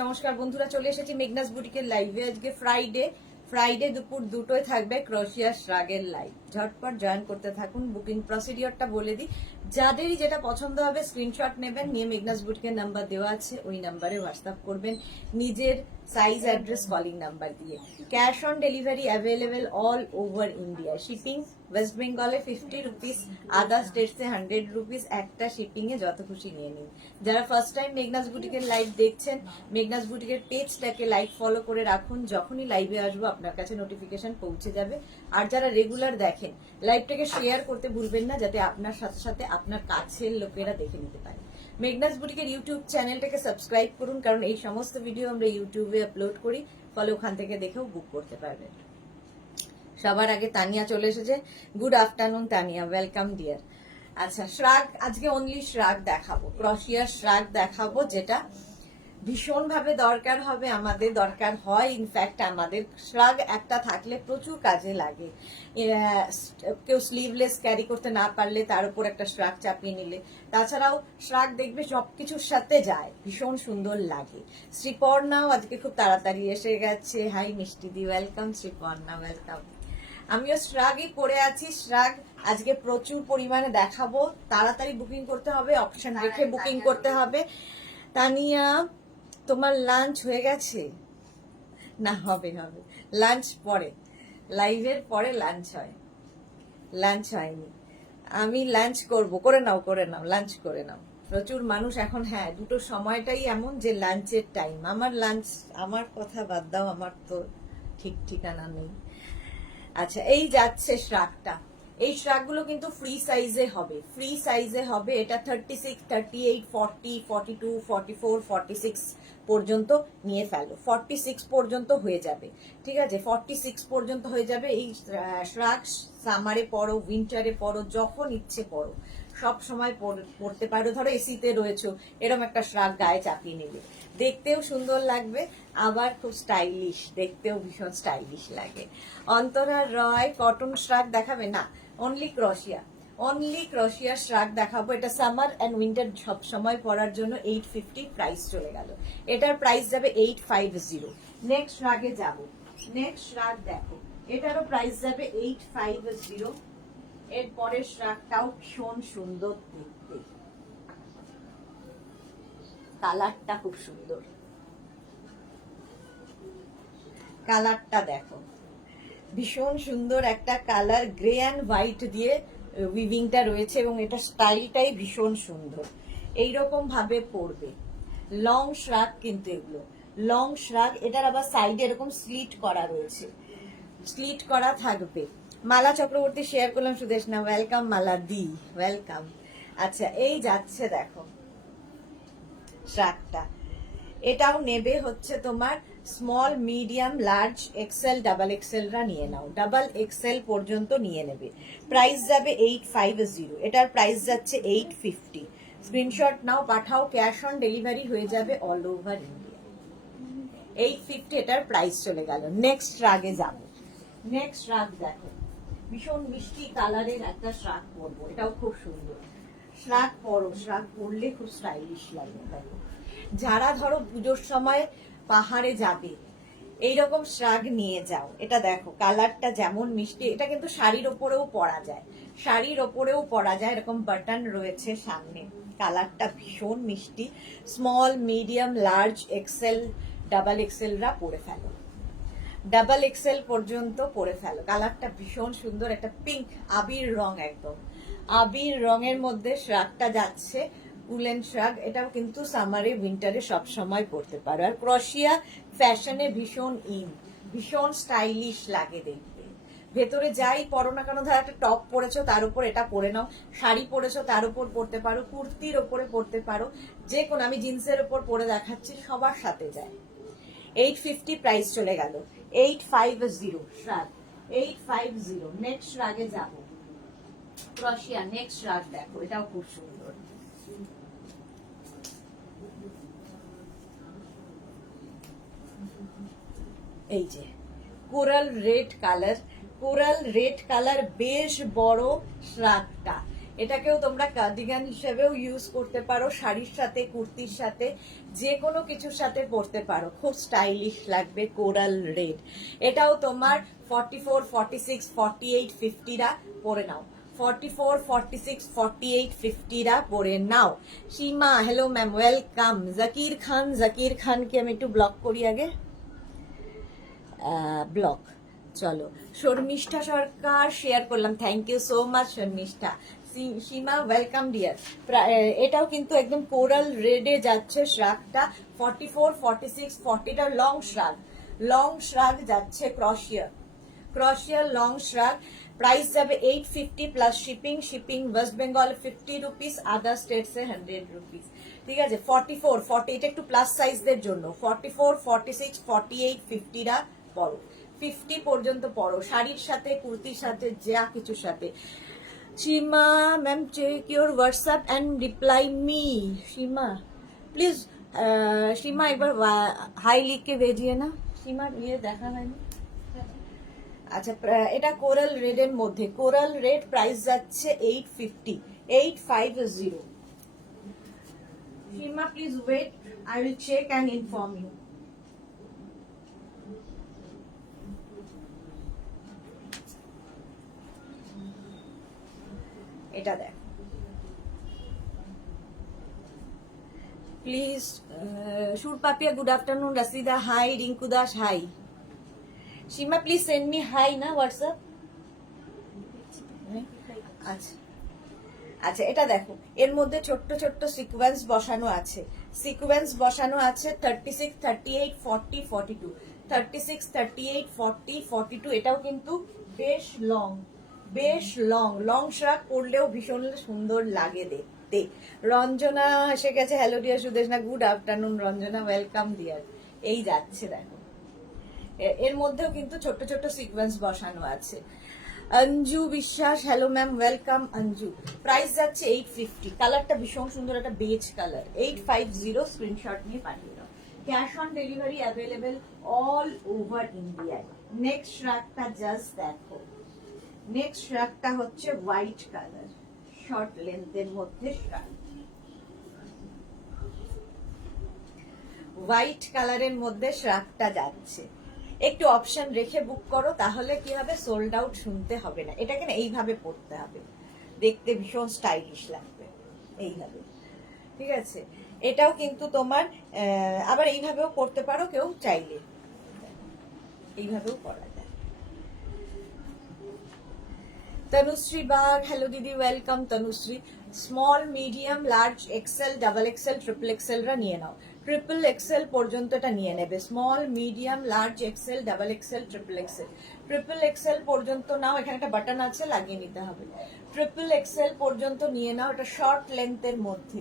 নমস্কার বন্ধুরা, চলে এসেছি মেঘনাস বুটিকের লাইভে। আজকে ফ্রাইডে দুপুর 2টোয় থাকবে ক্রোশিয়া শ্রাগের লাইভ। ঝটপট জয়েন করতে থাকুন। বুকিং প্রসিডিওরটা বলে দিই, যাদেরই যেটা পছন্দ হবে স্ক্রিনশট নেবেন, নিয়ে মেঘনাস বুটিকের নাম্বার দেওয়া আছে, ওই নাম্বারে হোয়াটসঅ্যাপ করবেন নিজের সাইজ, অ্যাড্রেস, কলিং নাম্বার দিয়ে। Cash on delivery available all over India. Shipping West বেঙ্গলে 50 রুপিস, আদার স্টেটসে 100 রুপিস। একটা শিপিং এ যত খুশি নিয়ে নিন। যারা ফার্স্ট টাইম মেঘনাস বুটিকের লাইভ দেখছেন, মেঘনাস বুটিকের পেজটাকে লাইক ফলো করে রাখুন। যখনই লাইভে আসবো আপনার কাছে নোটিফিকেশন পৌঁছে যাবে। আর যারা রেগুলার দেখেন, লাইভটাকে শেয়ার করতে ভুলবেন না, যাতে আপনার সাথে সাথে আপনার কাছের লোকেরা দেখে নিতে পারে। মেঘনাস বুটিকের ইউটিউব চ্যানেলটাকে সাবস্ক্রাইব করুন, কারণ এই সমস্ত ভিডিও আমরা ইউটিউবে আপলোড করি, ফলে ওখান থেকে দেখেও বুক করতে পারবেন। সবার আগে তানিয়া চলে এসেছে। Good afternoon Tania, welcome deer. আচ্ছা, শ্রাগ আজকে অনলি শ্রাগ দেখাবো, ক্রোশিয়ার শ্রাগ দেখাবো, যেটা ভীষণ ভাবে দরকার হবে, আমাদের দরকার হয়। ইনফ্যাক্ট আমাদের শ্রাগ একটা থাকলে প্রচুর কাজে লাগে। কেউ স্লিভলেস ক্যারি করতে না পারলে তার উপর একটা শ্রাগ চাপিয়ে নিলে, তাছাড়াও শ্রাগ দেখবে সবকিছুর সাথে যায়, ভীষণ সুন্দর লাগে। শ্রীপর্ণাও আজকে খুব তাড়াতাড়ি এসে গেছে। হাই মিষ্টি দি, ওয়েলকাম শ্রীপর্ণা, ওয়েলকাম। আমিও শ্রাগই পরে আছি। শ্রাগ আজকে প্রচুর পরিমাণে দেখাবো, তাড়াতাড়ি বুকিং করতে হবে, অপশন রেখে বুকিং করতে হবে। তানিয়া, তোমার লাঞ্চ হয়ে গেছে? না, হবে হবে, লাঞ্চ পরে, লাইভের পরে লাঞ্চ হয়, লাঞ্চ হয়নি। আমি লাঞ্চ করে নাও লাঞ্চ করে নাও। প্রচুর মানুষ এখন, হ্যাঁ, দুটো সময়টাই এমন যে লাঞ্চের টাইম। আমার লাঞ্চ, আমার কথা বাদ দাও, আমার তো ঠিক ঠিকানা নেই। আচ্ছা, এই যাচ্ছে শ্রাগটা। এই শ্রাগগুলো কিন্তু ফ্রি সাইজে হবে। এটা 36, 38, 40, 42, 44, 46 পর্যন্ত নিয়ে ফেলো। 46 পর্যন্ত হয়ে যাবে, ঠিক আছে? 46 পর্যন্ত হয়ে যাবে। এই শ্রাগ সামারে পরো, উইন্টারে পরো, যখন ইচ্ছে পরো, সব সময় পড়তে পারো। ধরো এসিতে রয়েছো, এরকম একটা শ্রাগ গায়ে চাপিয়ে নিলে দেখতেও সুন্দর লাগবে, আবার খুব স্টাইলিশ, দেখতেও ভীষণ স্টাইলিশ লাগে। অন্তরা রয় কটন শ্রাগ দেখাবে? না, অনলি ক্রোশিয়া শ্রাগ দেখাবো। এটা সামার অ্যান্ড উইন্টার সব সময় পরার জন্য 850 প্রাইস চলে গেল। এটার প্রাইস যাবে 850। নেক্সট শ্রাগে যাব। নেক্সট শ্রাগ দেখো, এটারও প্রাইস যাবে 850। এর পরের শ্রাগটাও ভীষণ সুন্দর দেখতে, কালারটা খুব সুন্দর। কালারটা দেখো, ভীষণ সুন্দর একটা কালার, গ্রে অ্যান্ড হোয়াইট দিয়ে উইভিংটা রয়েছে, এবং এটা স্টাইলটাই ভীষণ সুন্দর। এইরকম ভাবে পরবে। লং শ্রাগ কিন্তু এগুলো লং শ্রাগ। এটার আবার সাইডে এরকম স্লিট করা রয়েছে, স্লিট করা থাকবে। মালা চক্রবর্তী শেয়ার করলাম, সুদেশ না, ওয়েলকাম মালা দি, ওয়েলকাম। আচ্ছা, এই যাচ্ছে দেখো শ্রাগটা। এটাও নেবে হচ্ছে তোমার small, medium, large, XL, double এক্সেলরা নিয়ে নাও। ডাবল এক্সেল পর্যন্ত নিয়ে নেবে। প্রাইস যাবে 850। এটার প্রাইস যাচ্ছে 850। স্ক্রিনশট নাও, পাঠাও। ক্যাশ অন ডেলিভারি হয়ে যাবে অল ওভার ইন্ডিয়া। 850 এটার প্রাইস চলে গেল। নেক্সট শ্রাগে যাব। নেক্সট শ্রাগ দেখো, ভীষণ মিষ্টি কালারের একটা শ্রাগ পরবো, এটাও খুব সুন্দর। শ্রাগ পরো, শ্রাগ পরলে খুব স্টাইলিশ লাগে। দেখো, যারা ধরো পুজোর সময় পাহাড়ে যাবে, এইরকম শ্রাগ নিয়ে যাও। এটা দেখো, কালারটা যেমন মিষ্টি। এটা কিন্তু শাড়ির ওপরেও পরা যায়, এরকম বাটন রয়েছে সামনে। কালারটা ভীষণ মিষ্টি। Small, medium, large, XL, double এক্সেলরা পরে ফেলো। ডাবল এক্সেল পর্যন্ত পরে ফেলো। কালারটা ভীষণ সুন্দর, একটা পিঙ্ক আবির রং, একদম আবির রঙের মধ্যে শ্রাগটা যাচ্ছে। উলেন শ্রাগ। এটাও কিন্তু সামারে, উইন্টারে সব সময় পরতে পারো। আর ক্রোশিয়া ফ্যাশনে ভীষণ স্টাইলিশ লাগে দেখতে। ভেতরে যাই পরো না কেন, ধর একটা টপ পরেছো, তার উপর এটা পরে নাও। শাড়ি পরেছো, তার উপর পরতে পারো। কুর্তির ওপরে পরতে পারো, যে কোনো। আমি জিন্সের ওপর পরে দেখাচ্ছি, সবার সাথে যায়। 850 প্রাইস চলে গেল। 850 শ্রাগ, 850। নেক্সট শ্রাগে যাব। ক্রোশিয়া নেক্সট শ্রাগ দেখো, এটাও খুব সুন্দর। এই যে কোরাল রেড কালার, বেশ বড় শ্রাগটা। এটাকেও তোমরা কার্ডিগান হিসেবেও ইউজ করতে পারো, শাড়ির সাথে, কুর্তির সাথে, যে কোনো কিছুর সাথে পরতে পারো, খুব স্টাইলিশ লাগবে। কোরাল রেড, এটাও তোমার 44, 46, 48, 50রা পরে নাও। 44, 46, 48, 50রা পরে নাও। Seema, hello ma'am, welcome. Zakir খানকে আমি একটু ব্লক করি আগে, ব্লক। চলো, শর্মিষ্ঠা সরকার শেয়ার করলাম, thank you so much Sharmistha. Seema, welcome dear. এটাও কিন্তু একদম কোরাল রেডে যাচ্ছে শ্রাগটা। 44, 46, 40টা লং শ্রাগ যাচ্ছে। ক্রশিয়া লং শ্রাগ, প্রাইস যাবে 850 plus shipping West Bengal 50 rupees, other states এ 100 রুপিস। ঠিক আছে, 44, 40 এটা একটু প্লাস সাইজদের জন্য। 44, 46, 48, 50রা পরো, 50 পর্যন্ত পরো, শাড়ির সাথে, কুর্তির সাথে, যা কিছুর সাথে। Seema ma'am, check your WhatsApp and reply me. Seema please, Seema एक बार हाई लिख के भेजिए ना। सीमा ये देखा मैंने। আচ্ছা, এটা কোরাল রেড এর মধ্যে, কোরাল রেড প্রাইস যাচ্ছে 850, 850। Seema please wait, I will check and inform you. এটা দেখ please. Surpapiya, good afternoon. Rashida hi, Rinku Das hi. Seema please send me hi না হোয়াটসঅ্যাপ। আচ্ছা আচ্ছা, এটা দেখো, এর মধ্যে ছোট্ট ছোট্ট সিকোয়েন্স বসানো আছে, 36, 38, 40, 42, 36, 38, 40, 42। এটাও কিন্তু বেশ লং শ্রাগ পরলেও ভীষণ সুন্দর লাগে দেখতে। রঞ্জনা এসে গেছে, hello dear Sudeshna, good afternoon Ranjana, welcome deer. এই যাচ্ছে দেখো, এর মধ্যেও কিন্তু ছোট্ট ছোট্ট সিকোয়েন্স বসানো আছে। অঞ্জু বিশ্বাস, hello ma'am, welcome Anju. Price যাচ্ছে 850, কালারটা ভীষণ সুন্দর, একটা বেজ কালার। 850, স্ক্রিনশট নিয়ে পাঠিয়ে দাও। Cash on delivery available all over ইন্ডিয়ায়। নেক্সট শ্রাগটা জাস্ট দেখো, নেক্সট শ্রাগটা হচ্ছে হোয়াইট কালার, শর্ট লেন্থের মধ্যে শ্রাগ, হোয়াইট কালারের মধ্যে শ্রাগটা যাচ্ছে। একটু অপশন রেখে বুক করো, তাহলে কি হবে, সোল্ড আউট শুনতে হবে না। এটাকে না এইভাবে পড়তে হবে, দেখতে ভীষণ স্টাইলিশ লাগবে এইভাবে। ঠিক আছে, এটাও কিন্তু তোমার আবার এইভাবেও পড়তে পারো, কেউ চাইলে এইভাবেও পড়া যায়। তনুশ্রী বাগ, হ্যালো দিদি, welcome Tanushree. Small, medium, large, XL, double XL, triple এক্সেলরা নিয়ে নাও। ট্রিপল এক্সেল পর্যন্ত এটা নিয়ে নেবে। Small, medium, large, XL, double XL, triple XL. Triple XL পর্যন্ত নাও, এখানে একটা বাটন আছে, লাগিয়ে নিতে হবে। ট্রিপল এক্সেল পর্যন্ত নিয়ে নাও, এটা শর্ট লেন্থের মধ্যে,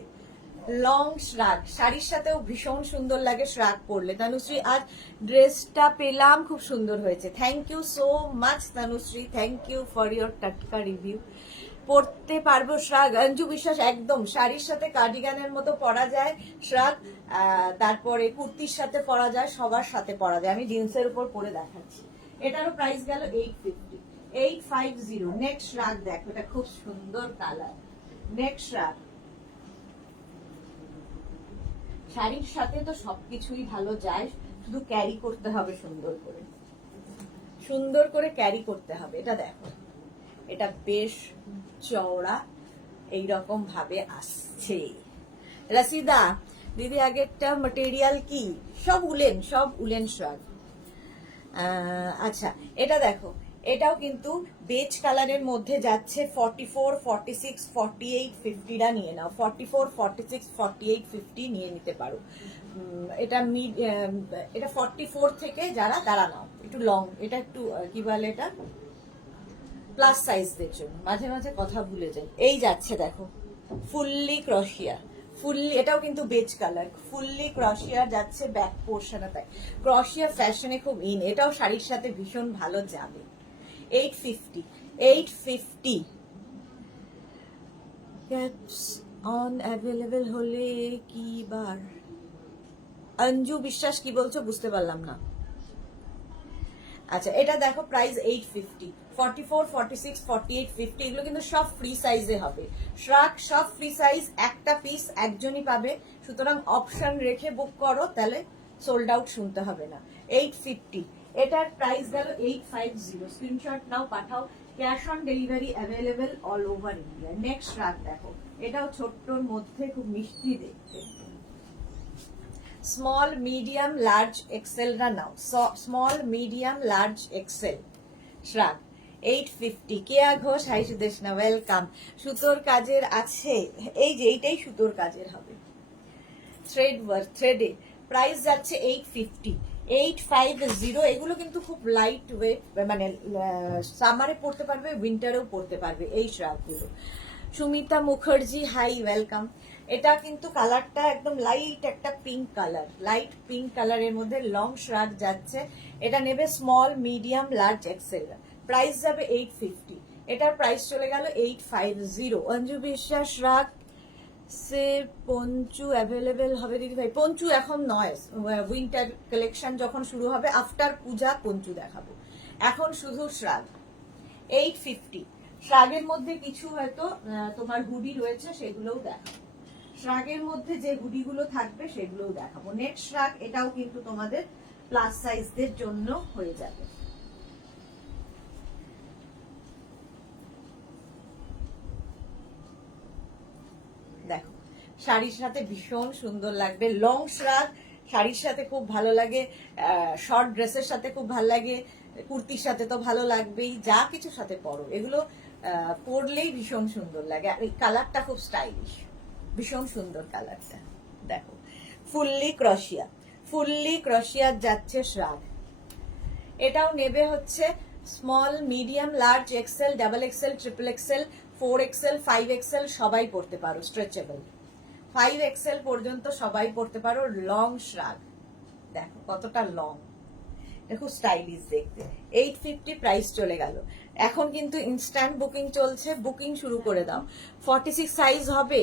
লং শ্রাগ, শাড়ির সাথেও ভীষণ সুন্দর লাগে শ্রাগ পরলে। তনুশ্রী, আজ ড্রেসটা পেলাম, খুব সুন্দর হয়েছে। Thank you so much Tanushree, thank you for your টাটকা রিভিউ। পরতে পারবো শ্রাগ? অঞ্জু বিশ্বাস, একদম শাড়ির সাথে কার্ডিগানের মতো পরা যায় শ্রাগ, তারপরে কুর্তির সাথে পরা যায়, সবার সাথে পরা যায়। আমি জিন্সের উপর পরে দেখাচ্ছি। এটারও প্রাইস গেল 850, 850। নেক্সট শ্রাগ দেখো, এটা খুব সুন্দর কালার। নেক্সট শ্রাগ, শাড়ির সাথে তো সবকিছুই ভালো যায়, শুধু ক্যারি করতে হবে সুন্দর করে ক্যারি করতে হবে। এটা দেখো, এটা বেশ চওড়া, এইরকম ভাবে আসছে। রাসিদা দিদি, আগেরটা ম্যাটেরিয়াল কি? সব উলেন শ্রাগ। আচ্ছা, এটা দেখো, এটাও কিন্তু বেজ কালারের মধ্যে যাচ্ছে। 44, 46, 48, 50রা নিয়ে নাও। 44, 46, 48, 50 নিয়ে নিতে পারো। এটা এটা 44 থেকে যারা তারা নাও, একটু লং, এটা একটু কি বলে, এটা প্লাস সাইজদের জন্য, মাঝে মাঝে কথা ভুলে যাই। এই যাচ্ছে দেখো, ফুললি ক্রশিয়া, এটাও কিন্তু বেজ কালার, ফুললি ক্রশিয়া যাচ্ছে ব্যাক পোর্শনে। তাই ক্রশিয়া ফ্যাশনে খুব ইন, এটাও শাড়ির সাথে ভীষণ ভালো যাবে। 850, 850। ক্যাপস অন অ্যাভেলেবেল হলে কি বার? অঞ্জু বিশ্বাস, কি বলছো বুঝতে পারলাম না। আচ্ছা এটা দেখো প্রাইস 850, 44, 46, 48, 50 এগুলো কিন্তু সব ফ্রি সাইজে হবে। শ্রাগ সব ফ্রি সাইজ, একটা পিস একজনই পাবে, সুতরাং অপশন রেখে বুক করো, তাহলে সোল্ড আউট শুনতে হবে না। 850, এটার প্রাইস গেল 850, স্ক্রিনশট নাও পাঠাও, cash on delivery available all over India. Next শ্রাগ দেখো, এটাও ছোট্টর মধ্যে খুব মিষ্টি দেখতে। স্মল মিডিয়াম লার্জ এক্সেল রা নাও, small medium large XL shrug 850। Keya Ghosh, hi Sudeshna, welcome. সুতোর কাজের আছে, এই যে এইটাই সুতোর কাজের হবে, থ্রেড ওয়ার্ক, থ্রেডে। প্রাইস যাচ্ছে 850, 850। এগুলো কিন্তু খুব লাইট ওয়েট, মানে সামারে পড়তে পারবে, উইন্টারেও পড়তে পারবে এই শ্রাগগুলো। Sumita Mukherjee, hi, welcome. এটা কিন্তু কালারটা একদম লাইট একটা পিঙ্ক কালার, লাইট পিঙ্ক কালারের মধ্যে লং শ্রাগ যাচ্ছে। এটা নেবে small medium large Excel, price যাবে 850, এটার প্রাইস চলে গেল 850। অঞ্জু বিশ্বাস, শ্রাগ সে পঞ্চু অ্যাভেলেবেল হবে দিদি ভাই? পঞ্চু এখন নয়, উইন্টার কালেকশন যখন শুরু হবে আফটার পূজা পঞ্চু দেখাবো, এখন শুধু শ্রাগ 850। শ্রাগের মধ্যে কিছু হয়তো তোমার হুডি রয়েছে, সেগুলোও দেখাবো। শ্রাগের মধ্যে যে হুডিগুলো থাকবে সেগুলোও দেখাবো। নেক্সট শ্রাগ, এটাও কিন্তু তোমাদের প্লাস সাইজদের জন্য হয়ে যাবে। দেখো শাড়ির সাথে ভীষণ সুন্দর লাগবে, লং শ্রাগ শাড়ির সাথে খুব ভালো লাগে, শর্ট ড্রেসের সাথে খুব ভালো লাগে, কুর্তির সাথে তো ভালো লাগবেই, যা কিছুর সাথে পরো এগুলো পরলেই ভীষণ সুন্দর লাগে। আর এই কালারটা খুব স্টাইলিশ, ভীষণ সুন্দর কালারটা। দেখো ফুললি ক্রশিয়া, ফুললি ক্রশিয়ার যাচ্ছে শ্রাগ। এটাও নেবে হচ্ছে small medium large XL, double XL, triple XL, 4 XL, 5 XL সবাই পড়তে পারো, স্ট্রেচেবল 5 এক্সেল পর্যন্ত সবাই পড়তে পারো। লং শ্রাগ দেখো কতটা লং, দেখো স্টাইলিশ দেখতে। 850 প্রাইস চলে গেল। এখন কিন্তু ইনস্ট্যান্ট বুকিং চলছে, বুকিং শুরু করে দাও। 46 সাইজ হবে,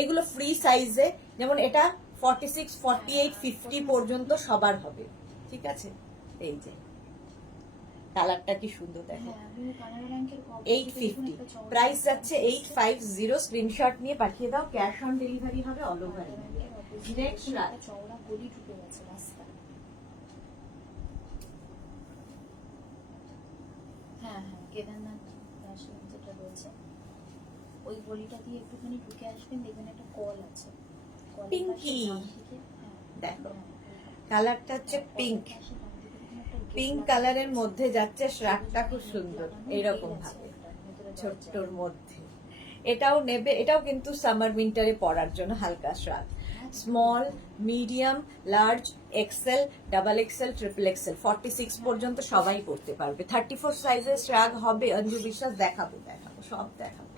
এগুলো ফ্রি সাইজে, যেমন এটা 46, 48, 50 পর্যন্ত সবার হবে, ঠিক আছে? এই যে কালারটা কি সুন্দর দেখো, 850 প্রাইস যাচ্ছে 850। স্ক্রিনশট নিয়ে পাঠিয়ে দাও, ক্যাশ অন ডেলিভারি হবে অল ওভার ইন্ডিয়া। নেক্সট চওড়া গলি ঢুকে গেছে রাস্তা। হ্যাঁ হ্যাঁ, কেদারনাথ যেটা রয়েছে ওই গলিটা দিয়ে একটুখানি ঢুকে আসবেন, দেখবেন একটা কল আছে, পিঙ্কি দেখো কালারটা হচ্ছে পিঙ্ক, পিঙ্ক কালারের মধ্যে যাচ্ছে শ্রাগটা, খুব সুন্দর এইরকম ভাবে ছোট্টর মধ্যে। এটাও নেবে, এটাও কিন্তু সামার উইন্টারে পরার জন্য হালকা শ্রাগ। Small medium large XL, double XL, triple Excel 46 পর্যন্ত সবাই পড়তে পারবে। 34 সাইজের শ্রাগ হবে, অঞ্জু বিশ্বাস, দেখাবো দেখাবো সব দেখাবো।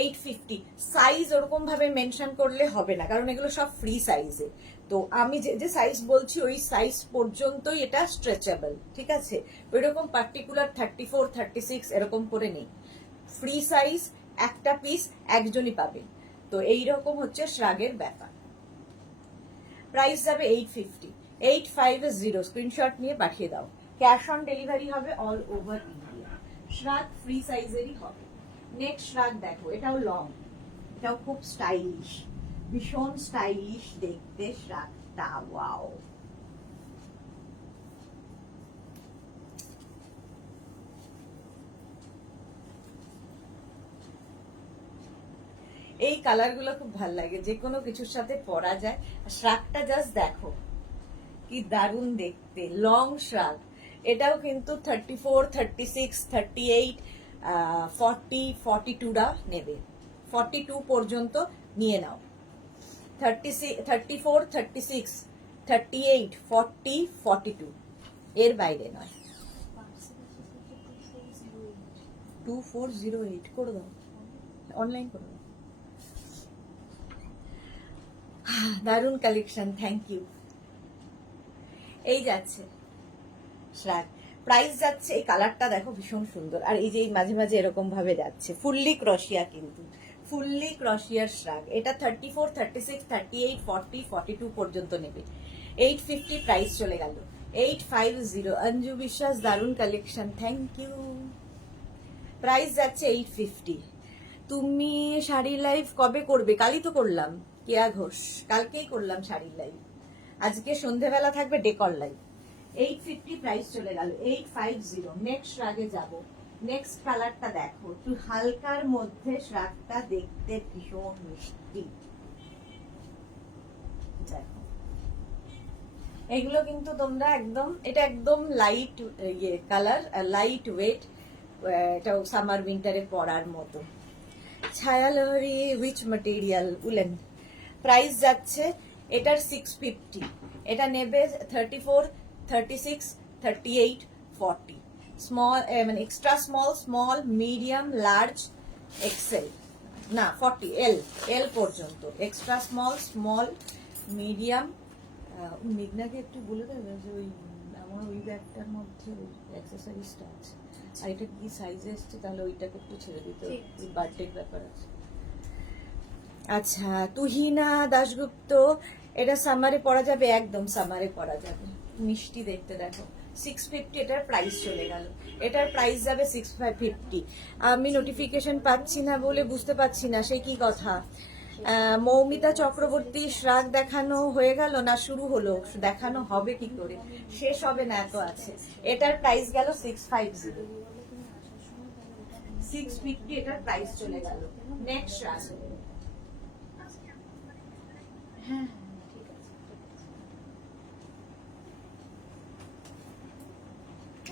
850 সাইজ ওরকম ভাবে মেনশন করলে হবে না, কারণ এগুলো সব ফ্রি সাইজে। তো আমি যে সাইজ বলছি ওই সাইজ পর্যন্তই এটা স্ট্রেচেবল, ঠিক আছে? ওইরকম পার্টিকুলার 34, 36 এরকম করে নেই, ফ্রি সাইজ, একটা পিস একজনই পাবে। তো এইরকম হচ্ছে শ্রাগের ব্যাপার। প্রাইস যাবে 850, 850। স্ক্রিনশট নিয়ে পাঠিয়ে দাও, ক্যাশ অন ডেলিভারি হবে all over India. Shrug free সাইজেরই হবে। নেক্সট শ্রাগ দেখো, এটাও লং, এটাও খুব স্টাইলিশ, ভীষণ স্টাইলিশ দেখতে শ্রাগটা, ওয়াও। এই কালার গুলো খুব ভাল লাগে, যে কোনো কিছুর সাথে পরা যায়। শ্রাগটা জাস্ট দেখো কি দারুণ দেখতে, লং শ্রাগ। এটাও কিন্তু 34, 36, 38, 40, 42রা নেবে, 42 পর্যন্ত নিয়ে নাও। 34, 36, 38, 40, 42 এর বাইরে নয়। 2408 করে দাও, অনলাইন করে দাও। দারুণ কালেকশন, থ্যাংক ইউ। এই যাচ্ছে শ্রাগ, প্রাইস যাচ্ছে, এই কালারটা দেখো ভীষণ সুন্দর, আর এই যে মাঝে মাঝে এরকম ভাবে যাচ্ছে, ফুললি ক্রশিয়া, কিন্তু ফুললি ক্রশিয়ার শ্রাগ। এটা 34, 36, 38, 40, 42 পর্যন্ত নেবে। 850 প্রাইস চলে গেল। 850 অঞ্জু বিশ্বাস, দারুণ কালেকশন, থ্যাংক ইউ। প্রাইস যাচ্ছে 850। তুমি শাড়ির লাইভ কবে করবে? কালই তো করলাম, কেয়া ঘোষ, কালকেই করলাম শাড়ির লাইভ। আজকে সন্ধেবেলা থাকবে ডেকর লাইভ। 850 প্রাইস চলে গেল, 850। নেক্সট শ্রাগে যাব। নেক্সট কালারটা দেখো, একটু হালকার মধ্যে শ্রাগটা দেখতে ভীষণ মিষ্টি। দেখো এগুলো কিন্তু তোমরা একদম, এটা একদম লাইট ইয়ে কালার, লাইট ওয়েট, এটাও সামার উইন্টারে পরার মতো। ছায়ালহরি উইচ ম্যাটেরিয়াল? উলেন। প্রাইস যাচ্ছে এটার 650। এটা নেবে 34, 36, 38, 40। স্মল মানে extra small, small, medium, large, XL, না 40, এল পর্যন্ত। Extra small, small, medium. মেঘনাকে একটু বলে দেবে যে ওই আমার ওই ব্যাগটার মধ্যে ওই অ্যাক্সেসরিজটা আছে, আর এটা কি সাইজে এসছে, তাহলে ওইটাকে একটু ছেড়ে দিতে, ওই বার্থডে ব্যাপার আছে। আচ্ছা, তুহিনা দাশগুপ্ত, এটা সামারে পরা যাবে? একদম সামারে পরা যাবে, মিষ্টি দেখতে। দেখো 650 এটার প্রাইস চলে গেল, এটার প্রাইস যাবে 650। আমি নোটিফিকেশন পাচ্ছি না বলে বুঝতে পারছি না, সে কি কথা? মৌমিতা চক্রবর্তী, শ্রাগ দেখানো হয়ে গেল না শুরু হলো? দেখানো হবে কি করে, শেষ হবে না, এত আছে। এটার প্রাইস গেল 650, 650 এটার প্রাইস চলে গেল। নেক্সট শ্রাগ। হ্যাঁ ঠিক আছে।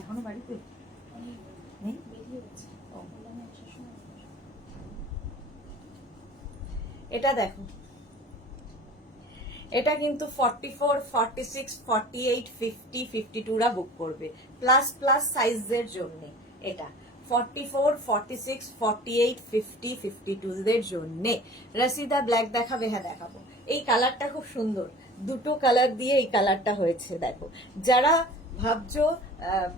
এখনো বাড়িতে আমি নেই? বেরিয়ে গেছি, বললাম আসার সময়। এটা দেখো, এটা কিন্তু 44, 46, 48, 50, 52 রা বুক করবে, প্লাস প্লাস সাইজের জন্য। এটা 44, 46, 48, 50, 52 দের জন্য। রসিদা ব্ল্যাক দেখাবে? হ্যাঁ দেখাবো। এই কালারটা খুব সুন্দর, দুটো কালার দিয়ে এই কালারটা হয়েছে। দেখো, যারা ভাবছো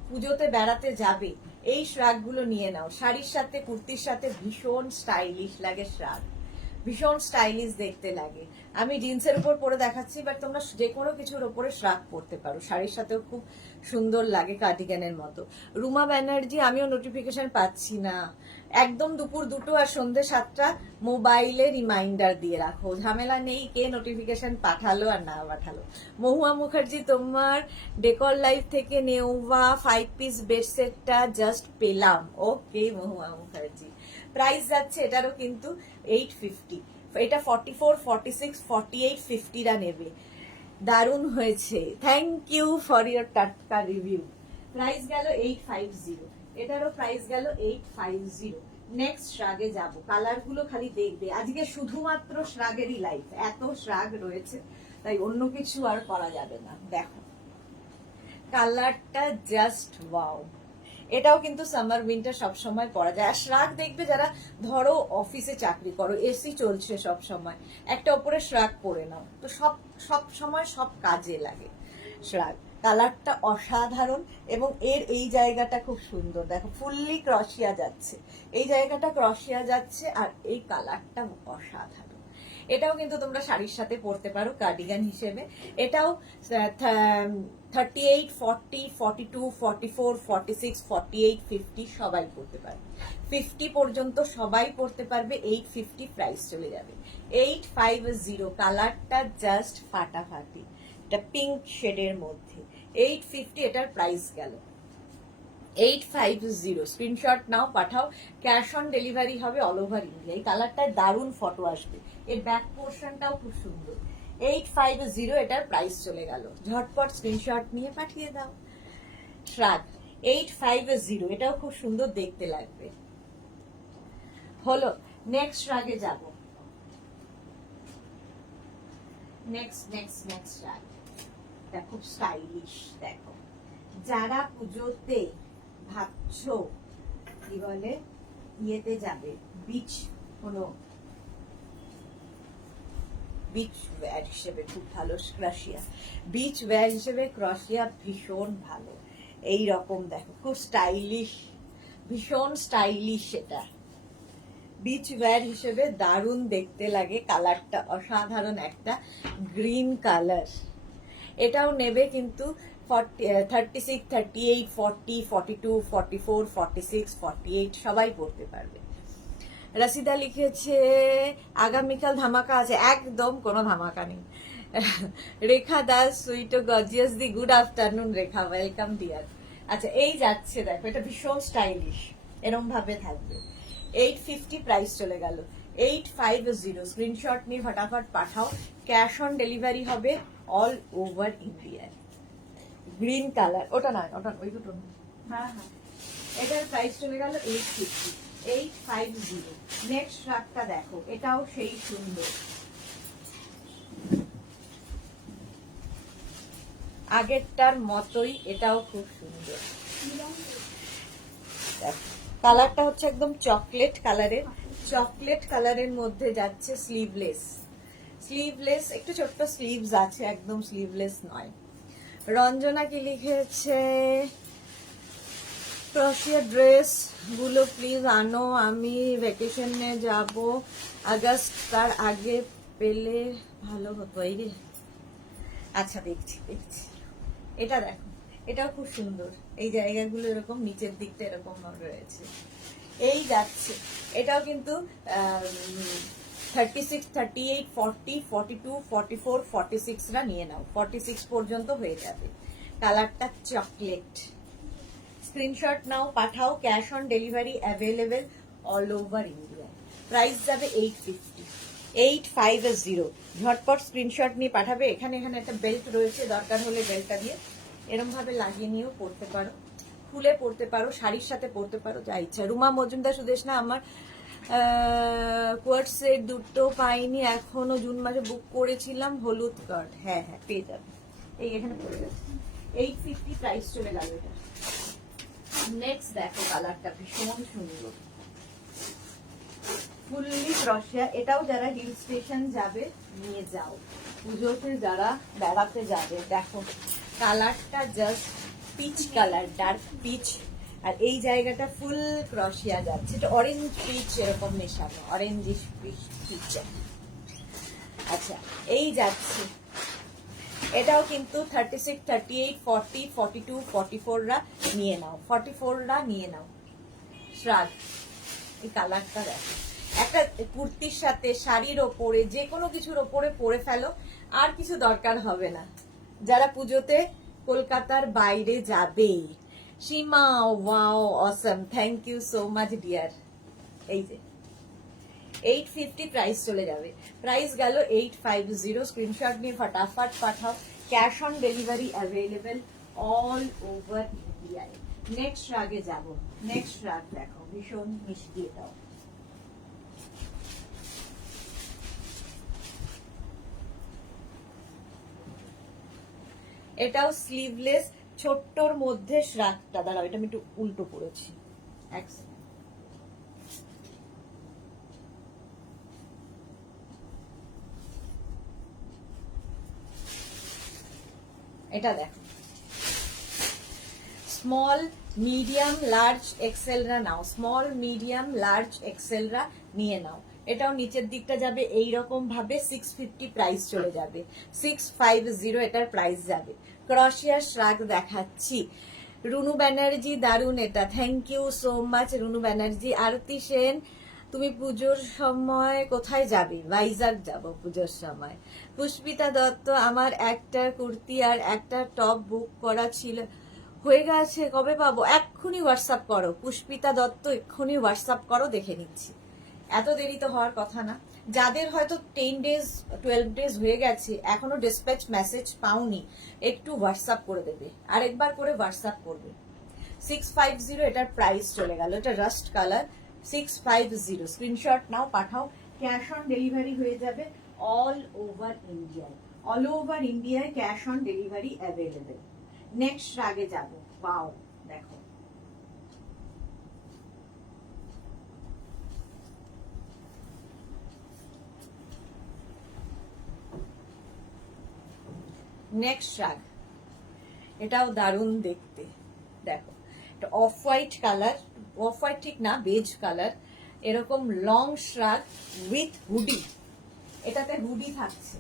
পুজোতে বেড়াতে যাবে, এই শ্রাগগুলো নিয়ে নাও। শাড়ির সাথে, কুর্তির সাথে ভীষণ স্টাইলিশ লাগে শ্রাগ, ভীষণ স্টাইলিশ দেখতে লাগে। আমি জিন্সের উপর পরে দেখাচ্ছি, বাট তোমরা যে কোনো কিছুর উপরে শ্রাগ পরতে পারো, শাড়ির সাথেও খুব সুন্দর লাগে, কার্ডিগানের মতো। রুমা ব্যানার্জি, আমিও নোটিফিকেশন পাচ্ছি না। একদম দুপুর 2টো আর সন্ধ্যে 7টা মোবাইলে রিমাইন্ডার দিয়ে রাখো, ঝামেলা নেই কে নোটিফিকেশন পাঠালো আর না পাঠালো। মহুয়া মুখার্জি, তোমার ডেকর লাইফ থেকে নেওয়া 5 পিস বেড সেটটা জাস্ট পেলাম। ওকে মহুয়া মুখার্জি, প্রাইস যাচ্ছে এটারও কিন্তু 850। এটা 44, 46, 48, 50 রা নেবে। দারুণ হয়েছে, থ্যাংক ইউ ফর ইয়োর টাটকা রিভিউ। প্রাইস গেল 850, এটারও প্রাইস গেল 850। নেক্সট শ্রাগে যাব, কালার গুলো খালি দেখবে। আজকে শুধুমাত্র শ্রাগেরই লাইফ, এত শ্রাগ রয়েছে, তাই অন্য কিছু আর করা যাবে না। দেখো কালারটা জাস্ট ওয়াও। এটাও কিন্তু সামার উইন্টার সব সময় পরা যায়। আর শ্রাগ দেখবে যারা ধরো অফিসে চাকরি করো, এসি চলছে সব সময়, একটা উপরে শ্রাগ পরে নাও, তো সব সময় সব কাজে লাগে শ্রাগ। কালারটা অসাধারণ, এবং এর এই জায়গাটা খুব সুন্দর। দেখো ফুললি ক্রসিয়া যাচ্ছে, এই জায়গাটা ক্রসিয়া যাচ্ছে, আর এই কালারটা অসাধারণ। এটাও কিন্তু তোমরা শাড়ির সাথে পরতে পারো কার্ডিগান হিসেবে। এটাও 38, 40, 42, 44, 46, 48, 50 সবাই পরতে পারবে, 50 পর্যন্ত সবাই পরতে পারবে। 850 প্রাইস চলে যাবে। 850, কালারটা জাস্ট ফাটাফাটি, এটা পিঙ্ক শেডের মধ্যে। 850 এটার প্রাইস গেল। 850, স্ক্রিনশট নাও, পাঠাও। ক্যাশ অন ডেলিভারি হবে অল ওভার ইন্ডিয়া। এই কালারটায় দারুণ ফটো আসবে, এর ব্যাক পোর্শনটাও খুব সুন্দর। 850 এটার প্রাইস চলে গেল, ঝটপট স্ক্রিনশট নিয়ে পাঠিয়ে দাও। শ্রাগ 850, এটাও খুব সুন্দর দেখতে লাগবে। হলো, নেক্সট শ্রাগে যাব। নেক্সট শ্রাগ, এটা খুব স্টাইলিশ। দেখো, যারা পুজোতে ভাবছো কি বলে ইয়েতে যাবে, বিচ কোনো বিচ ওয়্যার হিসেবে খুব ভালো ক্রসিয়া, বিচ ওয়্যার হিসেবে ক্রসিয়া ভীষণ ভালো। এই রকম দেখো, খুব স্টাইলিশ, ভীষণ স্টাইলিশ। এটা বিচ ওয়্যার হিসেবে দারুণ দেখতে লাগে, কালারটা অসাধারণ, একটা গ্রিন কালার। এটাও নেবে কিন্তু 36, 38, 40, 42, 44, 46, 48 সবাই পড়তে পারবে। রাশিদা লিখেছে আগামীকাল ধামাকা আছে, একদম কোনো ধামাকা নেই। রেখা দাস সুইট ও গর্জিয়াস দি গুড আফটারনুন রেখা, ওয়েলকাম ডিয়ার। আচ্ছা এই যাচ্ছে দেখো, এটা ভীষণ স্টাইলিশ, এরম ভাবে থাকবে। 850 প্রাইস চলে গেল। 850 স্ক্রিনশট নিয়ে ফটাফট পাঠাও। ক্যাশ অন ডেলিভারি হবে অল ওভার ইন্ডিয়ায়। গ্রিন কালার, ওটা নয়, ওটা ওই দুটো নয়। হ্যাঁ হ্যাঁ, এটার প্রাইস চলে গেল 850। 850। নেক্সট রাগটা দেখো, এটাও সেই সুন্দর, আগেরটার মতোই এটাও খুব সুন্দর। কালারটা হচ্ছে একদম চকলেট কালারের, চকলেট কালারের মধ্যে যাচ্ছে স্লিভলেস। স্লিভলেস, একটু ছোট্ট স্লিভস আছে, একদম স্লিভলেস নয়। রঞ্জনা কি লিখেছে, ক্রোশিয়া ড্রেস গুলো প্লিজ আনো, আমি ভ্যাকেশনে যাব আগস্ট, তার আগে পেলে ভালো হতো। এই রে, আচ্ছা দেখছি দেখছি। এটা দেখো, এটাও খুব সুন্দর, এই জায়গাগুলো এরকম নিচের দিকটা এরকম রয়েছে। এই যাচ্ছে, এটাও কিন্তু 36, 38, 40, 42, 44, 46 রা নিয়ে নাও, 46 পর্যন্ত হয়ে যাবে। কালারটা চকলেট। স্ক্রিনশট নাও, পাঠাও। Cash on delivery available all over India. Price যাবে 850। 850 ঝটপট স্ক্রিনশট নিয়ে পাঠাবে। এখানে এখানে একটা বেল্ট রয়েছে, দরকার হলে বেল্টটা দিয়ে এরম ভাবে লাগিয়ে নিয়েও পড়তে পারো, খুলে পড়তে পারো, শাড়ির সাথে পড়তে পারো, যা ইচ্ছা। রুমা মজুমদার সুদেশনা, আমার কোয়ার্ট সেট দুটো পাইনি এখনো, জুন মাসে বুক করেছিলাম, হলুদ কার্ড। হ্যাঁ হ্যাঁ পেয়ে যাবে, এই এখানে পড়ে গেছে। 850 প্রাইস চলে গেল এটা। নেক্সট দেখো, কালারটা ভীষণ সুন্দর, ফুললি ক্রশিয়া। এটাও যারা হিল স্টেশন যাবে নিয়ে যাও, পুজোতে যারা বেড়াতে যাবে। দেখো কালারটা just peach colour, dark peach, আর এই জায়গাটা ফুল ক্রশিয়া যাচ্ছে, এটা অরেঞ্জ পিচ এরকম মেশানো, অরেঞ্জিশ পিচ। আচ্ছা এই যাচ্ছে, এটাও কিন্তু 36, 38, 40, 42, 44 রা নিয়ে নাও, 44 রা নিয়ে নাও। শ্রাগ, এই কালারটা দেখো, একটা কুর্তির সাথে শাড়ির ওপরে যে কোনো কিছুর ওপরে পরে ফেলো, আর কিছু দরকার হবে না। যারা পুজোতে কলকাতার বাইরে যাবে। Seema, wow awesome, thank you so much dear. এই যে 850 প্রাইস চলে যাবে। প্রাইস গেল 850। স্ক্রিনশট নিয়ে ফটাফট পাঠাও। Cash on delivery available all over ইন্ডিয়ায়। নেক্সট রাগে যাব। নেক্সট রাগ দেখো, ভীষণ মিষ্টি এটাও। এটাও স্লিভলেস, ছোট্টর মধ্যে শ্রাগটা, দাঁড়াও এটা আমি একটু উল্টো পড়েছি। এটা দেখো, স্মল মিডিয়াম লার্জ এক্সেলরা নাও, স্মল মিডিয়াম লার্জ এক্সেলরা নিয়ে নাও। এটাও নিচের দিকটা যাবে এইরকম ভাবে। 650 প্রাইস চলে যাবে। 650 এটার প্রাইস যাবে। ক্রশিয়া শ্রাগ দেখাচ্ছি। রুনু ব্যানার্জি, দারুন এটা, thank you so much Runu Banerjee. Arati Sen, তুমি পুজোর সময় কোথায় যাবে? ভাইজাগ যাব পুজোর সময়। পুষ্পিতা দত্ত, আমার একটা কুর্তি আর একটা টপ বুক করা ছিল, হয়ে গেছে, কবে পাবো? এক্ষুনি হোয়াটসঅ্যাপ করো পুষ্পিতা দত্ত, এক্ষুনি হোয়াটসঅ্যাপ করো, দেখে নিচ্ছি। এত দেরি তো হওয়ার কথা না। যাদের হয়তো 10 ডেজ 12 ডেজ হয়ে গেছে এখনো ডিসপ্যাচ মেসেজ পাওনি, একটু হোয়াটসঅ্যাপ করে দেবে, আরেকবার করে হোয়াটসঅ্যাপ করবে। 650 এটার প্রাইস চলে গেল। এটা রাস্ট কালার। 650 স্ক্রিনশট নাও, পাঠাও। ক্যাশ অন ডেলিভারি হয়ে যাবে অল ওভার ইন্ডিয়ায়। অল ওভার ইন্ডিয়ায় cash on delivery available. Next রাগে যাব। পাও দেখো, নেক্সট রাগ, এটাও দারুণ দেখতে। দেখো এটা of white colour, off white ঠিক না, বেজ কালার, এরকম লং শ্রাগ উইথ হুডি। এটাতে হুডি থাকছে,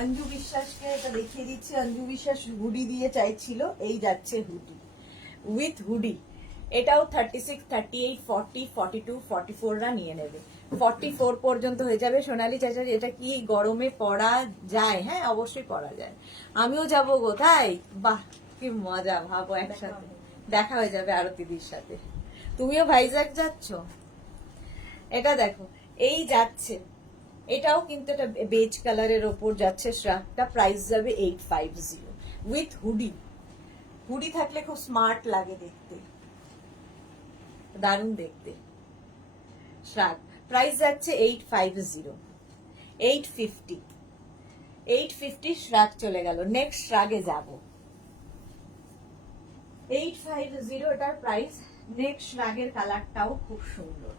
অঞ্জু বিশ্বাসকে এটা দেখিয়ে দিচ্ছি। অঞ্জু বিশ্বাস হুডি দিয়ে চাইছিল, এই যাচ্ছে হুডি উইথ হুডি। এটাও 36, 38, 40, 42, 44 রা নিয়ে নেবে। 44 পর্যন্ত হয়ে যাবে। সোনালী চাচারি এটা কি গরমে পরা যায়? হ্যাঁ অবশ্যই পরা যায়। আমিও যাবো গো, তাই? বাহ কি মজা, ভাবো একসাথে দেখা হয়ে যাবে আরতিদির সাথে। তুমিও ভাইজ্যাক যাচ্ছ? এটা দেখো, এই যাচ্ছে, এটাও কিন্তু একটা বেজ কালারের ওপর যাচ্ছে শ্রাগটা। প্রাইস যাবে 850 উইথ হুডি। হুডি থাকলে খুব স্মার্ট লাগে দেখতে, দারুণ দেখতে। শ্রাগ প্রাইস যাচ্ছে 850, 850, 850 শ্রাগ চলে গেল। নেক্সট শ্রাগে যাব 850 এটার প্রাইস। নেক্সট শ্রাগের কালারটাও খুব সুন্দর।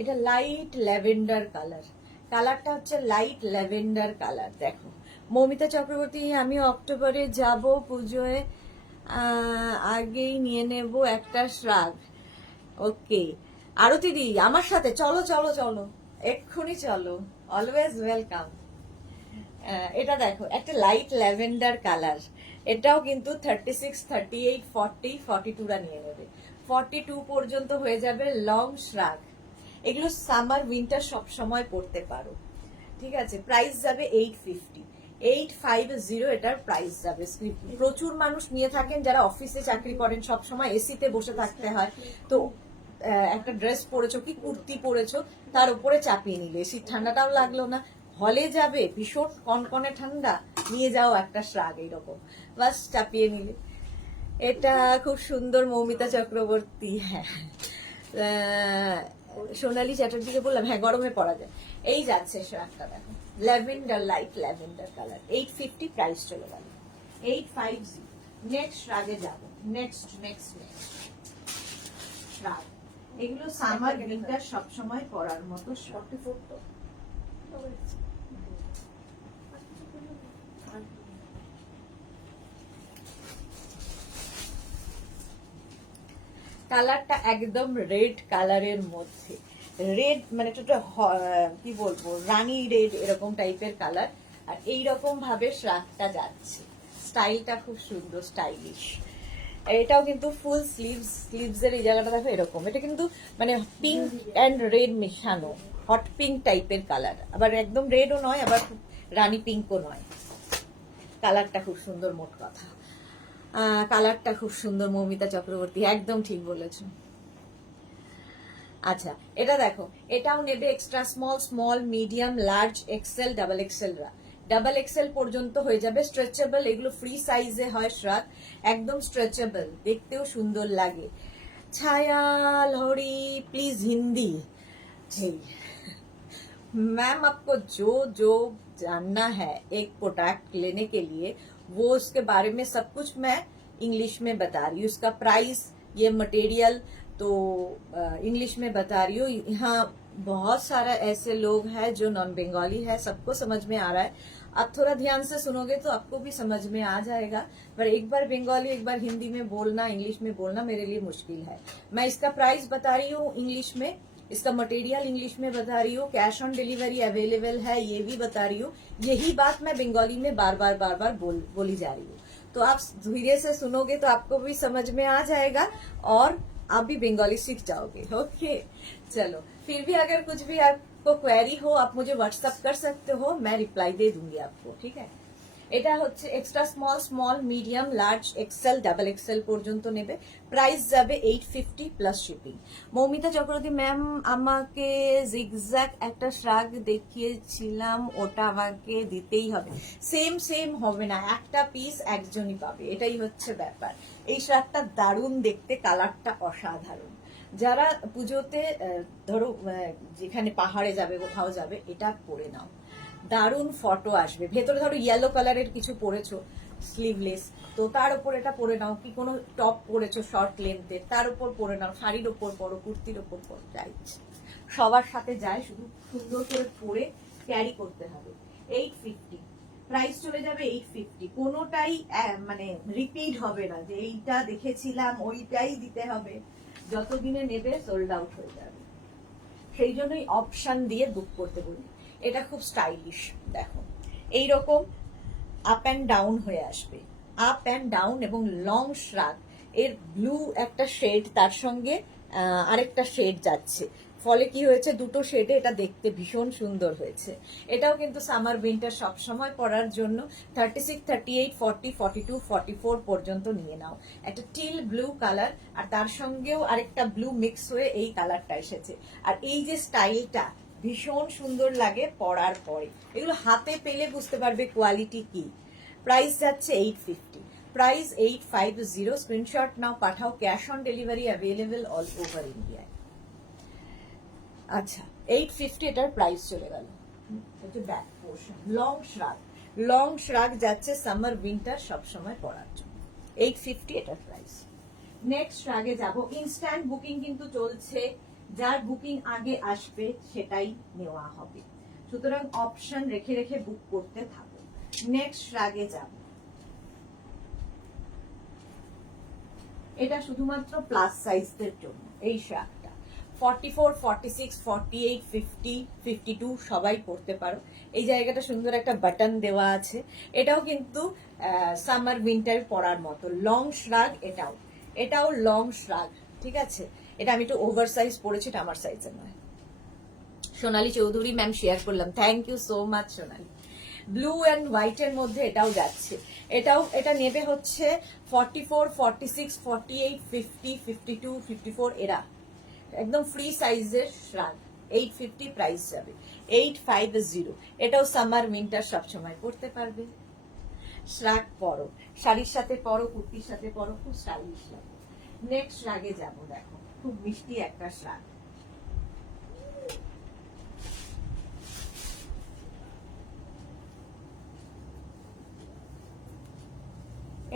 এটা লাইট ল্যাভেন্ডার কালার, কালারটা হচ্ছে লাইট ল্যাভেন্ডার কালার। দেখো মৌমিতা চক্রবর্তী, আমি অক্টোবরে যাব পুজোয়, আগেই নিয়ে নেব একটা শ্রাগ। ওকে আরতি দি আমার সাথে চলো চলো চলো, এক্ষুনি চলো, অলওয়েজ ওয়েলকাম। এটা দেখো একটা লাইট ল্যাভেন্ডার কালার, এটাও কিন্তু 36, 38, 40, 42 রা নিয়ে নেবে। 42 পর্যন্ত হয়ে যাবে লং শ্রাগ। এগুলো সামার উইন্টার সব সময় পড়তে পারো, ঠিক আছে। প্রাইস যাবে 850, 850 এটার প্রাইস যাবে। প্রচুর মানুষ নিয়ে থাকেন যারা অফিসে চাকরি করেন, সব সময় এসিতে বসে থাকতে হয়, তো একটা ড্রেস পরেছো কি কুর্তি পরেছো, তার উপরে চাপিয়ে নিলে শীত ঠান্ডাটাও লাগলো না। হলে যাবে ভীষণ কনকনে ঠান্ডা, নিয়ে যাও একটা শ্রাগ এইরকম, বাস চাপিয়ে নিলে। এটা খুব সুন্দর মৌমিতা চক্রবর্তী। হ্যাঁ সোনালী চ্যাটার্জিকে বললাম, হ্যাঁ গরমে পরা যায়। এই যাচ্ছে শ্রাগটা দেখো, lavender, light lavender colour. 850 price চলে গেল, 850। নেক্সট শ্রাগে যাবো। নেক্সট শ্রাগ, এগুলো সামার উইন্টার সবসময় পরার মতো। 44 তো কালারটা একদম রেড কালারের মধ্যে, রেড মানে একটা কি বলবো রানী রেড এরকম টাইপের কালার। আর এইরকম ভাবে শ্রাগটা যাচ্ছে, স্টাইলটা খুব সুন্দর, স্টাইলিশ। এটাও কিন্তু ফুল স্লিভস এর এই জায়গাটা দেখো এরকম। এটা কিন্তু মানে পিঙ্ক অ্যান্ড রেড মেশানো, হট পিঙ্ক টাইপের কালার, আবার একদম রেডও নয়, আবার রানী পিঙ্কও নয়। কালারটা খুব সুন্দর, মোট কথা কালারটা খুব সুন্দর। মৌমিতা চক্রবর্তী একদম ঠিক বলেছো। আচ্ছা এটা দেখো, এটাও নেবে extra small, small, medium, large, XL, double XL রা। ডাবল এক্সেল পর্যন্ত হয়ে যাবে। স্ট্রেচেবল, এগুলো ফ্রি সাইজে হয় শ্রাগ, একদম স্ট্রেচেবল, দেখতেও সুন্দর লাগে। ছায়া লহरी प्लीज हिंदी जी। मैम आपको जो जो जानना है एक प्रोडक्ट लेने के लिए, वो उसके बारे में सब कुछ मैं इंग्लिश में बता रही हूँ। उसका प्राइस, ये मटेरियल तो इंग्लिश में बता रही हूँ। यहाँ बहुत सारा ऐसे लोग हैं जो नॉन बंगाली है, सबको समझ में आ रहा है। आप थोड़ा ध्यान से सुनोगे तो आपको भी समझ में आ जाएगा, पर एक बार बंगाली एक बार हिंदी में बोलना, इंग्लिश में बोलना मेरे लिए मुश्किल है। मैं इसका प्राइस बता रही हूँ इंग्लिश में, इसका मटेरियल इंग्लिश में बता रही हूँ, कैश ऑन डिलीवरी अवेलेबल है ये भी बता रही हूँ। यही बात मैं बंगाली में बार बार बोली जा रही हूँ। तो आप धीरे से सुनोगे तो आपको भी समझ में आ जाएगा और आप भी बंगाली सीख जाओगे। ओके चलो, फिर भी अगर कुछ भी आपको क्वेरी हो आप मुझे व्हाट्सएप कर सकते हो, मैं रिप्लाई दे दूंगी आपको, ठीक है। এটা হচ্ছে extra small, small, medium, large, XL, double XL পর্যন্ত নেবে। প্রাইস যাবে 850 plus shipping. Moumita Chakraborty ma'am, আমাকে জিগজ্যাগ একটা শ্রাগ দেখিয়েছিলাম, ওটা আমাকে দিতেই হবে। সেম হবে না, একটা পিস একজনই পাবে, এটাই হচ্ছে ব্যাপার। এই শ্রাগটা দারুণ দেখতে, কালারটা অসাধারণ। যারা পুজোতে ধরো যেখানে পাহাড়ে যাবে, কোথাও যাবে, এটা পরে নাও, দারুণ ফটো আসবে। ভেতরে ধরো ইয়েলো কালারের কিছু পরেছো স্লিভলেস, তো তার উপর এটা পরে নাও। কি কোনো টপ পরেছো শর্ট লেন্থের, তার উপর পরে নাও, শাড়ির উপর পরো, কুর্তির উপর পরো, যাই সবার সাথে যায়, শুধু সুন্দর করে পরে ক্যারি করতে হবে। 850 প্রাইস চলে যাবে, 850। কোনোটাই মানে রিপিট হবে না যে এইটা দেখেছিলাম ওইটাই দিতে হবে, যতদিনে নেবে সোল্ড আউট হয়ে যাবে। সেই জন্যই অপশন দিয়ে বুক করতে বলি। এটা খুব স্টাইলিশ, দেখো এইরকম আপ অ্যান্ড ডাউন হয়ে আসবে, আপ অ্যান্ড ডাউন, এবং লং শ্রাগ, এর ব্লু একটা শেড তার সঙ্গে আরেকটা শেড যাচ্ছে, ফলে কি হয়েছে দুটো শেডে এটা দেখতে ভীষণ সুন্দর হয়েছে। এটাও কিন্তু সামার উইন্টার সবসময় পরার জন্য 36, 38, 40, 42, 44 পর্যন্ত নিয়ে নাও। একটা টিল ব্লু কালার, আর তার সঙ্গেও আরেকটা ব্লু মিক্স হয়ে এই কালারটা এসেছে। আর এই যে স্টাইলটা ভীষণ সুন্দর লাগে পরার পরে, এগুলো হাতে পেলে বুঝতে পারবে কোয়ালিটি কি। প্রাইস যাচ্ছে 850, প্রাইস 850। স্ক্রিনশট নাও, পাঠাও, cash on delivery available all over ইন্ডিয়ায়। আচ্ছা 850 এটার প্রাইস চলে গেল। ব্যাক পোর্শন লং শ্রাগ, লং শ্রাগ যাচ্ছে সামার উইন্টার সবসময় পরার জন্য, 850 এটার প্রাইস। নেক্সট শ্রাগে যাব, ইনস্ট্যান্ট বুকিং কিন্তু চলছে, যার বুকিং আগে আসবে সেটাই নেওয়া হবে, সুতরাং অপশন রেখে রেখে বুক করতে থাকো। নেক্সট শ্রাগে যাব, এটা শুধুমাত্র প্লাস সাইজদের জন্য। এই শ্রাগটা 44, 46, 48, 50, 52 সবাই পড়তে পারো। এই জায়গাটা সুন্দর একটা বাটন দেওয়া আছে, এটাও কিন্তু সামার উইন্টার পরার মতো লং শ্রাগ। এটাও লং শ্রাগ, ঠিক আছে। এটা আমি একটু ওভার সাইজ পরেছি, এটা আমার সাইজের নয়। সোনালী চৌধুরী ম্যাম শেয়ার করলাম, thank you so much Sonali. Blue and হোয়াইটের মধ্যে এটাও যাচ্ছে, এটা নেবে হচ্ছে 44, 46, 48, 50, 52, 54, এরা একদম ফ্রি সাইজের শ্রাগ। 850 প্রাইস যাবে, 850। এটাও সামার উইন্টার সবসময় পড়তে পারবে। শ্রাগ পরো, শাড়ির সাথে পরো, কুর্তির সাথে পরো, খুব স্টাইলিশ লাগে। নেক্সট শ্রাগে যাব, দেখো খুব মিষ্টি একটা শ্রাগ।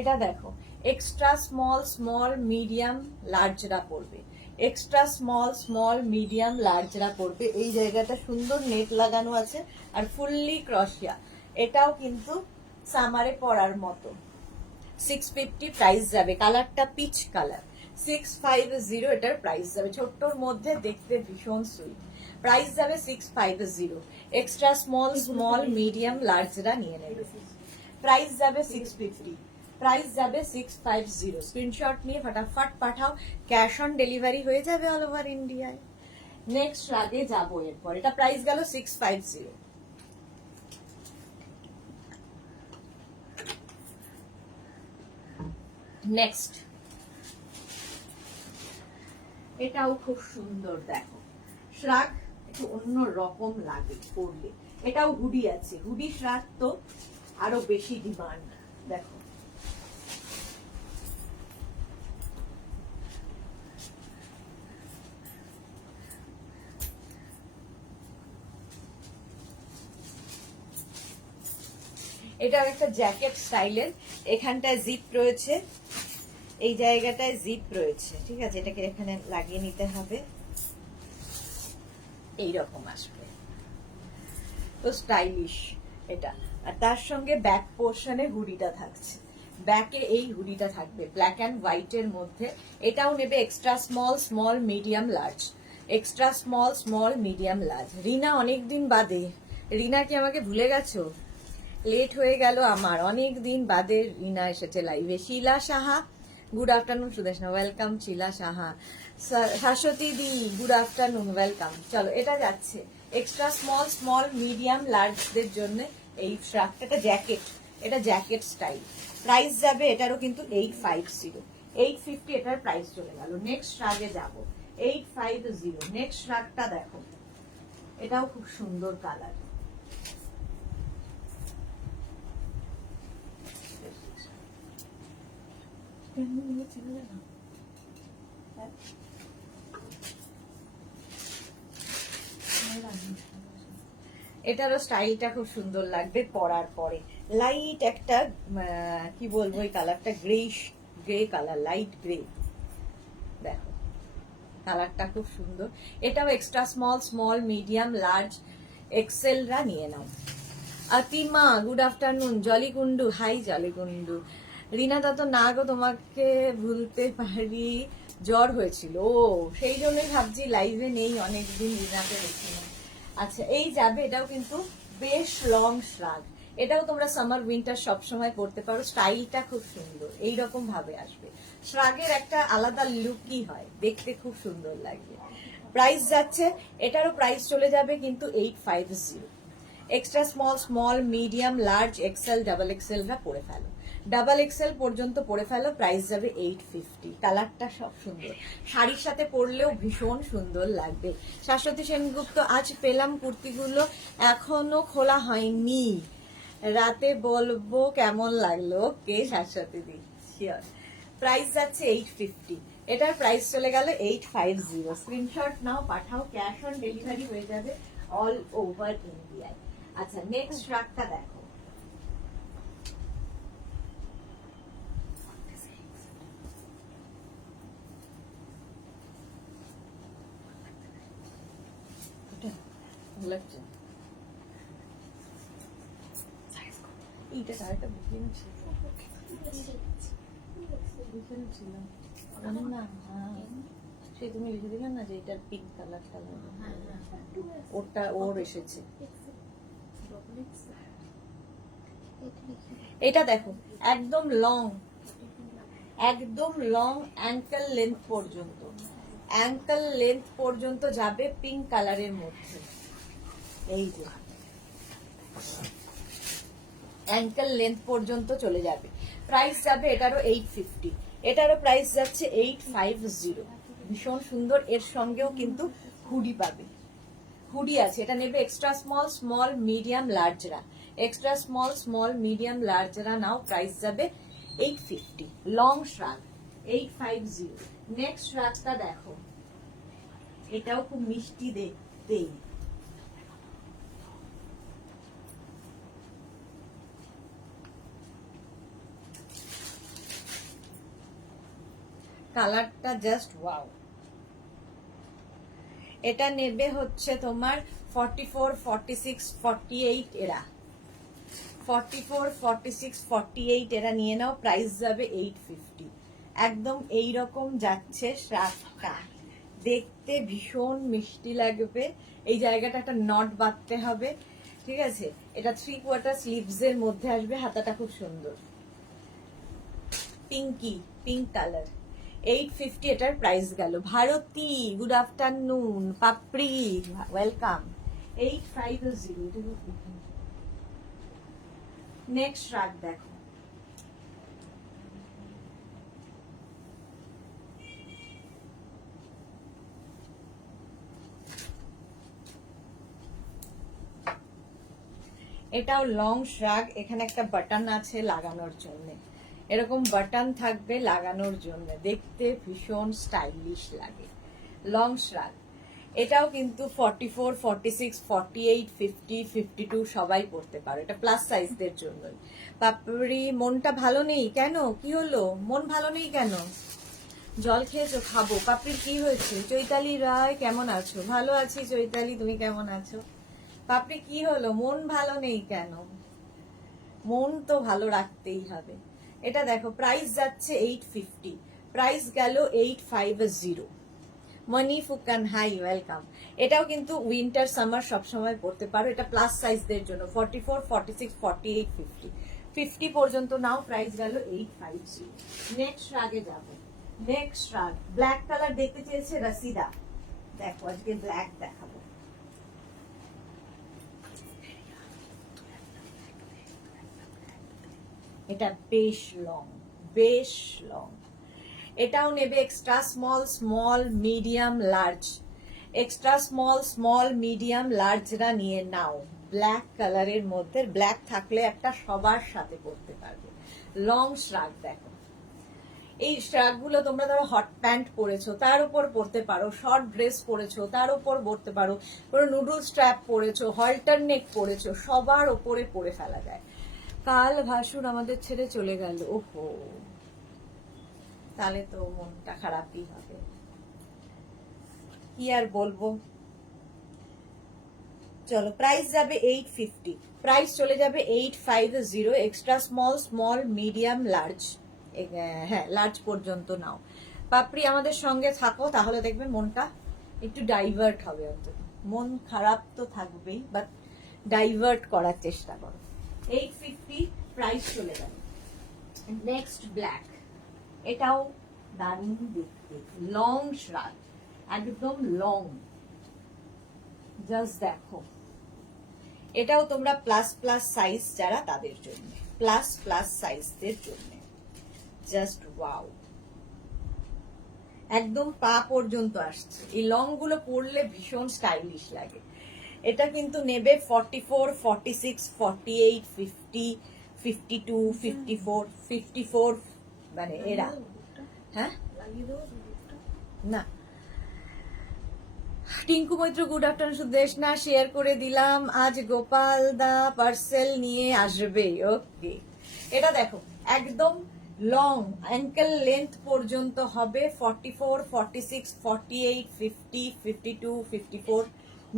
এটা দেখো এক্সট্রা স্মল, স্মল, মিডিয়াম, লার্জরা পড়বে, এক্সট্রা স্মল, স্মল, মিডিয়াম, লার্জরা পড়বে। এই জায়গাটা সুন্দর নেট লাগানো আছে আর ফুললি ক্রশিয়া, এটাও কিন্তু সামারে পরার মতো। 650 প্রাইস যাবে, কালারটা পিচ কালার। 650 এটার প্রাইস যাবে, ছোট্টর মধ্যে দেখতে ভীষণ সুইট। প্রাইস যাবে 650। এক্সট্রা স্মল, স্মল, মিডিয়াম, লার্জরা নিয়ে নেবে। প্রাইস যাবে 650, প্রাইস যাবে 650। স্ক্রিনশট নিয়ে ফটাফট পাঠাও, ক্যাশ অন ডেলিভারি হয়ে যাবে অল ওভার ইন্ডিয়ায়। নেক্সট রাগে যাবো এরপর, এটা প্রাইস গেল 650। নেক্সট এটাও খুব সুন্দর, দেখো শ্রাগ একটু অন্য রকম লাগে পরলে। এটাও হুডি আছে, হুডি শ্রাগ তো আরো বেশি ডিমান্ড। দেখো এটা একটা জ্যাকেট স্টাইলের, এখানটায় জিপ রয়েছে, এই জায়গাটায় জিপ রয়েছে, ঠিক আছে। এটাকে এখানে লাগিয়ে নিতে হবে, এইরকম আসবে, তো স্টাইলিশ এটা। আর তার সঙ্গে ব্যাক পোর্শনে হুডিটা থাকছে, ব্যাকে এই হুডিটা থাকবে ব্ল্যাক অ্যান্ড হোয়াইটের মধ্যে। এটাও নেবে extra small, small, medium, large, extra small, small, medium, large. Rina অনেকদিন বাদে, রিনা কি আমাকে ভুলে গেছো? লেট হয়ে গেল আমার, অনেক দিন বাদে রিনা এসেছে লাইভে। Shila Saha, good afternoon. Sudeshna welcome. Shila Saha, Shashwati দি গুড আফটারনুন, ওয়েলকাম। চলো এটা যাচ্ছে এক্সট্রা স্মল, স্মল, মিডিয়াম, লার্জদের জন্য এই শ্রাগটা। এটা জ্যাকেট, এটা জ্যাকেট স্টাইল। প্রাইস যাবে এটারও কিন্তু 850, 850 এটার প্রাইস চলে গেল। নেক্সট শ্রাগে যাব, 850। নেক্সট শ্রাগটা দেখো, এটাও খুব সুন্দর কালার। এটারও স্টাইলটা খুব সুন্দর লাগবে পরার পরে। লাইট একটা কি বলবো, এই কালারটা greyish, grey colour, light grey. দেখো কালারটা খুব সুন্দর। এটাও extra small, small, medium, large, এক্সেলরা নিয়ে নাও। Atima good afternoon. Jolikundu, hi Jolikundu. Rina Datta, না গো তোমাকে ভুলতে পারি, জ্বর হয়েছিল, ও সেই জন্যই ভাবছি লাইভে নেই, অনেকদিন রিনাকে দেখি না। আচ্ছা এই যাবে, এটাও কিন্তু বেশ লং শ্রাগ, এটাও তোমরা সামার উইন্টার সবসময় পরতে পারো, স্টাইলটা খুব সুন্দর, এইরকম ভাবে আসবে। শ্রাগের একটা আলাদা লুকই হয়, দেখতে খুব সুন্দর লাগবে। প্রাইস যাচ্ছে, এটারও প্রাইস চলে যাবে কিন্তু 850। Extra small, small, medium, large, XL, double এক্সেলরা পরে ফেলো, ডাবল এক্সেল পর্যন্ত পরে ফেলো, প্রাইস যাবে 850। কালারটা সব সুন্দর, শাড়ির সাথে পরলেও ভীষণ সুন্দর লাগবে। শাশ্বতী সেনগুপ্ত, আজ পেলাম কুর্তিগুলো, এখনো খোলা হয়নি, রাতে বলবো কেমন লাগলো। কে শাশ্বতী দি, শিওর। প্রাইস যাচ্ছে 850, এটার প্রাইস চলে গেল 850। স্ক্রিনশট নাও, পাঠাও, ক্যাশ অন ডেলিভারি হয়ে যাবে অল ওভার ইন্ডিয়ায়। আচ্ছা নেক্সট রাগটা দেখো, লাগছে এইটা, আরেকটা বুকিং ছিল না, সেই তুমি লিখে দিলে না যে এটার পিঙ্ক কালারটা লাগবে, ওটা ওর এসেছে। এটা দেখো একদম লং, একদম লং অ্যাঙ্কেল লেন্থ পর্যন্ত, অ্যাঙ্কেল লেন্থ পর্যন্ত যাবে পিঙ্ক কালারের মধ্যে, এই যে অ্যাঙ্কেল লেন্থ পর্যন্ত চলে যাবে। প্রাইস যাবে এটারও 850, এটারও প্রাইস যাচ্ছে 850। ভীষণ সুন্দর, এর সঙ্গেও কিন্তু হুডি পাবে, হুডি আছে, এটা নেবে এক্সট্রা স্মল, স্মল, মিডিয়াম, লার্জরা, এক্সট্রা স্মল, স্মল, মিডিয়াম, লার্জরা নাও, প্রাইস যাবে 850। লং শ্রাগ 850। নেক্সট শ্রাগটা দেখো, এটাও খুব মিষ্টি দেখতেই, কালারটা জাস্ট ওয়াও। এটা নেবে হচ্ছে তোমার 44, 46, 48 এরা, 44, 46, 48 এরা নিয়ে নাও, প্রাইস যাবে 850। একদম এইরকম যাচ্ছে শ্রাগটা, দেখতে ভীষণ মিষ্টি লাগবে। এই জায়গাটা একটা নট বাঁধতে হবে, ঠিক আছে। এটা 3/4 স্লিভস এর মধ্যে আসবে, হাতাটা খুব সুন্দর, পিঙ্কি পিঙ্ক কালার। 850 এটার প্রাইস গেল। ভারতী গুড আফটারনুন, পাপড়ি ওয়েলকাম। 850। নেক্সট শ্রাগ দেখো, এটাও লং শ্রাগ, এখানে একটা বাটন আছে লাগানোর জন্য, এরকম বাটন থাকবে লাগানোর জন্য, দেখতে ভীষণ স্টাইলিশ লাগে। লং শ্রাগ, এটাও কিন্তু 44, 46, 48, 50, 52 সবাই পড়তে পারো, এটা প্লাস সাইজদের জন্য। পাপড়ি, মনটা ভালো নেই কেন, কি হলো, মন ভালো নেই কেন? জল খেয়েছো? খাবো। পাপড়ির কি হয়েছে? চৈতালি রায় কেমন আছো? ভালো আছি চৈতালি, তুমি কেমন আছো? পাপড়ি কি হলো, মন ভালো নেই কেন? মন তো ভালো রাখতেই হবে। এটা দেখো প্রাইস যাচ্ছে 850, প্রাইস গেল 850। মনি ফুকান, হাই ওয়েলকাম। এটাও কিন্তু উইন্টার সামার সবসময় পড়তে পারো, এটা প্লাস সাইজদের জন্য। 44, 46, 48, 50, 50 পর্যন্ত নাও, প্রাইস গেল 850। নেক্সট রাগে যাবো, নেক্সট রাগ ব্ল্যাক কালার দেখতে চেয়েছে রাসিদা, দেখো আজকে ব্ল্যাক দেখাবো। এটা বেশ লং, বেশ লং। এটাও নেবে extra small, small, medium, large, extra small, small, medium, লার্জরা নিয়ে নাও। ব্ল্যাক কালারের মধ্যে, ব্ল্যাক থাকলে একটা সবার সাথে পরতে পারবে। লং শ্রাগ দেখো, এই শ্রাগগুলো তোমরা ধরো হট প্যান্ট পরেছো তার উপর পরতে পারো, শর্ট ড্রেস পরেছো তার উপর পরতে পারো, নুডল স্ট্র্যাপ পরেছো, হল্টার নেক পরেছো, সবার ওপরে পরে ফেলা যায়। কাল ভাসুর আমাদের ছেড়ে চলে গেল, ওহো, তাহলে তো মনটা খারাপই হবে, কি আর বলবো। চলো প্রাইস যাবে 850, প্রাইস চলে যাবে 850। Extra small, small, medium, large, হ্যাঁ লার্জ পর্যন্ত নাও, পাপড়ি আমাদের সঙ্গে থাকো, তাহলে দেখবে মনটা একটু ডাইভার্ট হবে। অন্তত মন খারাপ তো থাকবেই, বাট ডাইভার্ট করার চেষ্টা করো। 850 প্রাইস চলে গেল। নেক্সট ব্ল্যাক, এটাও দারুণ দেখতে, লং শ্রাগ, একদম লং। জাস্ট দেখো, এটাও তোমরা প্লাস প্লাস সাইজ যারা তাদের জন্য, প্লাস প্লাস সাইজদের জন্য। জাস্ট ওয়াও, একদম পা পর্যন্ত আসছে। এই লং গুলো পরলে ভীষণ স্টাইলিশ লাগে। এটা কিন্তু নেবে 44, 46, 48, 50, 52, 54, 54, মানে এরা। হ্যাঁ না, টিঙ্কু মৈত্র গুড আফটারনুন। সুদেশ না শেয়ার করে দিলাম, আজ গোপাল দা পার্সেল নিয়ে আসবে। ওকে, এটা দেখো একদম লং, অ্যাঙ্কেল লেন্থ পর্যন্ত হবে। 44, 46, 48, 50, 52, 54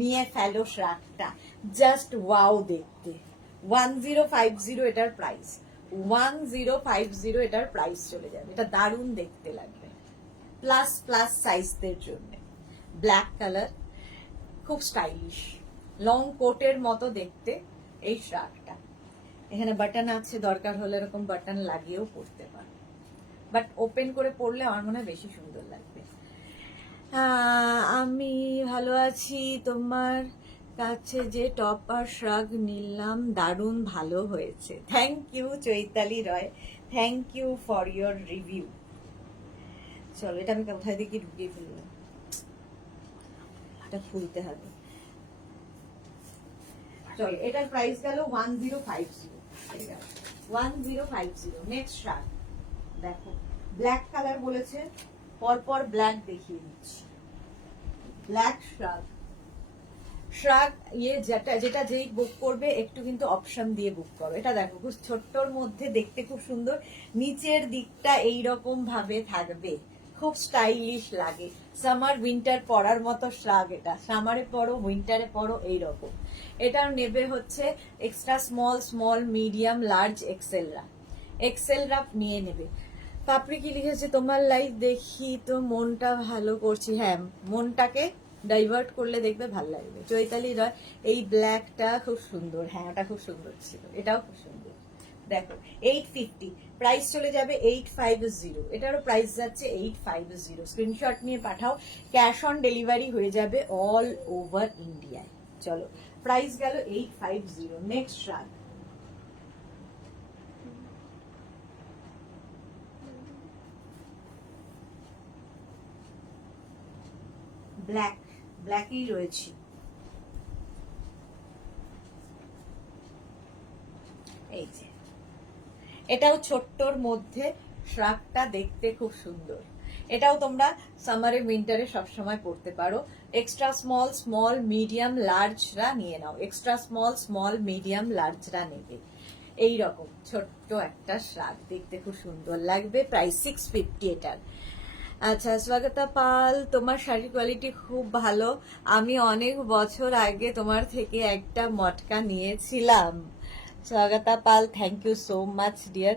নিয়ে ফেলো শ্রাগটা। জাস্ট ওয়াও দেখতে। 1050 এটার প্রাইস, 1050 এটার প্রাইস চলে যাবে। এটা দারুণ দেখতে লাগবে, প্লাস প্লাস সাইজদের জন্য। ব্ল্যাক কালার, খুব স্টাইলিশ, লং কোটের মতো দেখতে এই শ্রাগটা। এখানে বাটন আছে, দরকার হলে এরকম বাটন লাগিয়েও পরতে পারো, বাট ওপেন করে পরলে আমার মনে হয় বেশি সুন্দর লাগবে। আমি ভালো আছি, তোমার কাছে যে টপ আর শ্রাগ নিলাম দারুণ ভালো হয়েছে। Thank you Chaitali Roy, thank you for your review. চলো, এটা আমি কোথায় দেখি ঢুকিয়ে ফেললাম, এটা খুলতে হবে। চলো, এটার প্রাইস গেল 1050। 1050। নেক্সট শ্রাগ দেখো, ব্ল্যাক কালার বলেছে, পরপর ব্ল্যাক দেখিয়ে দিচ্ছি। ব্ল্যাক শ্রাগ, শ্রাগ ইয়ে যেটা যেই বুক করবে একটু কিন্তু অপশন দিয়ে বুক করো। এটা দেখো খুব ছোট্টর মধ্যে দেখতে খুব সুন্দর, নিচের দিকটা এইরকম ভাবে থাকবে, খুব স্টাইলিশ লাগে। সামার উইন্টার পরার মতো শ্রাগ। এটা সামারে পরো, উইন্টারে পরো, এইরকম। এটার নেবে হচ্ছে extra small, small, medium, large, এক্সেলরা। এক্সেলরা নিয়ে নেবে। পাপড়ি কি লিখেছে, তোমার লাইফ দেখি তো মনটা ভালো করছি। হ্যাঁ, মনটাকে ডাইভার্ট করলে দেখবে ভালো লাগবে। চৈতালি রয়, এই ব্ল্যাকটা খুব সুন্দর। হ্যাঁ, ওটা খুব সুন্দর ছিল, এটাও খুব সুন্দর। দেখো 850 প্রাইস চলে যাবে 850। এটারও প্রাইস যাচ্ছে 850। স্ক্রিনশট নিয়ে পাঠাও, ক্যাশ অন ডেলিভারি হয়ে যাবে অল ওভার ইন্ডিয়ায়। চলো, প্রাইস গেল 850। নেক্সট শ্রাগ, ব্ল্যাক, ব্ল্যাকই রয়েছে। এই যে, এটাও ছোট্টর মধ্যে, শ্রাগটা দেখতে খুব সুন্দর। এটাও তোমরা সামারে উইন্টারে সবসময় পরতে পারো। এক্সট্রা স্মল, স্মল, মিডিয়াম, লার্জরা নিয়ে নাও। এক্সট্রা স্মল, স্মল, মিডিয়াম, লার্জরা নেবে। এইরকম ছোট্ট একটা শ্রাগ, দেখতে খুব সুন্দর লাগবে। প্রাইস 650 এটার। আচ্ছা, স্বাগতা পাল, তোমার শাড়ির কোয়ালিটি খুব ভালো। আমি অনেক বছর আগে তোমার থেকে একটা মটকা নিয়েছিলাম। Swagata Pal, thank you so much dear.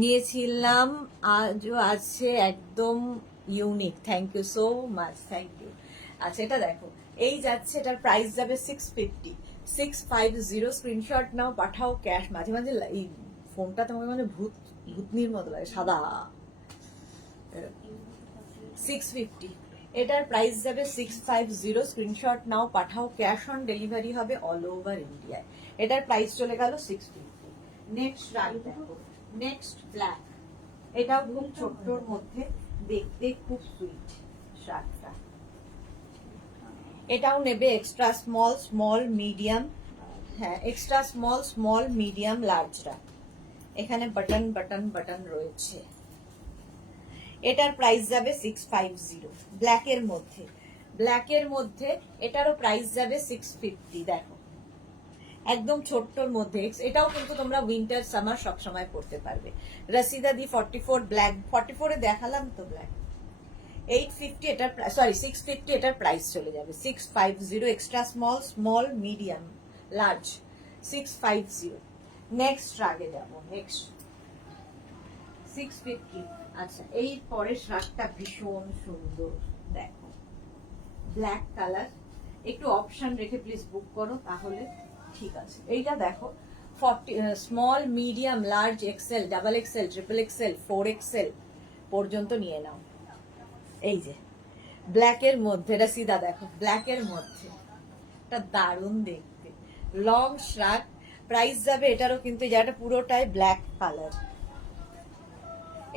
নিয়েছিলাম, আজও আছে, একদম unique. Thank you so much, thank you. আচ্ছা, এটা দেখো, এই যাচ্ছে, এটার প্রাইস যাবে 650। 650 স্ক্রিনশট নাও, পাঠাও ক্যাশ। মাঝে মাঝে এই ফোনটা তোমাকে মানে ভূতনির মতো লাগে, সাদা। 650, এটার প্রাইস যাবে 650। স্ক্রিনশট নাও, পাঠাও, ক্যাশ অন ডেলিভারি হবে অল ওভার ইন্ডিয়ায়। এটার প্রাইস চলে গেল 650। নেক্সট রাইট দেখো, নেক্সট ব্ল্যাক, এটাও খুব ছোট্টর মধ্যে, দেখতে খুব সুইট শার্টটা। এটাও নেবে এক্সট্রা স্মল, স্মল, মিডিয়াম। হ্যাঁ, এক্সট্রা স্মল, স্মল, মিডিয়াম, লার্জরা। এখানে বাটন বাটন বাটন রয়েছে। এটার প্রাইস যাবে 650। ব্ল্যাকের মধ্যে, ব্ল্যাকের মধ্যে এটারও প্রাইস যাবে 650। দেখো, একদম ছোট্টর মধ্যে। এটাও কিন্তু তোমরা উইন্টার, সামার সবসময় পরতে পারবে। রসিদা দি 44 ব্ল্যাক, 44 এ দেখালাম তো ব্ল্যাক। 850 এটার, সরি 650 এটার প্রাইস চলে যাবে 650। Extra small, small, medium, large, 650। Next আগে যাব, নেক্সট 650। আচ্ছা, এই পরের শার্টটা ভীষণ সুন্দর, দেখো ব্ল্যাক কালার, একটু অপশন রেখে প্লিজ বুক করো তাহলে ঠিক আছে। এইটা দেখো 40 small medium large XL double XL triple XL 4XL পর্যন্ত নিয়ে নাও। এই যে ব্ল্যাকের মধ্যে, এটা সিধা দেখো ব্ল্যাকের মধ্যে, এটা দারুণ দেখতে, লং শ্রাগ। প্রাইস যাবে এটারও কিন্তু এই জায়গাটা পুরোটাই ব্ল্যাক কালার।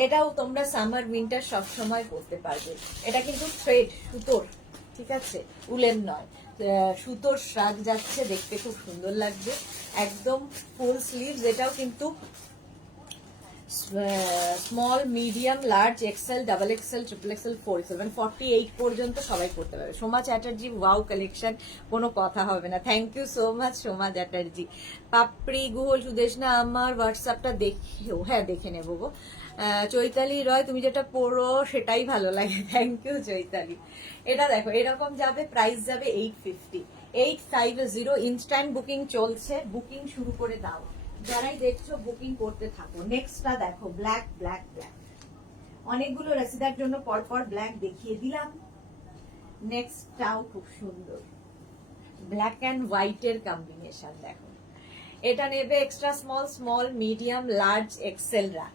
এটাও তোমরা সামার উইন্টার সব সময় পরতে পারবে। এটা কিন্তু থ্রেড সুতোর, ঠিক আছে, উলেন নয়, সুতোর শ্রাগ যাচ্ছে, দেখতে খুব সুন্দর লাগবে, একদম ফুল স্লিভস। এটাও কিন্তু small medium large XL double XL triple XL 4XL মানে 48 পর্যন্ত সবাই করতে পারবে। সোমা চ্যাটার্জি, ওয়াও কালেকশন, কোনো কথা হবে না। Thank you so much Soma Chatterjee. Papri গুহল সুদেশনা, আমার হোয়াটসঅ্যাপটা দেখেও, হ্যাঁ দেখে নেবো গো। চৈতালি রয়, তুমি যেটা পড়ো সেটাই ভালো লাগে, থ্যাংক ইউ চৈতালি। এটা দেখো এরকম যাবে, প্রাইস যাবে 850, 850। ইনস্ট্যান্ট বুকিং চলছে, বুকিং শুরু করে দাও, যারাই দেখছো বুকিং করতে থাকো। নেক্সটটা দেখো ব্ল্যাক ব্ল্যাক ব্ল্যাক, অনেকগুলো রসিদার জন্য পরপর ব্ল্যাক দেখিয়ে দিলাম। নেক্সটটাও খুব সুন্দর, ব্ল্যাক অ্যান্ড হোয়াইটের কম্বিনেশন দেখো। এটা নেবে extra small, small medium large এক্সেলরা,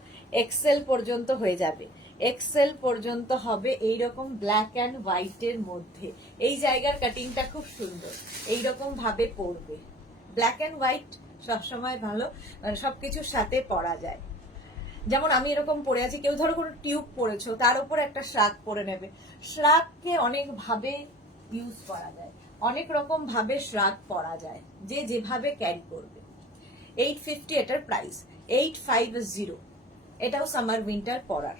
এক্সেল পর্যন্ত হয়ে যাবে, এক্সেল পর্যন্ত হবে এইরকম ব্ল্যাক অ্যান্ড হোয়াইটের মধ্যে। এই জায়গার কাটিংটা খুব সুন্দর, এইরকম ভাবে পরবে। ব্ল্যাক অ্যান্ড হোয়াইট সবসময় ভালো, সবকিছুর সাথে পরা যায়। যেমন আমি এরকম পরে আছি, কেউ ধরো কোনো টিউব পরেছো, তার উপর একটা শ্রাগ পরে নেবে। শ্রাগকে অনেক ভাবে ইউজ করা যায়, অনেক রকম ভাবে শ্রাগ পরা যায়, যে যেভাবে ক্যারি করবে। 850 এটার প্রাইস, 850। এটাও সামার উইন্টার পরার,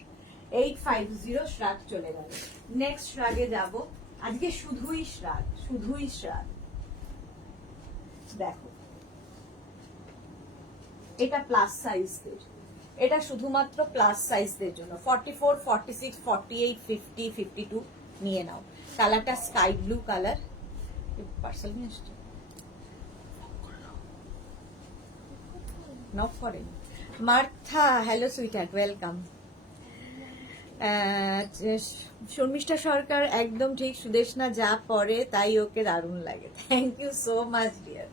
850 শ্রাগ চলে গেল। নেক্সট শ্রাগে যাব, আজকে শুধুই শ্রাগ, শুধুই শ্রাগ। দেখো এটা প্লাস সাইজদের, এটা শুধুমাত্র প্লাস সাইজদের জন্য। 44, 46, 48, 50, 52 নিয়ে নাও। কালারটা স্কাই ব্লু কালার। পার্সেল নিয়ে আসছে, নক করেন। Martha, hello sweetheart, welcome. Sharmistha Sarkar, একদম ঠিক, সুদেশনা যা পরে তাই ওকে দারুণ লাগে, thank you so much dear.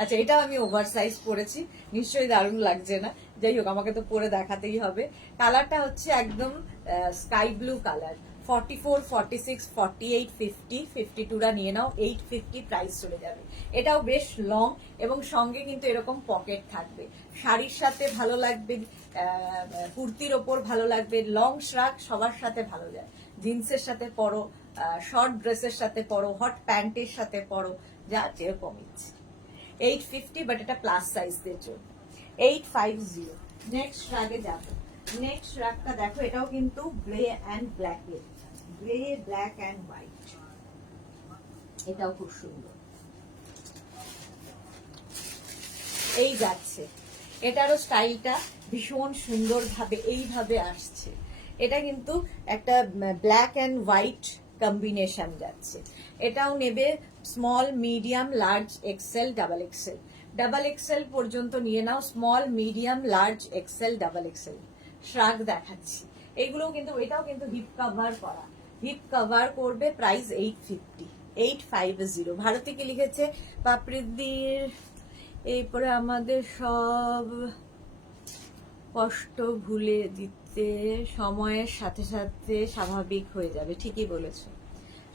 আচ্ছা, এটাও আমি ওভার সাইজ পরেছি, নিশ্চয়ই দারুণ লাগছে না, যাই হোক আমাকে তো পরে দেখাতেই হবে। কালারটা হচ্ছে একদম স্কাই ব্লু কালার। 44, 46, 48, 50, 52রা নিয়ে নাও, 850 প্রাইস চলে যাবে। এটাও বেশ লং এবং সঙ্গে কিন্তু এরকম পকেট থাকবে, শাড়ির সাথে ভালো লাগবে, কুর্তির ওপর ভালো লাগবে। লং শ্রাগ সবার সাথে ভালো যায়, জিন্সের সাথে পরো, শর্ট ড্রেসের সাথে পরো, হট প্যান্টের সাথে পরো, যা যেরকম ইচ্ছে। 850, বাট এটা প্লাস সাইজদের জন্য। 850। নেক্সট শ্রাগে যাবো। নেক্সট শ্রাগটা দেখো, এটাও কিন্তু গ্রে অ্যান্ড ব্ল্যাক এর, গ্রে ব্ল্যাক অ্যান্ড হোয়াইট, এটাও খুব সুন্দর। এই যাচ্ছে, এটারও স্টাইলটা ভীষণ সুন্দর ভাবে এইভাবে আসছে। এটা কিন্তু একটা ব্ল্যাক অ্যান্ড হোয়াইট কম্বিনেশন যাচ্ছে। এটাও নেবে small medium large XL double XL, double XL পর্যন্ত নিয়ে নাও। Small medium large XL double XL shrug দেখাচ্ছি। এগুলো কিন্তু, এটাও কিন্তু হিপ কভার করা, হিপ কভার করবে। প্রাইস 850, 850। ভারতীকে লিখেছে পাপড়িদির, এরপরে আমাদের সব কষ্ট ভুলে দিতে সময়ের সাথে সাথে স্বাভাবিক হয়ে যাবে, ঠিকই বলেছ,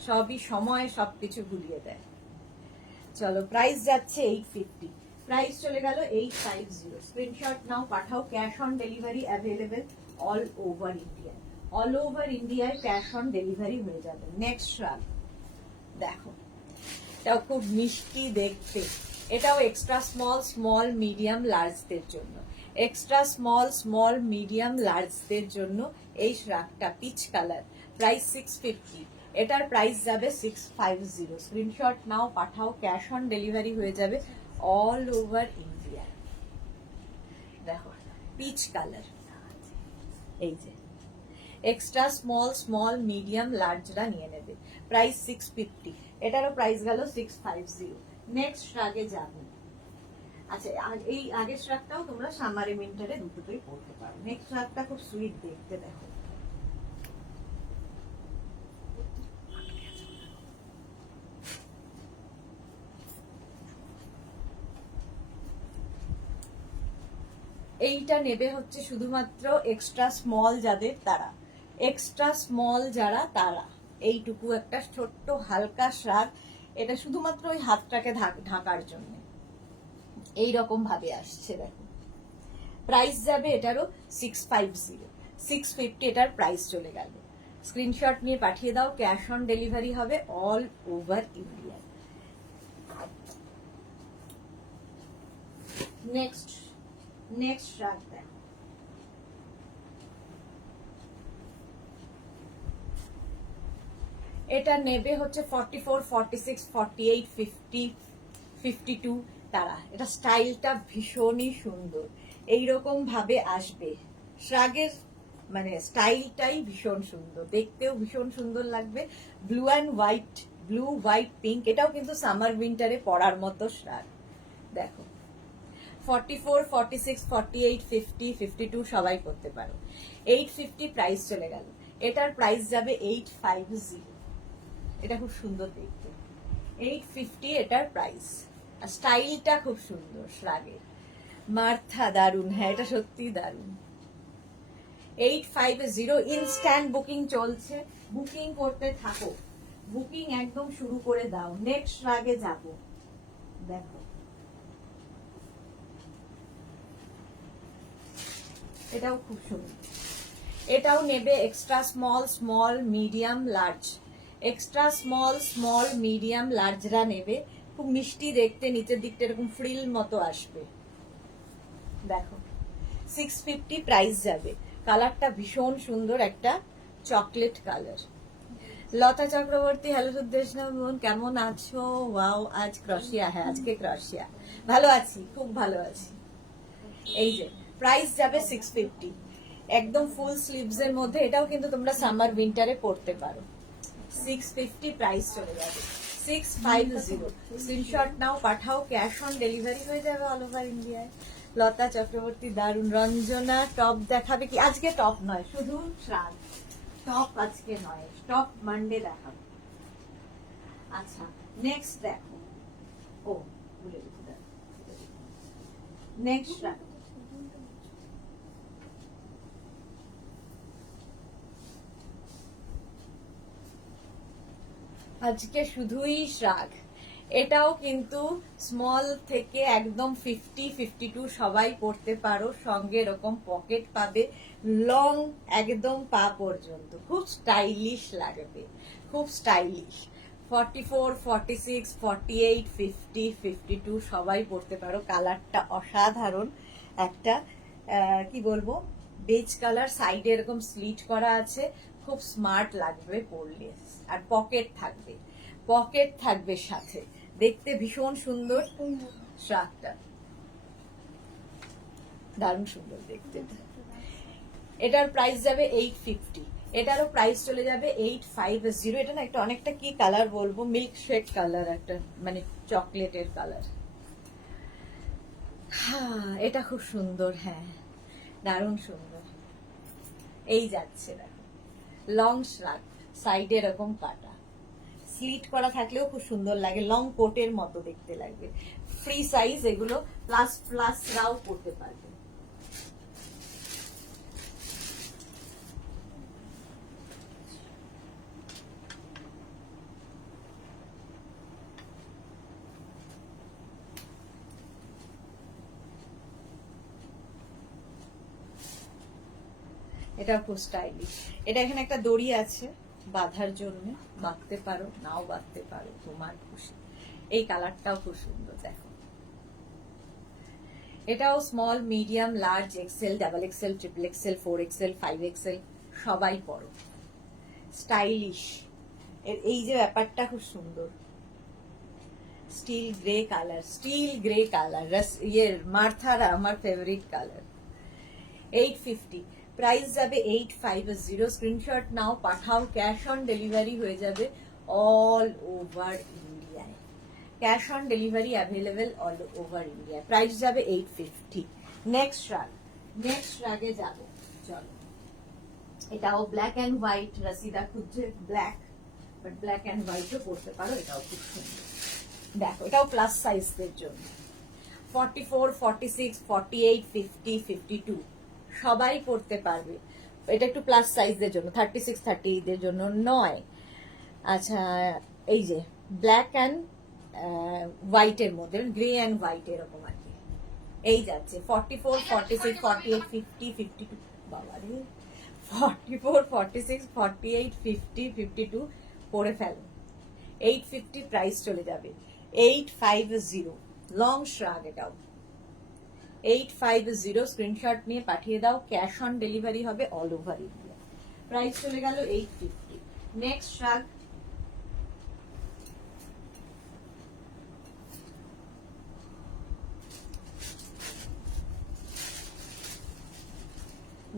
সবই সময় সবকিছু ভুলিয়ে দেয়। চলো, প্রাইস যাচ্ছে 850, প্রাইস চলে গেল 850। স্ক্রিনশট নাও, পাঠাও। Cash on delivery available all over India, all over ইন্ডিয়ায় ক্যাশ অন ডেলিভারি হয়ে যাবে। নেক্সট শ্রাগ দেখো, এটাও খুব মিষ্টি দেখতে। এটাও এক্সট্রা স্মল, স্মল মিডিয়াম লার্জদের জন্য, এক্সট্রা স্মল, স্মল মিডিয়াম লার্জদের জন্য এই শ্রাগটা পিচ কালার। প্রাইস 650, এটার প্রাইস যাবে 650। স্ক্রিনশট নাও, পাঠাও। ক্যাশ অন ডেলিভারি হয়ে যাবে অল ওভার ইন্ডিয়া। দেখো পিচ কালার, এই যে এক্সট্রা স্মল, স্মল মিডিয়াম লার্জরা নিয়ে নেবে। প্রাইস 650, এটারও প্রাইস গেল 650। নেক্সট শ্রাগে যাবে। আচ্ছা, আর এই আগের শ্রাগটাও তোমরা সামারে উইন্টারে দুটোই পরতে পারো। নেক্সট শ্রাগটা খুব সুইট দেখতে, দেখো। এইটা নেবে হচ্ছে শুধুমাত্র এক্সট্রা স্মল যাদের, তারা এক্সট্রা স্মল যারা তারা এইটুকু একটা ছোট্ট হালকা শ্রাগ, এটা শুধুমাত্র ওই হাতটাকে ঢাকার জন্য এইরকম ভাবে আসছে। দেখো প্রাইস যাবে এটারও 650, 650 এটার প্রাইস চলে গেল। স্ক্রিনশট নিয়ে পাঠিয়ে দাও, ক্যাশ অন ডেলিভারি হবে অল ওভার ইন্ডিয়া। নেক্সট শ্রাগ দেখো, এটা নেবে হচ্ছে 44, 46, 48, 50, 52 তারা। এটা স্টাইলটা ভীষণই সুন্দর, এইরকম ভাবে আসবে। শ্রাগের মানে স্টাইলটাই ভীষণ সুন্দর, দেখতেও ভীষণ সুন্দর লাগবে। Blue and white, blue white pink, এটাও কিন্তু সামার উইন্টারে পরার মতো শ্রাগ। দেখো 44, 46, 48, 50, 52 সবাই করতে পারো। 850 প্রাইস চলে গেল, এটার প্রাইস যাবে 850। এটা খুব সুন্দর দেখতে, 850 এটার প্রাইস। আর স্টাইলটা খুব সুন্দর শ্রাগের, মার্থা দারুন, হ্যাঁ এটা সত্যি দারুন। 850 ইনস্ট্যান্ট বুকিং চলছে, বুকিং করতে থাকো, বুকিং একদম শুরু করে দাও। নেক্সট শ্রাগে যাব, দেখো এটাও খুব সুন্দর। এটাও নেবে extra small, small, medium, large. Extra small, small, medium, লার্জরা নেবে। খুব মিষ্টি দেখতে, নিচের দিকটা এরকম ফ্রিল মতো আসবে। দেখো 650 প্রাইস যাবে। কালারটা ভীষণ সুন্দর, একটা চকলেট কালার। লতা চক্রবর্তী, হ্যালো সুদেশনা বোন, কেমন আছো? ওয়াও, আজ ক্রশিয়া, হ্যাঁ আজকে ক্রশিয়া। ভালো আছি, খুব ভালো আছি। এই যে প্রাইস যাবে 650, একদম ফুল স্লিভস এর মধ্যে। এটাও কিন্তু তোমরা সামার উইন্টারে পরতে পারো। 650 প্রাইস চলে যাবে, 650। স্ক্রিনশট নাও, পাঠাও, ক্যাশ অন ডেলিভারি হয়ে যাবে অল ওভার ইন্ডিয়ায়। লতা চক্রবর্তী দারুন। রঞ্জনা টপ দেখাবে কি? আজকে টপ নয়, শুধু শ্রাগ, টপ আজকে নয়, টপ মানডে দেখাবো। আচ্ছা নেক্সট দেখো, ও ভুলে গেছি, নেক্সট আজকে শুধুই শ্রাগ। এটাও কিন্তু স্মল থেকে একদম 50, 52 সবাই পরতে পারো। সঙ্গে এরকম পকেট পাবে, লং একদম পা পর্যন্ত, খুব স্টাইলিশ লাগবে, খুব স্টাইলিশ। 44, 46, 48, 50, 52 সবাই পরতে পারো। কালারটা অসাধারণ, একটা কি বলবো, বেজ কালার, সাইডে এরকম স্লিট করা আছে, খুব স্মার্ট লাগবে পরলে। আর পকেট থাকবে, পকেট থাকবে সাথে, দেখতে ভীষণ সুন্দর। শ্রাগটা দারুণ সুন্দর দেখতে। এটার প্রাইস যাবে 850, এটারও প্রাইস চলে যাবে 850। এটা না একটা অনেকটা কি কালার বলবো, মিল্ক শেক কালার, একটা মানে চকলেটের কালার। হ্যাঁ এটা খুব সুন্দর, হ্যাঁ দারুণ সুন্দর। এই যাচ্ছে দেখো, লং শ্রাগ, সাইডে এরকম কাটা, স্লিট করা থাকলেও খুব সুন্দর লাগে, লং কোটের মতো দেখতে লাগবে। ফ্রি সাইজ এগুলো, প্লাস প্লাস রাও করতে পারবে। এটা খুব স্টাইলিশ। এটা এখানে একটা দড়ি আছে বাঁধার জন্য, বাঁধতে পারো, নাও বাঁধতে পারো, তোমার খুশি। এই কালারটাও খুব সুন্দর, দেখো। এটাও small, medium, large, XL, double XL, triple XL, 4XL, 5XL সবাই পরো, স্টাইলিশ। এই যে ব্যাপারটা খুব সুন্দর, still grey colour, still grey colour, ইয়ের মার্থারা আমার ফেভারিট কালার। 850 প্রাইস যাবে 850। স্ক্রিনশট নাও, পাঠাও, ক্যাশ অন ডেলিভারি হয়ে যাবে অল ওভার ইন্ডিয়ায়। Cash on delivery available all over India. Price যাবে 850। নেক্সট শ্রাগে যাব, চলো। এটাও ব্ল্যাক অ্যান্ড হোয়াইট, রাসিদা খুঁজছে ব্ল্যাক, বাট ব্ল্যাক অ্যান্ড হোয়াইটও পড়তে পারো, এটাও খুব সুন্দর। দেখো এটাও প্লাস সাইজদের জন্য, 44, 46, 48, 50, 52 সবাই পড়তে পারবে। এটা একটু প্লাস সাইজদের জন্য, 36, 38 দের জন্য নয়। আচ্ছা, এই যে ব্ল্যাক অ্যান্ড হোয়াইটের মধ্যে, গ্রে অ্যান্ড হোয়াইট এরকম আর কি। এই যাচ্ছে 44, 46, 48, 50, 52, বাবা রে, 44, 46, 48, 50, 52 পরে ফেলো। 850 প্রাইস চলে যাবে। 850 লং শ্রাগ, এটাও 850। স্ক্রিনশট নিয়ে পাঠিয়ে দাও, ক্যাশ অন ডেলিভারি হবে অল ওভার ইন্ডিয়া। প্রাইস চলে গেল 850। নেক্সট শ্রাগ,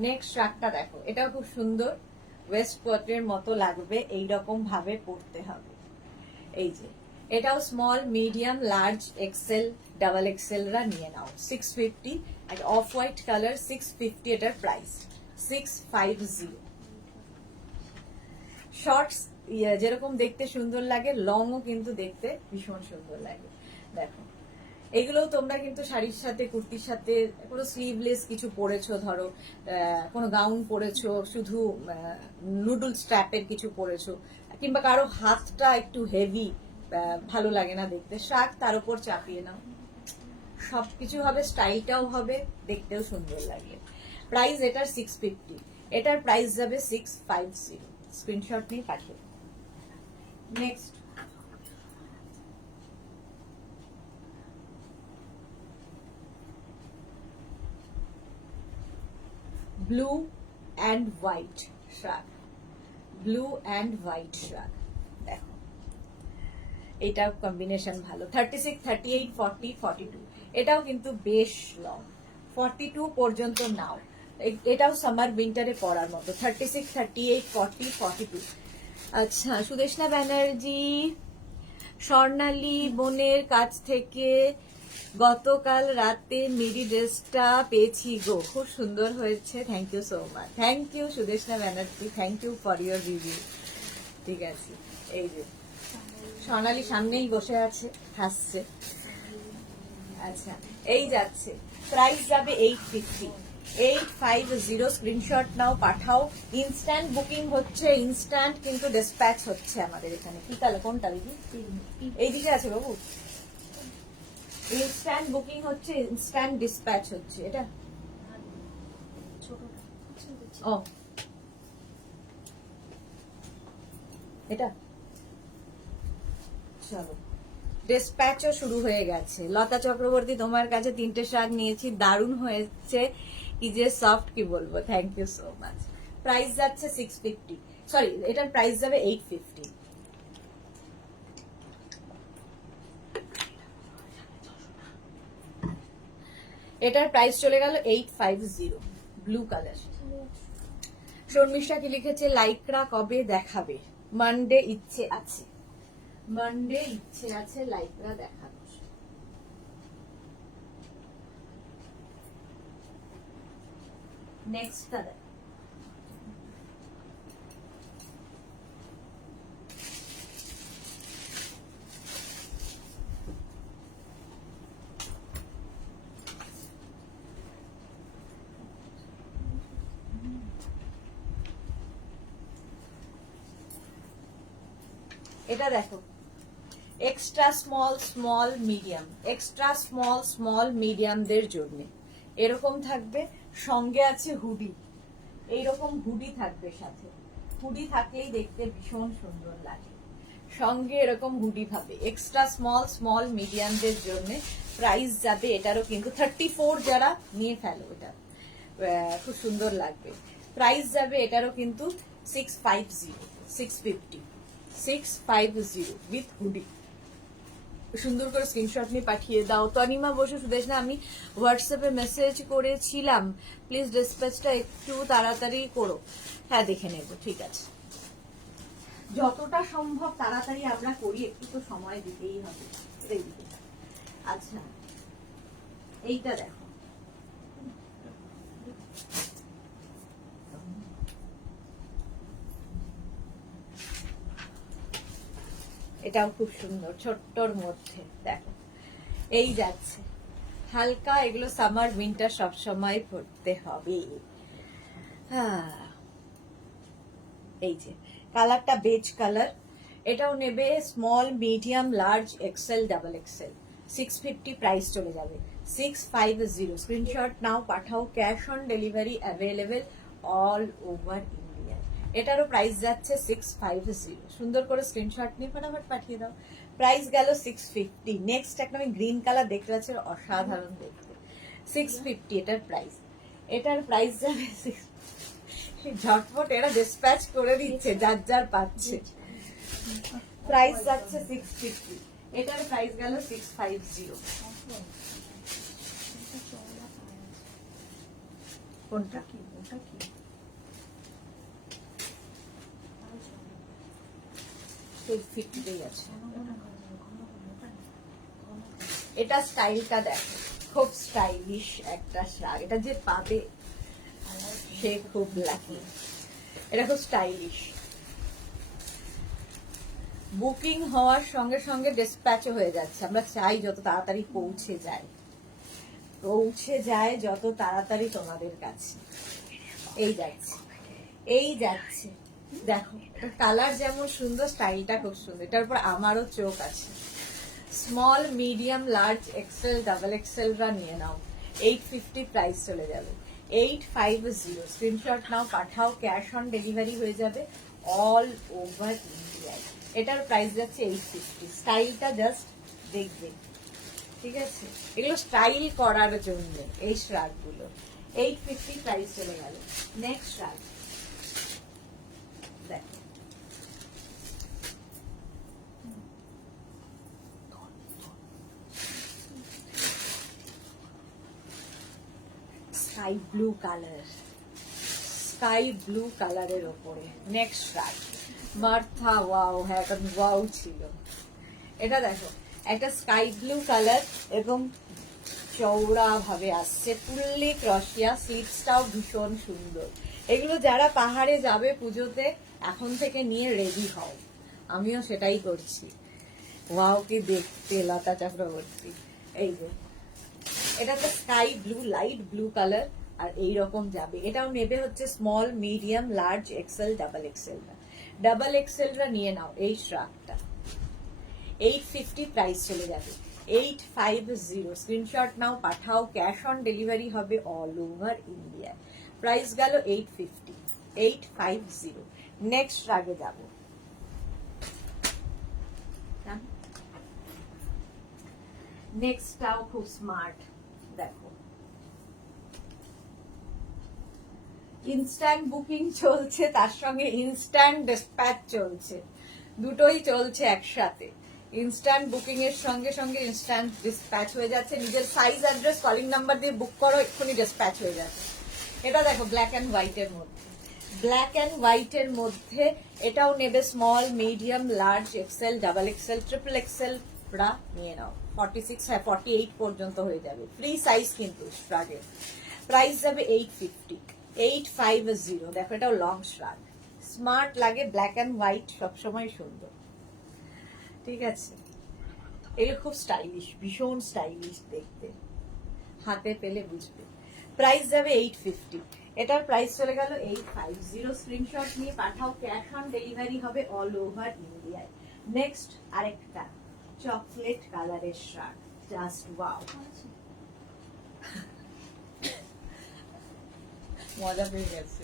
নেক্সট শ্রাগটা দেখো, এটাও খুব সুন্দর, ওয়েস্ট কোটের মতো লাগবে, এইরকম ভাবে পড়তে হবে। এই যে এটাও small, medium, large, XL, double XL রা নিয়ে নাও। 650, আর অফ হোয়াইট কালার 650 এটার প্রাইস 650। শর্টস যেরকম দেখতে সুন্দর লাগে, লংও কিন্তু দেখতে ভীষণ সুন্দর লাগে। দেখো এগুলোও তোমরা কিন্তু শাড়ির সাথে, কুর্তির সাথে, কোনো স্লিভলেস কিছু পরেছো, ধরো কোনো গাউন পরেছো, শুধু নুডল স্ট্র্যাপের কিছু পরেছো, কিংবা কারো হাতটা একটু হেভি, ভালো লাগে না দেখতে, শাক তার উপর চাপিয়ে নাও, সবকিছু হবে, স্টাইলটাও হবে, দেখতেও সুন্দর লাগবে। প্রাইস এটার 650, এটার প্রাইস যাবে 650। স্ক্রিনশট নিয়ে পাঠিয়ে। Next blue and white শ্রাগ, blue and white শ্রাগ। দেখো এটা কম্বিনেশন ভালো, 36, 38, 40, 42 এটাও কিন্তু বেশ লং, 42 পর্যন্ত নাও। এটাও সামার উইন্টারে পরার মতো, 36, 38, 40, 42। আচ্ছা, সুদেশনা ব্যানার্জি, স্বর্ণালী বোনের কাছ থেকে গতকাল রাতে মিডি ড্রেসটা পেয়েছি গো, খুব সুন্দর হয়েছে, thank you so much. Thank you Sudeshna Banerjee, thank you for your review. ঠিক আছে, এই যে স্বর্ণালী সামনেই বসে আছে, হাসছে। আচ্ছা, এই যাচ্ছে, প্রাইস যাবে 850। 850 স্ক্রিনশট নাও, পাঠাও। ইনস্ট্যান্ট বুকিং হচ্ছে, ইনস্ট্যান্ট কিন্তু ডিসপ্যাচ হচ্ছে আমাদের এখানে। কি কালার, কোনটা দিদি? এইদিকে আছে বাবু, ইনস্ট্যান্ট বুকিং হচ্ছে, ইনস্ট্যান্ট ডিসপ্যাচ হচ্ছে। এটা ও, এটা চলো, ডিসপ্যাচও শুরু হয়ে গেছে। লতা চক্রবর্তী, তোমার কাছে 3টে শাক নিয়েছি, দারুণ হয়েছে, কি যে সফট, কি বলবো, thank you so much. Price যাচ্ছে 650, সরি এটার প্রাইস যাবে 850। এটার প্রাইস চলে গেল 850, ব্লু কালার। শর্মিষ্ঠা কি লিখেছে, লাইকরা কবে দেখাবে? মানডে ইচ্ছে আছে, মানডে ইচ্ছে আছে লাইকরা দেখানো। নেক্সট কালার, এটা দেখো, extra small, small, medium, extra small, small, মিডিয়ামদের জন্য এরকম থাকবে। সঙ্গে আছে হুডি, এইরকম হুডি থাকবে সাথে, হুডি থাকলেই দেখতে ভীষণ সুন্দর লাগে। সঙ্গে এরকম হুডি পাবে, এক্সট্রা স্মল, স্মল, মিডিয়ামদের জন্য। প্রাইস যাবে এটারও কিন্তু 34, যারা নিয়ে ফেলো এটা খুব সুন্দর লাগবে। প্রাইস যাবে এটারও কিন্তু 650, 650, 650 উইথ হুডি। সুন্দর করে স্ক্রিনশট নিয়ে পাঠিয়ে দাও। তনিমা বসু, সুদেশনা আমি হোয়াটসঅ্যাপে মেসেজ করেছিলাম, প্লিজ ডিসপ্যাচটা একটু তাড়াতাড়ি করো। হ্যাঁ, দেখে নেব, ঠিক আছে, যতটা সম্ভব তাড়াতাড়ি আমরা করি, একটু তো সময় দিতেই হবে। এই যে। আচ্ছা এইটা দেখো, এটাও খুব সুন্দর, ছোট্টর মধ্যে দেখো। এই যাচ্ছে হালকা, এগুলো সামার উইন্টার সবসময় পরতে হবে। এই যে কালারটা বেজ কালার, এটাও নেবে small, medium, large, XL, double XL. 650 price চলে যাবে, 650। স্ক্রিনশট নাও, পাঠাও, cash on delivery available all over India. এটারও প্রাইস যাচ্ছে 650। সুন্দর করে স্ক্রিনশট নিয়ে ফটাফট পাঠিয়ে দাও। প্রাইস গেল 650। নেক্সট একটা আমি গ্রিন কালার দেখতে পাচ্ছি, অসাধারণ দেখতে, 650 এটার প্রাইস। এটার প্রাইস যাবে ঝটপট এরা ডিসপ্যাচ করে দিচ্ছে, যার যার পাচ্ছে। প্রাইস যাচ্ছে 650, এটার প্রাইস গেল 650। কোনটা কি, ওটা কি? এটা স্টাইলটা দেখো, খুব স্টাইলিশ একটা শাড়ি। এটা যে পাবে সে খুব লাকি। এটা খুব স্টাইলিশ। বুকিং হওয়ার সঙ্গে সঙ্গে ডিসপ্যাচও হয়ে যাচ্ছে। আমরা চাই যত তাড়াতাড়ি পৌঁছে যায় যত তাড়াতাড়ি তোমাদের কাছে। এই যাচ্ছে, এই যাচ্ছে দেখো। কালার যেমন সুন্দর, স্টাইলটা খুব সুন্দর। এটার উপর আমারও চোখ আছে। Small, medium, large, XL, double XL রা নিয়ে নাও। 850 প্রাইস চলে যাবে, 850। স্ক্রিনশট নাও, পাঠাও, ক্যাশ অন ডেলিভারি হয়ে যাবে অল ওভার ইন্ডিয়ায়। এটার প্রাইস যাচ্ছে 850। স্টাইলটা জাস্ট দেখবে, ঠিক আছে? এগুলো স্টাইল করার জন্য এই শ্রাগ গুলো। 850 প্রাইস চলে গেল। নেক্সট শ্রাগ দেখো, sky blue colour, sky blue কালারের ওপরে নেক্সট শ্রাগ মার্থা। ওয়াও, হ্যাঁ এটা ওয়াও ছিল। এটা দেখো, একটা স্কাই ব্লু কালার এবং চওড়া ভাবে আসছে, ফুললি ক্রশিয়া। স্লিভসটাও ভীষণ সুন্দর। এগুলো যারা পাহাড়ে যাবে পুজোতে এখন থেকে নিয়ে রেডি হও, আমিও সেটাই করছি। ওয়াও কি দেখতে, লতা চক্রবর্তী। এই যে এটা তো sky blue, light blue colour, আর এইরকম যাবে। এটাও নেবে হচ্ছে small, medium, large, XL, double XL. Double XL রা নিয়ে নাও এই শ্রাগটা। 850 প্রাইস চলে যাবে, 850। স্ক্রিনশট নাও, পাঠাও, ক্যাশ অন ডেলিভারি হবে অল ওভার ইন্ডিয়া। প্রাইস গেল 850, 850। নেক্সট শ্রাগে যাব। নেক্সটটাও খুব স্মার্ট দেখো। ইনস্ট্যান্ট বুকিং চলছে, তার সঙ্গে ইনস্ট্যান্ট ডিসপ্যাচ চলছে, দুটোই চলছে একসাথে। ইনস্ট্যান্ট বুকিং এর সঙ্গে সঙ্গে ইনস্ট্যান্ট ডিসপ্যাচ হয়ে যাচ্ছে। নিজের সাইজ, অ্যাড্রেস, কলিং নাম্বার দিয়ে বুক করো, এক্ষুনি ডিসপ্যাচ হয়ে যাচ্ছে। এটা দেখো ব্ল্যাক অ্যান্ড হোয়াইট এর মধ্যে, ব্ল্যাক অ্যান্ড হোয়াইট এর মধ্যে। এটাও নেবে small, medium, large, XL, double XL, triple XL রা নিয়ে নাও। 46, হ্যাঁ 48 পর্যন্ত হয়ে যাবে। ফ্রি সাইজ কিন্তু শ্রাগের। প্রাইস যাবে 850, 850। দেখো এটাও লং শ্রাগ, স্মার্ট লাগে। ব্ল্যাক অ্যান্ড হোয়াইট সবসময় সুন্দর, ঠিক আছে? এগুলো খুব স্টাইলিশ, ভীষণ স্টাইলিশ দেখতে, হাতে পেলে বুঝবে। প্রাইস যাবে 850। এটার প্রাইস চলে গেল 850। স্ক্রিনশট নিয়ে পাঠাও, ক্যাশ অন ডেলিভারি হবে অল ওভার ইন্ডিয়ায়। নেক্সট আরেকটা চকলেট কালারের শার্ট, জাস্ট ওয়াও। মজা পেয়ে গেছে,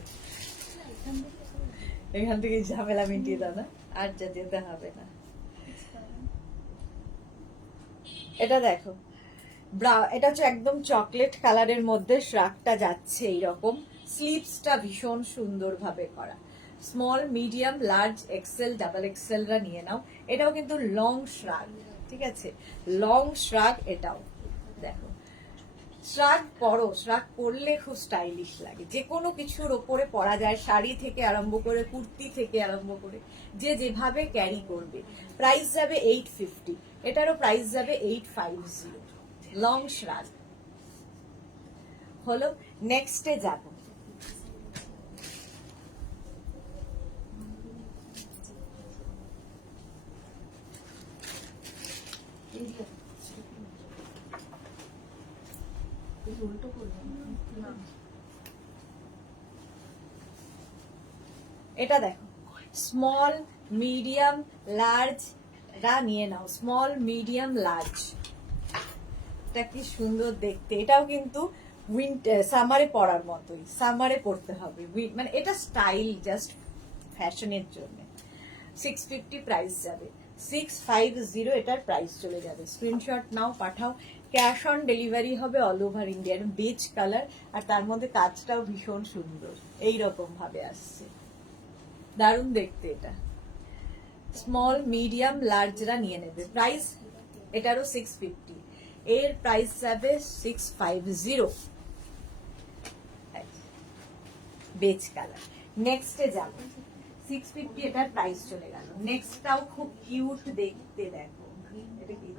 এখান থেকে ঝামেলা মিটিয়ে দাও না, আর যা যেতে হবে না। এটা দেখো, এটা হচ্ছে একদম চকলেট কালারের মধ্যে শ্রাগটা যাচ্ছে এইরকম। স্লিভসটা ভীষণ সুন্দর ভাবে করা। Small, medium, large, XL, double XL রা নিয়ে নাও। এটাও কিন্তু লং শ্রাগ, ঠিক আছে? লং শ্রাগ এটাও। দেখো শ্রাগ পরো, শ্রাগ পরলে খুব স্টাইলিশ লাগে। যে কোনো কিছুর ওপরে পরা যায়, শাড়ি থেকে আরম্ভ করে, কুর্তি থেকে আরম্ভ করে, যে যেভাবে ক্যারি করবে। প্রাইস যাবে 850, এটারও প্রাইস যাবে 850, লং শ্রাগ। হলো, নেক্সটে যাব। এটা দেখো, স্মল মিডিয়াম লার্জ রা নিয়ে নাও, স্মল মিডিয়াম লার্জ। এটা কি সুন্দর দেখতে, এটাও কিন্তু উইন্টার সামারে পরার মতোই, সামারে পড়তে হবে, মানে এটা স্টাইল জাস্ট ফ্যাশনের জন্য। 650 প্রাইস যাবে, 650 এটার প্রাইস চলে যাবে। স্ক্রিনশট নাও, পাঠাও, ক্যাশ অন ডেলিভারি হবে all over India. Beige colour, আর তার মধ্যে কাজটাও ভীষণ সুন্দর, এইরকম ভাবে আসছে, দারুণ দেখতে। এটা স্মল মিডিয়াম লার্জরা নিয়ে নেবে। প্রাইস এটারও 650, এর প্রাইস যাবে 650, বেজ কালার। নেক্সটে যাব, 650 এটার প্রাইস চলে গেল। নেক্সটটাও খুব কিউট দেখতে, দেখো এটা কি,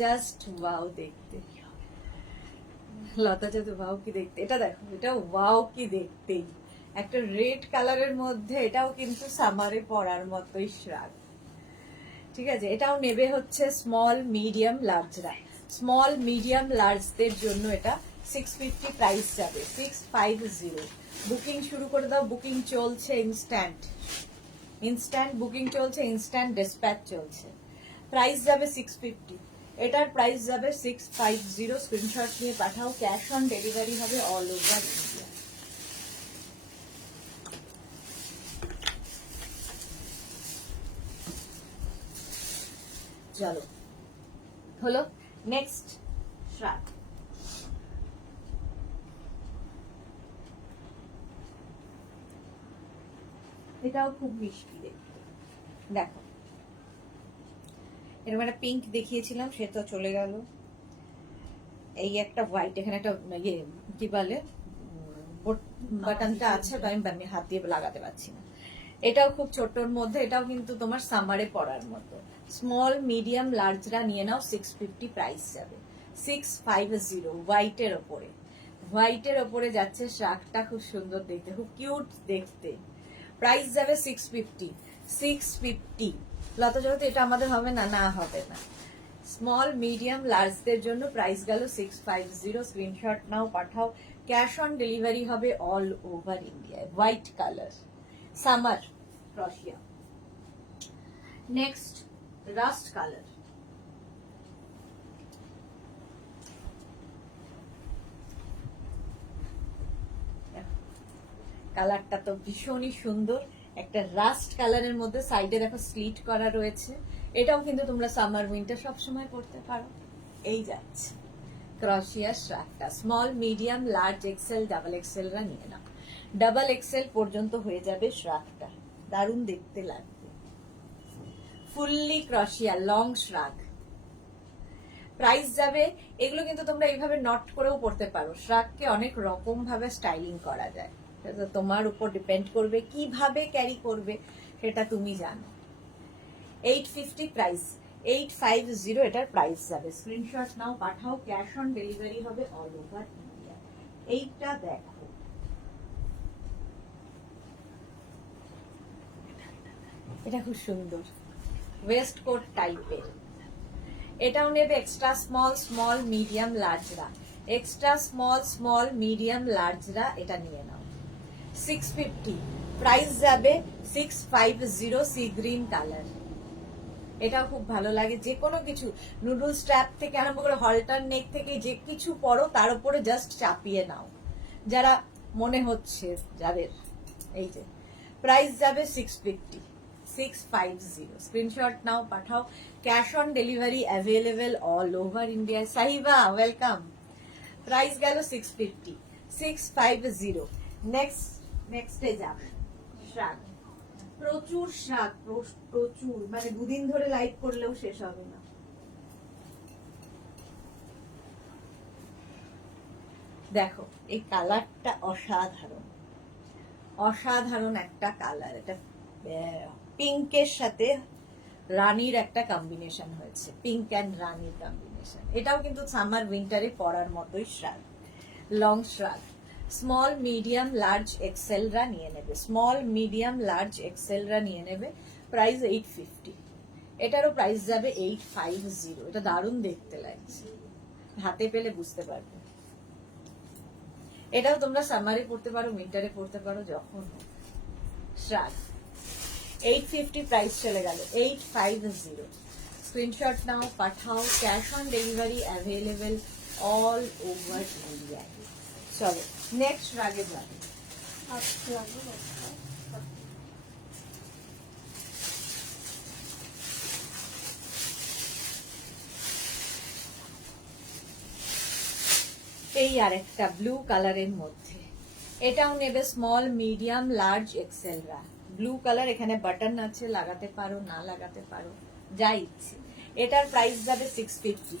জাস্ট ওয়াও দেখতে। লতা চাতু ওয়াও কি দেখতে, এটা দেখো, এটা ওয়াও কি দেখতে। একটা রেড কালারের মধ্যে, এটাও কিন্তু সামারে পরার মতোই শ্রাগ। ঠিক আছে, এটাও নেবে হচ্ছে স্মল মিডিয়াম লার্জরা। স্মল মিডিয়াম লার্জদের জন্য এটা 650 প্রাইস যাবে, 650। বুকিং শুরু করে দাও, বুকিং চলছে ইনস্ট্যান্ট, ইনস্ট্যান্ট বুকিং চলছে, ইনস্ট্যান্ট ডিসপ্যাচ চলছে। প্রাইস যাবে 650, এটার প্রাইস যাবে 650। স্ক্রিনশট নিয়ে পাঠাও, ক্যাশ অন ডেলিভারি হবে অল ওভার ইন্ডিয়া। চলো, হলো, নেক্সট শ্রাগ। এটাও খুব মিষ্টি দেখতে, দেখো এরকম একটা পিঙ্ক দেখিয়েছিলাম, সে তো চলে গেল। এই একটা হোয়াইট, এখানে একটা ইয়ে কি বলে বাটনটা আছে, তো আমি হাত দিয়ে লাগাতে পারছি না। এটাও খুব ছোটর মধ্যে, এটাও কিন্তু তোমার সামারে পরার মতো। স্মল মিডিয়াম লার্জরা নিয়ে নাও, 650 প্রাইস যাবে, 650। হোয়াইটের ওপরে, হোয়াইটের ওপরে যাচ্ছে শ্রাগটা, খুব সুন্দর দেখতে, খুব কিউট দেখতে। প্রাইস যাবে 650, 650। লতা জগতে এটা আমাদের হবে না, না হবে না। স্মল মিডিয়াম লার্জদের জন্য প্রাইস গেল 650। স্ক্রিনশট নাও, পাঠাও, ক্যাশ অন ডেলিভারি হবে all over India. White colour, summer ক্রশিয়া। নেক্সট রাস্ট কালার, কালারটা তো ভীষণই সুন্দর, একটা রাস্ট কালারের মধ্যে সাইডে দেখো স্লিট করা রয়েছে। এটাও কিন্তু তোমরা সামার উইন্টার সবসময় পড়তে পারো। এই যাচ্ছে ক্রশিয়া শ্রাগটা, small medium large XL double এক্সেলরা নিয়ে নাও, ডাবল এক্সেল পর্যন্ত হয়ে যাবে শ্রাগটা, দারুণ দেখতে লাগবে। ফুললি ক্রশিয়া লং শ্রাগ। প্রাইস যাবে, এগুলো কিন্তু তোমরা এইভাবে নট করেও পড়তে পারো, শ্রাগকে অনেক রকম ভাবে স্টাইলিং করা যায়, তোমার উপর ডিপেন্ড করবে কিভাবে ক্যারি করবে, সেটা তুমি জানো। 850 প্রাইস, 850 এটার প্রাইস যাবে। স্ক্রিনশট নাও, পাঠাও, ক্যাশ অন ডেলিভারি হবে অল ওভার ইন্ডিয়া। এইটা দেখো, এটা খুব সুন্দর ওয়েস্ট কোট টাইপের। এটাও নেবে এক্সট্রা স্মল, স্মল মিডিয়াম লার্জরা, এক্সট্রা স্মল, স্মল মিডিয়াম লার্জরা এটা নিয়ে নাও। 650 প্রাইস যাবে, 650। সি গ্রিন কালার, এটাও খুব ভালো লাগে। যে কোনো কিছু, নুডল স্ট্র্যাপ থেকে আরম্ভ করে হলটার নেক থেকে যে কিছু পরো, তার উপরে জাস্ট চাপিয়ে নাও, যারা মনে হচ্ছে যাদের। এই যে প্রাইস যাবে 650, 650। স্ক্রিনশট নাও, পাঠাও, cash on delivery available all over India. Sahiba welcome. Price গেল 650, 650। নেক্সটে যাবে শ্রাগ, প্রচুর শ্রাগ, প্রচুর, মানে দুদিন ধরে লাইভ করলেও শেষ হবে না। দেখো এই কালারটা অসাধারণ, অসাধারণ একটা কালার। এটা পিঙ্কের সাথে রানীর একটা কম্বিনেশন হয়েছে, পিঙ্ক অ্যান্ড রানীর কম্বিনেশন। এটাও কিন্তু সামার উইন্টারে পরার মতোই shrug, long shrug. Small medium large এক্সেলরা নিয়ে নেবে, স্মল মিডিয়াম লার্জ এক্সেলরা নিয়ে নেবে। প্রাইস 850, এটারও প্রাইস যাবে 850। এটা দারুণ দেখতে লাগছে, হাতে পেলে বুঝতে পারবে। এটাও তোমরা সামারে পড়তে পারো, উইন্টারে পড়তে পারো, যখন শ্রাগ। 850 প্রাইস চলে গেল, 850। স্ক্রিনশট নাও, পাঠাও, cash on delivery available all over India. চলো নেক্সট রাগে যাবে। এই আর একটা ব্লু কালারের মধ্যে, এটাও নেবে স্মল মিডিয়াম লার্জ এক্সেলরা। ব্লু কালার, এখানে বাটন আছে, লাগাতে পারো না লাগাতে পারো, যা ইচ্ছে। এটার প্রাইস যাবে 650,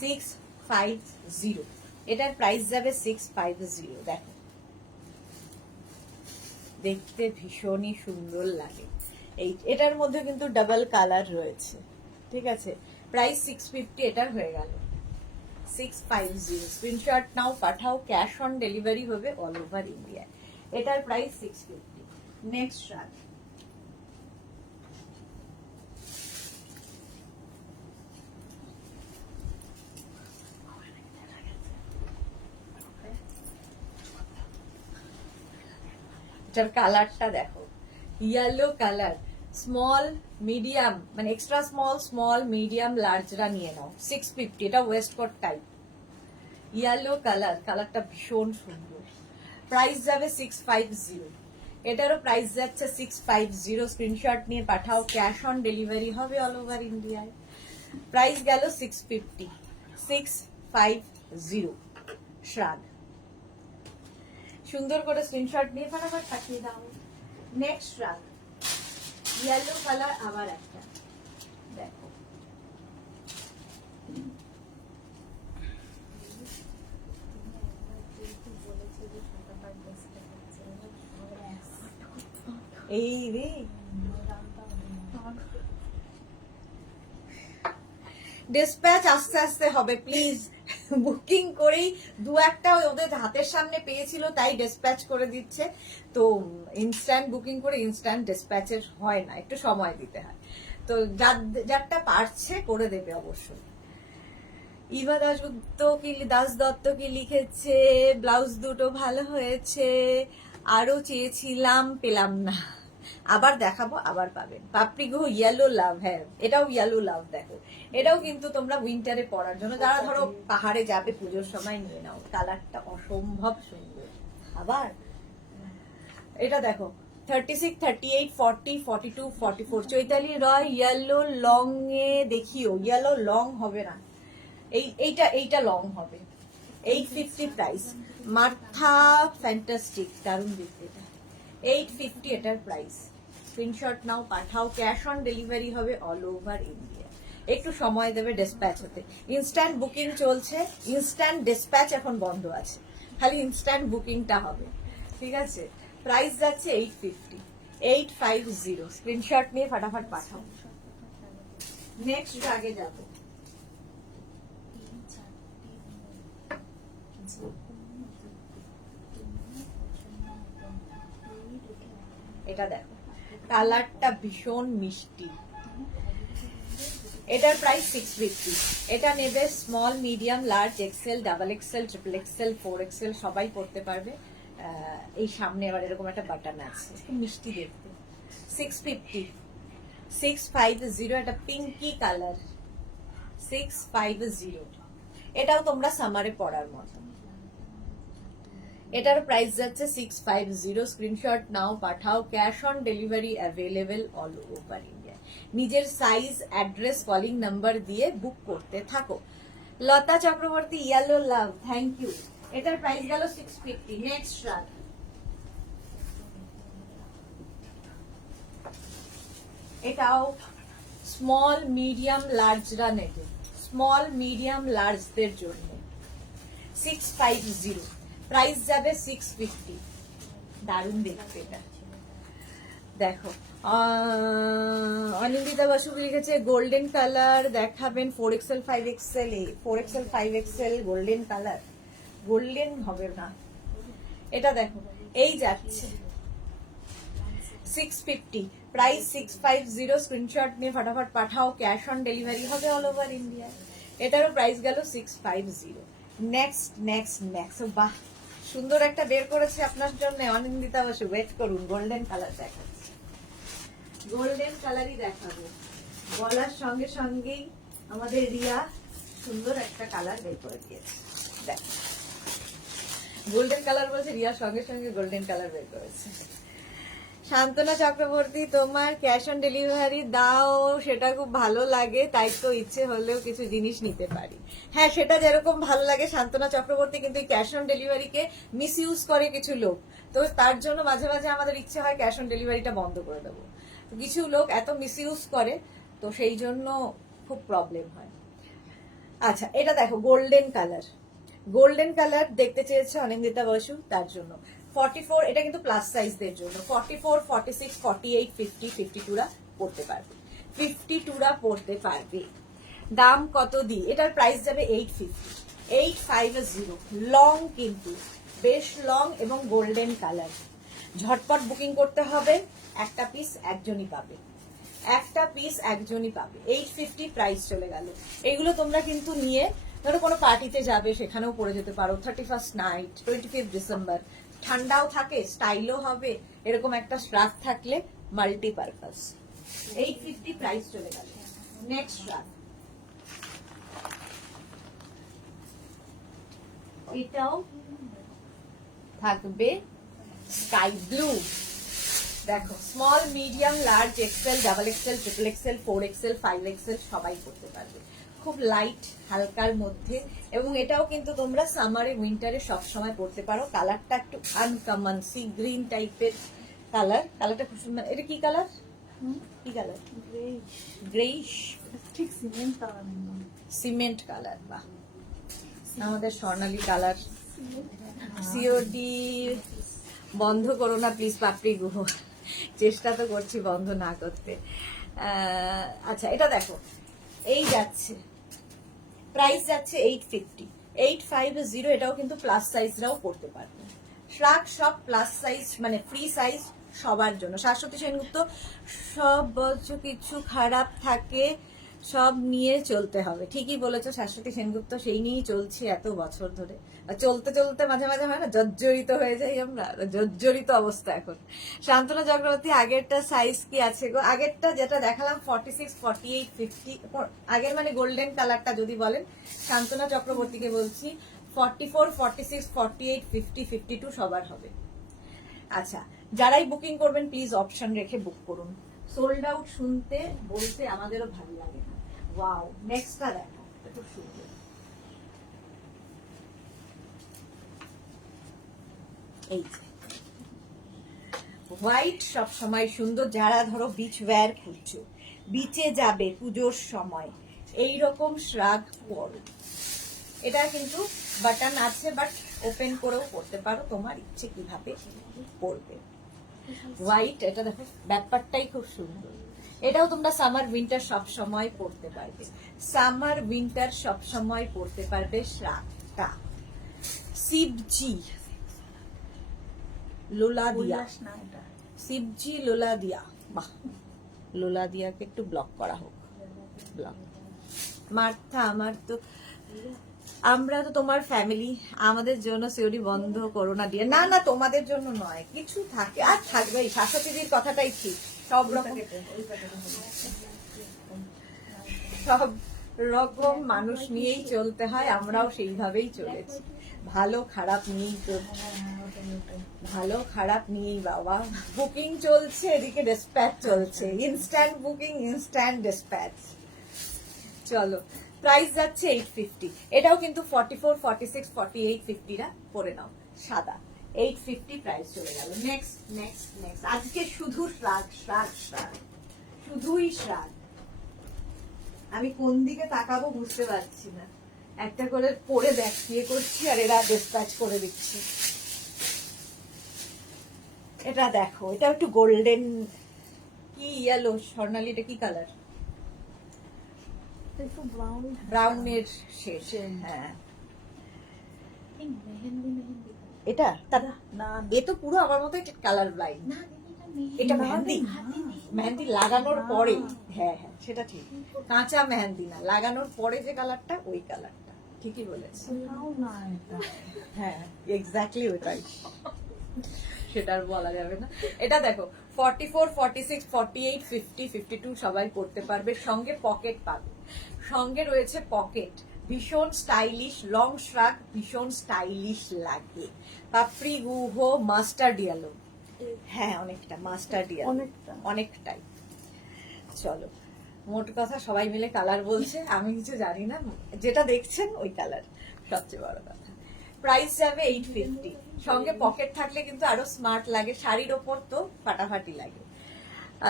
650। এটার প্রাইস যাবে 650। দেখো দেখতে ভীষণই সুন্দর লাগে। এটার মধ্যে কিন্তু ডাবল কালার রয়েছে, ঠিক আছে। প্রাইস 650, এটার হয়ে গেল 650। স্ক্রিনশট নাও, পাঠাও, ক্যাশ অন ডেলিভারি হবে অল ওভার ইন্ডিয়া। এটার প্রাইস 650। নেক্সট রাগ। এটার কালারটা দেখো, ইয়েলো কালার। স্মল মিডিয়াম মানে এক্সট্রা স্মল, স্মল মিডিয়াম লার্জরা নিয়ে নাও 650। এটা ওয়েস্টকোট টাইপ, ইয়েলো কালার, কালারটা ভীষণ সুন্দর। প্রাইস যাবে 650। এটারও প্রাইস যাচ্ছে 650। স্ক্রিনশট নিয়ে পাঠাও, ক্যাশ অন ডেলিভারি হবে অল ওভার ইন্ডিয়ায়। প্রাইস গেল 650, 650 শ্রাগ। সুন্দর করে স্ক্রিনশট নিয়ে ফটাফট পাঠিয়ে দাও। নেক্সট রাগ, ইয়েলো কালার, আবার একটা দেখো। এই রে, ডিসপ্যাচ আস্তে আস্তে হবে প্লিজ। বুকিং করেই দু একটা ওদের হাতের সামনে পেয়েছিল, তাই ডিসপ্যাচ করে দিচ্ছে। তো ইনস্ট্যান্ট বুকিং করে ইনস্ট্যান্ট ডিসপ্যাচের হয় না, একটু সময় দিতে হয়। তো যারটা পারছে করে দেবে অবশ্যই। ইভা দাস দত্ত কি লিখেছে, ব্লাউজ দুটো ভালো হয়েছে, আরো চেয়েছিলাম পেলাম না, আবার দেখাবো, আবার পাবেন। পাপড়ি গো ইয়েলো লাভ, হ্যাঁ এটাও ইয়েলো লাভ। দেখো এটাও কিন্তু তোমরা উইন্টারে পরার জন্য, যারা ধরো পাহাড়ে যাবে পুজোর সময় নিয়ে নাও। কালারটা অসম্ভব সুন্দর। আবার এটা দেখো 36, 38, 40, 42, 44। চৈতালি রয় ইয়েলো লং এ দেখিও, ইয়েলো লং হবে না, এইটা লং হবে। 850 প্রাইস। মার্থা ফ্যান্টাস্টিক, দারুণ দেখতে এটা। 850 এটার প্রাইস। স্ক্রিনশট নাও, পাঠাও, ক্যাশ অন ডেলিভারি হবে অল ওভার ইন্ডিয়া। একটু সময় দেবে ডিসপ্যাচ হতে। ইনস্ট্যান্ট বুকিং চলছে, ইনস্ট্যান্ট ডিসপ্যাচ এখন বন্ধ আছে, খালি ইনস্ট্যান্ট বুকিংটা হবে, ঠিক আছে। প্রাইস যাচ্ছে 850, 850। স্ক্রিনশট নিয়ে ফটাফট পাঠাও। নেক্সট আগে যাবো। এটা দেখো কালারটা ভীষণ মিষ্টি। এটার প্রাইস 650। এটা নেবে small medium large XL, double XL, triple XL, 4XL সবাই পড়তে পারবে। এই সামনে আবার এরকম একটা বাটন আছে, খুব মিষ্টি দেখতে। 650, 650। এটা পিঙ্কি কালার, 650। এটাও তোমরা সামারে পড়ার মতো। এটার প্রাইস যাচ্ছে 650। স্ক্রিনশট নাও, পাঠাও, cash on delivery available all over India. নিজের সাইজ, অ্যাড্রেস, কলিং নাম্বার দিয়ে বুক করতে থাকো। Lata Chakraborty yellow love, thank you. এটার প্রাইস গেল 650। নেক্সট রান, এটাও স্মল মিডিয়াম লার্জরা নেবে, স্মল মিডিয়াম লার্জদের জন্য 650। প্রাইস যাবে 650। দারুণ দেখতে এটা, দেখো অনিন্দিতা বাসু লিখেছে গোল্ডেন কালার দেখাবেন 4XL 5XL এ, 4XL 5XL golden colour, golden হবে না এটা, দেখো এই যাচ্ছে 650, প্রাইস 650। স্ক্রিনশট নিয়ে ফটাফট পাঠাও, ক্যাশ অন ডেলিভারি হবে অল ওভার ইন্ডিয়া। এটারও প্রাইস গেল 650। নেক্সট নেক্সট নেক্সট, বাহ সুন্দর একটা বের করেছে আপনার জন্য অনিন্দিতা বাসু, ওয়েট করুন, গোল্ডেন কালার দেখাচ্ছে, গোল্ডেন কালারই দেখাবো। বলার সঙ্গে সঙ্গেই আমাদের রিয়া সুন্দর একটা কালার বের করে দিয়েছে, দেখো গোল্ডেন কালার বলছে, রিয়ার সঙ্গে সঙ্গে গোল্ডেন কালার বের করেছে। শান্তনা চক্রবর্তী, তোমার ক্যাশ অন ডেলিভারি দাও, সেটা খুব ভালো লাগে, তাই তো ইচ্ছে হলেও কিছু জিনিস নিতে পারি। হ্যাঁ, সেটা যেরকম ভালো লাগে শান্তনা চক্রবর্তী, কিন্তু ক্যাশ অন ডেলিভারিকে মিস ইউজ করে কিছু লোক, তো তার জন্য মাঝে মাঝে আমাদের ইচ্ছে হয় ক্যাশ অন ডেলিভারিটা বন্ধ করে দেবো। কিছু লোক এত মিস ইউজ করে, তো সেই জন্য খুব প্রবলেম হয়। আচ্ছা, এটা দেখো গোল্ডেন কালার, গোল্ডেন কালার দেখতে চেয়েছে অনিন্দিতা বসু, তার জন্য 44, এটা কিন্তু প্লাস সাইজদের জন্য, 44, 46, 48, 50, 52রা পড়তে পারবে, 52রা পড়তে পারবে। দাম কত দিই, এটার প্রাইস যাবে 850, 850, লং কিন্তু বেশ লং এবং গোল্ডেন কালার। ঝটপট বুকিং করতে হবে, একটা পিস একজনই পাবে, একটা পিস একজনই পাবে। 850 প্রাইস চলে গেল। এইগুলো তোমরা কিন্তু নিয়ে ধরো কোনো পার্টিতে যাবে, সেখানেও পরে যেতে পারো। 31st নাইট, 25 ডিসেম্বর, ঠান্ডাও থাকে, স্টাইলও হবে, এরকম একটা শ্রাগ থাকলে মাল্টিপারপাস। 850 প্রাইস চলে গেল। নেক্সট শ্রাগ, এটাও থাকবে স্কাই ব্লু। দেখো small, medium, large, XL, double XL, triple XL, 4XL, 5XL সবাই করতে পারবে, খুব লাইট হালকার মধ্যে। এবং এটাও কিন্তু তোমরা সামারে উইন্টারে সব সময় পড়তে পারো। কালারটা একটু আনকমন, সি গ্রিন টাইপের কালার, কালারটা খুব সুন্দর। এটা কি কালার, কি কালার, গ্রেইশ, ঠিক সিমেন্ট কালার, সিমেন্ট কালার, বাহ আমাদের স্বর্ণালী কালার। সিওডি বন্ধ করো না প্লিজ পাপড়ি গুহ, চেষ্টা তো করছি বন্ধ না করতে। আচ্ছা, এটা দেখো এই যাচ্ছে, প্রাইস যাচ্ছে 850, 850, এটাও কিন্তু প্লাস সাইজরাও পড়তে পারবে। শ্রাগ সব প্লাস সাইজ, মানে ফ্রি সাইজ সবার জন্য। শাশ্বতী সেনগুপ্ত, সব বলছো কিছু খারাপ থাকে, সব নিয়ে চলতে হবে, ঠিকই বলেছো শাশ্বতী সেনগুপ্ত, সেই নিয়েই চলছি এত বছর ধরে। আর চলতে চলতে মাঝে মাঝে হয় না জর্জরিত হয়ে যাই আমরা, জর্জরিত অবস্থা এখন। শান্তনা চক্রবর্তী, আগেরটা সাইজ কি আছে গো? আগেরটা যেটা দেখালাম 46, 48, 50, আগের মানে গোল্ডেন কালারটা যদি বলেন, শান্তনা চক্রবর্তীকে বলছি 44, 46, 48, 50, 52 সবার হবে। আচ্ছা, যারাই বুকিং করবেন প্লিজ অপশন রেখে বুক করুন, সোল্ড আউট শুনতে বলতে আমাদেরও ভালো লাগে না। ওয়াও, নেক্সটটা দেখো, খুব সুন্দর, এই যে হোয়াইট সব সময় সুন্দর। যারা ধরো বিচ ওয়্যার খুঁজছো, বিচে যাবে পুজোর সময়, এই রকম শ্রাগ পরো। এটা কিন্তু বাটন আছে, বাট ওপেন করেও পড়তে পারো, তোমার ইচ্ছে কিভাবে পড়বে। হোয়াইট, এটা দেখো ব্যাপারটাই খুব সুন্দর। এটাও তোমরা সামার উইন্টার সব সময় পড়তে পারবে, সামার উইন্টার সব সময় পড়তে পারবে। শ্রাগটা শিবজি লোলাদিয়া, শিবজি লোলাদিয়া, বাহ লোলাদিয়াকে একটু ব্লক করা হোক, ব্লক। মার্থা, আমার তো, আমরা তো তোমার ফ্যামিলি, আমাদের জন্য সিওডি বন্ধ করো না দিয়ে। না না, তোমাদের জন্য নয়, কিছু থাকে আর থাকবে, শাশ্বতীদির কথাটাই ঠিক, সব রকম সব রকম মানুষ নিয়েই চলতে হয়, আমরাও সেইভাবেই চলেছি, ভালো খারাপ নিয়েই চলছি, ভালো খারাপ নিয়েই। বাবা বুকিং চলছে, এদিকে ডিসপ্যাচ চলছে, ইনস্ট্যান্ট বুকিং, ইনস্ট্যান্ট ডিসপ্যাচ। চলো, প্রাইস যাচ্ছে 850, এটাও কিন্তু 44, 46, 48, 50রা পরে নাও, সাদা 850 প্রাইস চলে গেল। নেক্সট নেক্সট নেক্সট, আজকে শুধু শ্রাগ শ্রাগ শ্রাগ, শুধুই শ্রাগ। আমি কোন দিকে তাকাবো বুঝতে পারছি না, একটা করে পরে দেখিয়ে করছি আর এরা ডিসপ্যাচ করে দিচ্ছি। এটা দেখো, এটা একটু গোল্ডেন কি ইয়েলো, স্বর্ণালী, এটা কি কালার? একটু ব্রাউন ব্রাউনের শেষ। হ্যাঁ এই মেহেন্দি মেহেন্দি এটা না না এ তো পুরো আমার মতো কালার ব্লাইন্ড। না দিদি, এটা এটা মেহেন্দি। মেহেন্দি, হাতে দিয়ে। মেহেন্দি লাগানোর পরে। হ্যাঁ হ্যাঁ সেটা ঠিক, কাঁচা মেহেন্দি না, লাগানোর পরে যে কালারটা ওই কালারটা, ঠিকই বলেছি। ব্রাউন না এটা। হ্যাঁ এক্স্যাক্টলি ওটাই, সেটা আর বলা যাবে না। এটা দেখো 44, 46, 48, 50, 52 সবাই পড়তে পারবে, সঙ্গে পকেট পাবে, সঙ্গে রয়েছে পকেট, ভীষণ স্টাইলিশ, লং শ্রাগ, ভীষণ স্টাইলিশ লাগে। পাপড়ি গুহো মাস্টার্ড ইয়েলো, হ্যাঁ অনেকটা মাস্টার্ড ইয়েলো, অনেকটা। অনেকটাই। চলো, মোট কথা সবাই মিলে কালার বলছে, আমি কিছু জানি না, যেটা দেখছেন ওই কালার সবচেয়ে বড় কথা। প্রাইস যাবে 850, সঙ্গে পকেট থাকলে কিন্তু আরো স্মার্ট লাগে, শাড়ির ওপর তো ফাটাফাটি লাগে।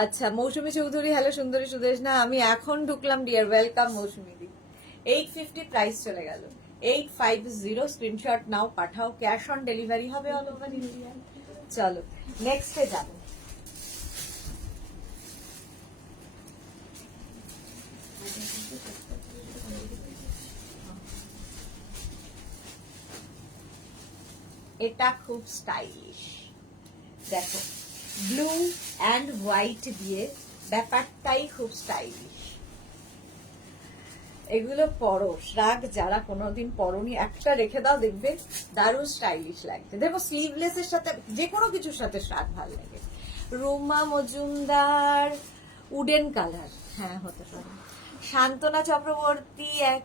আচ্ছা মৌসুমী চৌধুরী, হ্যালো সুন্দরী সুদেশ না, আমি এখন ঢুকলাম ডিয়ার, ওয়েলকাম মৌসুমী দি। 850 প্রাইস চলে গেল, 850, স্ক্রিনশট নাও, পাঠাও, ক্যাশ অন ডেলিভারি হবে অল ওভার ইন্ডিয়া। চলো নেক্সটে যাবো। এটা খুব স্টাইলিশ, দেখো ব্লু অ্যান্ড হোয়াইট দিয়ে ব্যাপারটাই খুব স্টাইলিশ। এগুলো পরো, শ্রাগ যারা কোনোদিন পরনি একটা রেখে দাও, দেখবে দারুণ স্টাইলিশ লাগছে। দেখো স্লিভলেস এর সাথে যে কোনো কিছুর সাথে শ্রাগ ভালো লাগে। রুমা মজুমদার, উডেন কালার, হ্যাঁ হতে পারে। শান্তনা চক্রবর্তী, এক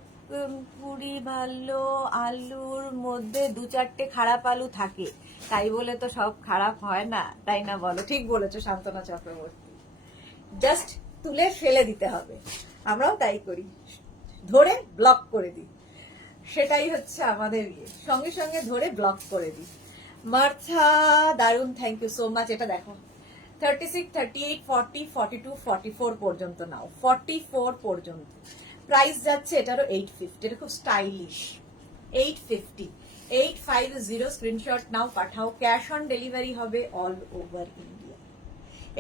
পুরি ভালো আলুর মধ্যে 2-4টে খারাপ আলু থাকে, তাই বলে তো সব খারাপ হয় না, তাই না বলো? ঠিক বলেছো শান্তনা চক্রবর্তী, জাস্ট তুলে ফেলে দিতে হবে, আমরাও তাই করি, ধরে ব্লক করে দিই, সেটাই হচ্ছে আমাদের ইয়ে, সঙ্গে সঙ্গে ধরে ব্লক করে দিই। মার্থা দারুন, থ্যাংক ইউ সো মাচ। এটা দেখো 36, 38, 40, 42, 44 পর্যন্ত নাও, 44 পর্যন্ত প্রাইস যাচ্ছে এটারও 850, এটা খুব স্টাইলিশ। 850, 850, স্ক্রিনশট নাও, পাঠাও, ক্যাশ অন ডেলিভারি হবে অল ওভার ইন্ডিয়া।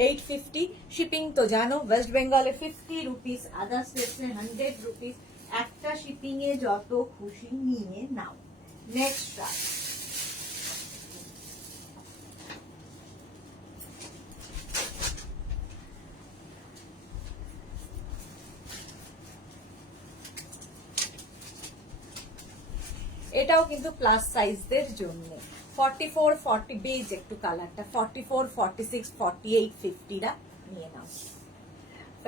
850 শিপিং তো জানো, ওয়েস্ট বেঙ্গলে 50 রুপিস, আদার স্টেটসে 100 রুপিস, একটা শিপিং এ যত খুশি নিয়ে নাও। নেক্সট এটাও কিন্তু প্লাস সাইজদের জন্য, 44, 40 বেজ একটু কালারটা, 44, 46, 48, 50 নিয়ে নাও।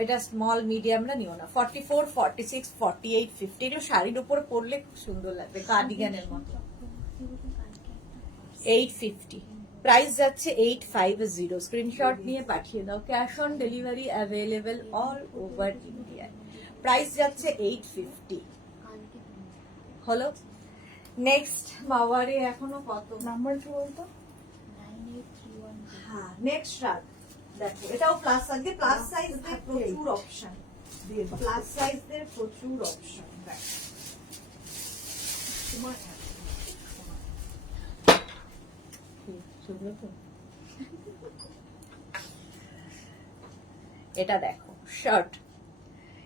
এটা স্মল মিডিয়ামরা নিও না। 44, 46, 48, 50 এগুলো শাড়ির উপর পরলে খুব সুন্দর লাগবে, কার্ডিগানের মতো। 850 প্রাইস যাচ্ছে, 850, স্ক্রিনশট নিয়ে পাঠিয়ে দাও, cash on delivery available all over India. Price যাচ্ছে 850। হলো নেক্সট মাওয়ারে এখনো কত নাম্বার কি বলতো? 9831। হ্যাঁ নেক্সট রাত দেখো, এটাও প্লাস সাইজ, প্লাস সাইজদের প্রচুর অপশন, প্লাস সাইজদের প্রচুর অপশন। তোমার এটা দেখো শার্ট,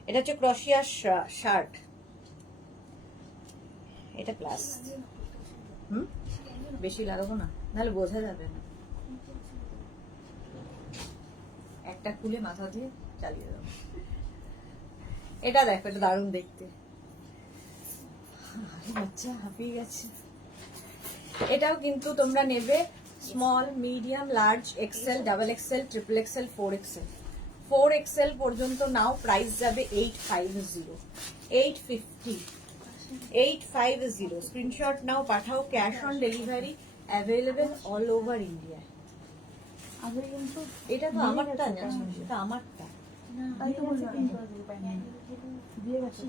এটা হচ্ছে ক্রোশিয়া শার্ট, এটা প্লাস। বেশি লাগাবো না, নাহলে বোঝা যাবে না, একটা খুলে মাথা দিয়ে চালিয়ে দেবো। এটা দেখো, এটা দারুণ দেখতে, বাচ্চা হাঁপিয়ে গেছে। এটাও কিন্তু তোমরা নেবে small, medium, large, XL, double XL, triple XL, 4XL, 4XL পর্যন্ত নাও। প্রাইস যাবে 850, 850, 850, স্ক্রিনশট নাও, পাঠাও, cash on delivery available all over India. আগে কিন্তু এটা তো আমারটা না, এটা আমারটা। তাই তো বললাম দিয়ে গেছে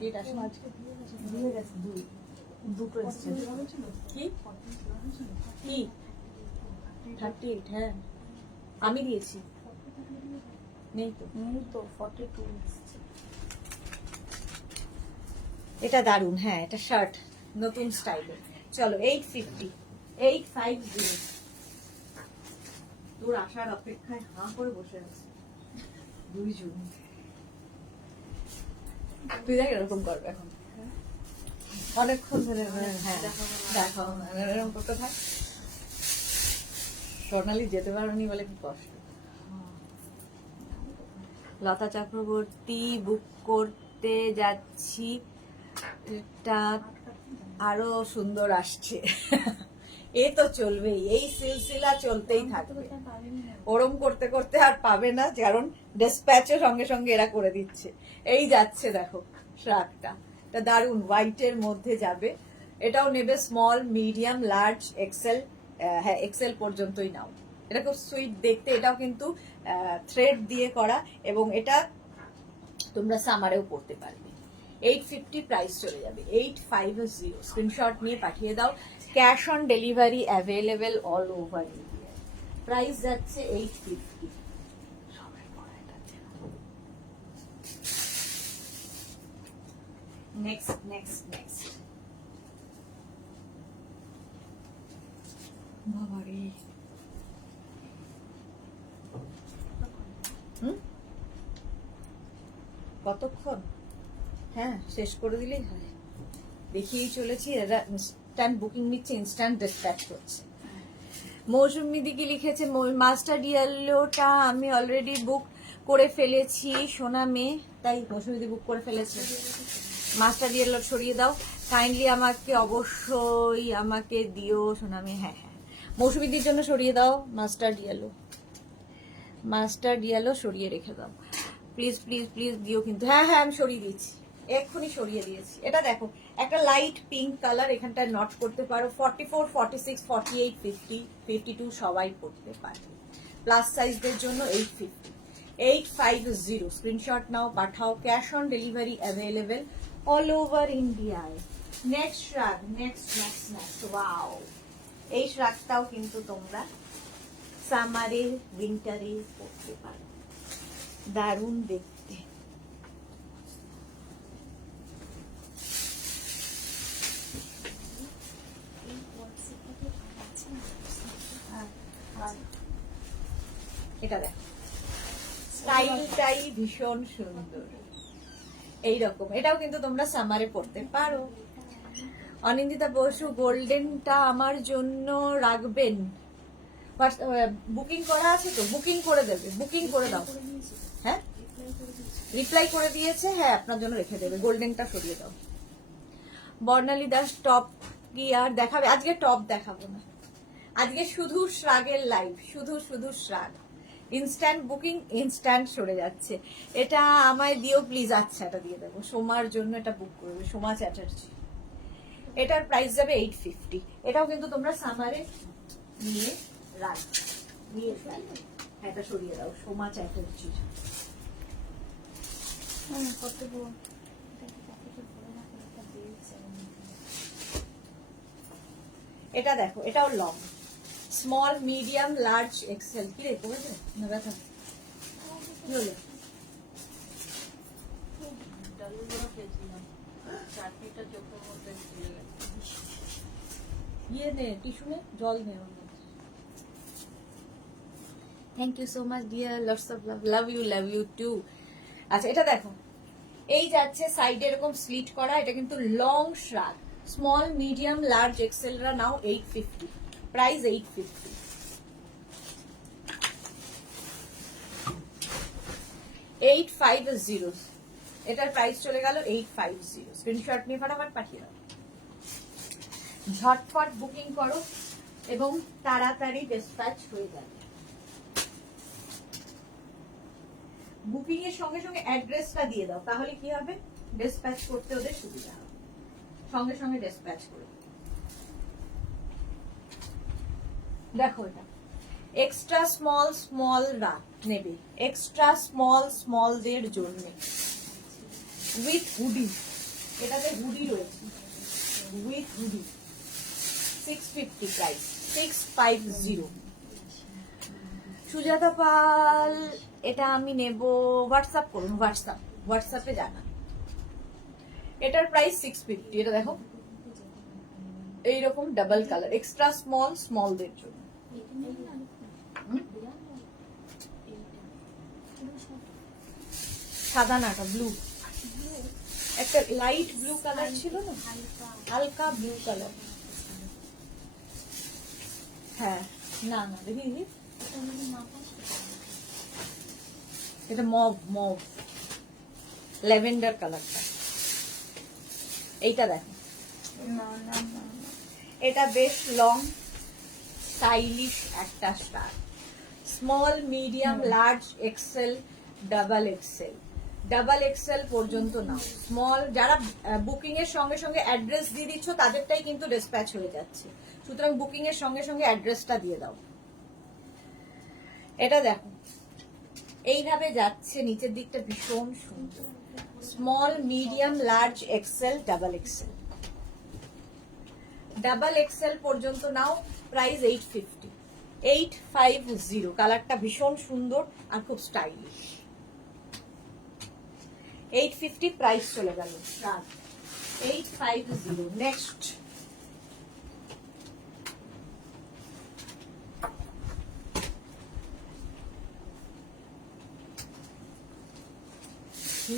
ডেট আসে আজকে দিয়ে গেছে দুটো এসছে কি কি 38, হ্যাঁ আমি দিয়েছি, নেই তো। নেই তো 42 এসছে। এটা দারুন, হ্যাঁ এটা শার্ট নতুন স্টাইলে। চলো 850, 850। তোর আসার অপেক্ষায় হাঁ করে বসে আছে দুইজন। তুই দেখ এরকম করবে এখন, অনেকক্ষণ ধরে। হ্যাঁ দেখো এরকম করতে থাক। সোনালি যেতে পারোনি বলে কি কষ্ট। লতা চক্রবর্তী বুক করতে যাচ্ছি, এটা আরো সুন্দর আসছে। এ তো চলবেই, এই সিলসিলা চলতেই থাকবে। ওরম করতে করতে আর পাবে না, কারণ ডিসপ্যাচও সঙ্গে সঙ্গে এরা করে দিচ্ছে। এই যাচ্ছে দেখো শ্রাগটা, এটা দারুন হোয়াইটের মধ্যে যাবে। এটাও নেবে স্মল, মিডিয়াম, লার্জ, এক্সেল। হ্যাঁ এক্সেল পর্যন্তই নাও। এটা খুব সুইট দেখতে, এটাও কিন্তু থ্রেড দিয়ে করা, এবং এটা তোমরা সামারেও পড়তে পারবে। 850 প্রাইস চলে যাবে, 850। স্ক্রিনশট নিয়ে পাঠিয়ে দাও। Cash on delivery available all over India. Price যাচ্ছে 850। Next next next. বাবারে, কতক্ষণ? হ্যাঁ শেষ করে দিলেই হয়। দেখিয়েই চলেছি, এরা ইনস্ট্যান্ট বুকিং নিচ্ছে, ইনস্ট্যান্ট ডিসপ্যাচ করছে। মৌসুমি দিকে লিখেছে মাস্টার ইয়েলোটা আমি অলরেডি বুক করে ফেলেছি সোনা মেয়ে। তাই মৌসুমি দি বুক করে ফেলেছে। মাস্টার ইয়েলো সরিয়ে দাও কাইন্ডলি, আমাকে অবশ্যই আমাকে দিও সোনা মেয়ে। হ্যাঁ হ্যাঁ মৌসুমিদির জন্য সরিয়ে দাও মাস্টার ইয়েলো, মাস্টার ইয়েলো সরিয়ে রেখে দাও প্লিজ প্লিজ প্লিজ দিও কিন্তু। হ্যাঁ হ্যাঁ আমি সরিয়ে দিয়েছি, এক্ষুনি সরিয়ে দিয়েছি। এটা দেখো একটা লাইট পিঙ্ক কালার, এখানটায় নট করতে পারো। 44, 46, 48, 50, 52 সবাই পড়তে পারে। প্লাস সাইজদের জন্য 850, 850। স্ক্রিনশট নাও, পাঠাও। Cash on delivery available all over ইন্ডিয়ায়। Next shrug, next next next. Wow, এই শ্রাগটাও কিন্তু তোমরা সামারে উইন্টারে পড়তে পারো, দারুণ দেখতে। এটা দেখো স্টাইলটাই ভীষণ সুন্দর, এইরকম। এটাও কিন্তু তোমরা সামারে পড়তে পারো। অনিন্দিতা বসু, গোল্ডেনটা আমার জন্য রাখবেন? বুকিং করা আছে তো, বুকিং করে দেবে, বুকিং করে দাও। হ্যাঁ রিপ্লাই করে দিয়েছে, হ্যাঁ আপনার জন্য রেখে দেবে। গোল্ডেনটা সরিয়ে দাও। বর্ণালী দাস, টপ কি আর দেখাবে? আজকে টপ দেখাবো না, আজকে শুধু শ্রাগের লাইভ, শুধু শুধু শ্রাগ। ইনস্ট্যান্ট বুকিং, ইনস্ট্যান্ট সরে যাচ্ছে। এটা আমায় দিও প্লিজ। আচ্ছা এটা দিয়ে দেবো, সোমার জন্য এটা বুক করবে, সোমা চ্যাটার্জি। এটার প্রাইস যাবে 850। এটাও কিন্তু তোমরা সামারে নিয়ে রাখবে, নিয়ে রাখবে। এটা সরিয়ে দাও, সোমা চ্যাটার্জি। এটা দেখো, এটাও long, small, medium, large, XL. কি রে কমেছে না ব্যথা? কি হলো? ইয়ে নে, টিস্যু নে, জল নে। Thank you so much dear, lots of love, love you too. আচ্ছা এটা দেখো, এই যাচ্ছে সাইডে এরকম স্লিট করা, এটা কিন্তু long shrug. Small, medium, large, এক্সেলরা নাও 850, প্রাইস 850। এটার প্রাইস চলে গেল 850। স্ক্রিনশট নিয়ে ফটাফট পাঠিয়ে দাও, ঝটপট বুকিং করো এবং তাড়াতাড়ি ডিসপ্যাচ হয়ে যাবে। বুকিং এর সঙ্গে সঙ্গে অ্যাড্রেসটা দিয়ে দাও, তাহলে কি হবে, ডিসপ্যাচ করতে ওদের সুবিধা হবে, সঙ্গে সঙ্গে ডিসপ্যাচ করে। দেখো এটা এক্সট্রা স্মল রা নেবে, এক্সট্রা স্মলদের জন্য উইথ হুডি। এটাতে হুডি রয়েছে, উইথ হুডি। 650 প্রাইস, 650। সুজাতা পাল, এটা আমি নেব। হোয়াটসঅ্যাপ করুন, হোয়াটসঅ্যাপে জানা। এটার প্রাইস 650। এটা দেখো এইরকম ডাবল কালার, এক্সট্রা স্মল, স্মলদের জন্য। সাদা নাটা ব্লু, একটা লাইট ব্লু কালার ছিল না, হালকা ব্লু কালার। হ্যাঁ, না না দেখি দেখি। এটা মভ মভ ল্যাভেন্ডার কালারটা। এইটা দেখো, এটা বেশ লং স্টাইলিশ একটা star. Small, medium, large, XL, double XL. Double XL পর্যন্ত নাও। স্মল, যারা বুকিং এর সঙ্গে সঙ্গে অ্যাড্রেস দিয়ে দিচ্ছ তাদেরটাই কিন্তু ডিসপ্যাচ হয়ে যাচ্ছে, সুতরাং বুকিং এর সঙ্গে সঙ্গে অ্যাড্রেসটা দিয়ে দাও। এটা দেখো এইভাবে যাচ্ছে, নিচের দিকটা ভীষণ সুন্দর। Small, medium, large, XL, double XL. Double XL পর্যন্ত নাও। প্রাইস 850। 850। কালারটা ভীষণ সুন্দর আর খুব স্টাইলিশ। 850 প্রাইস চলে গেল। 850।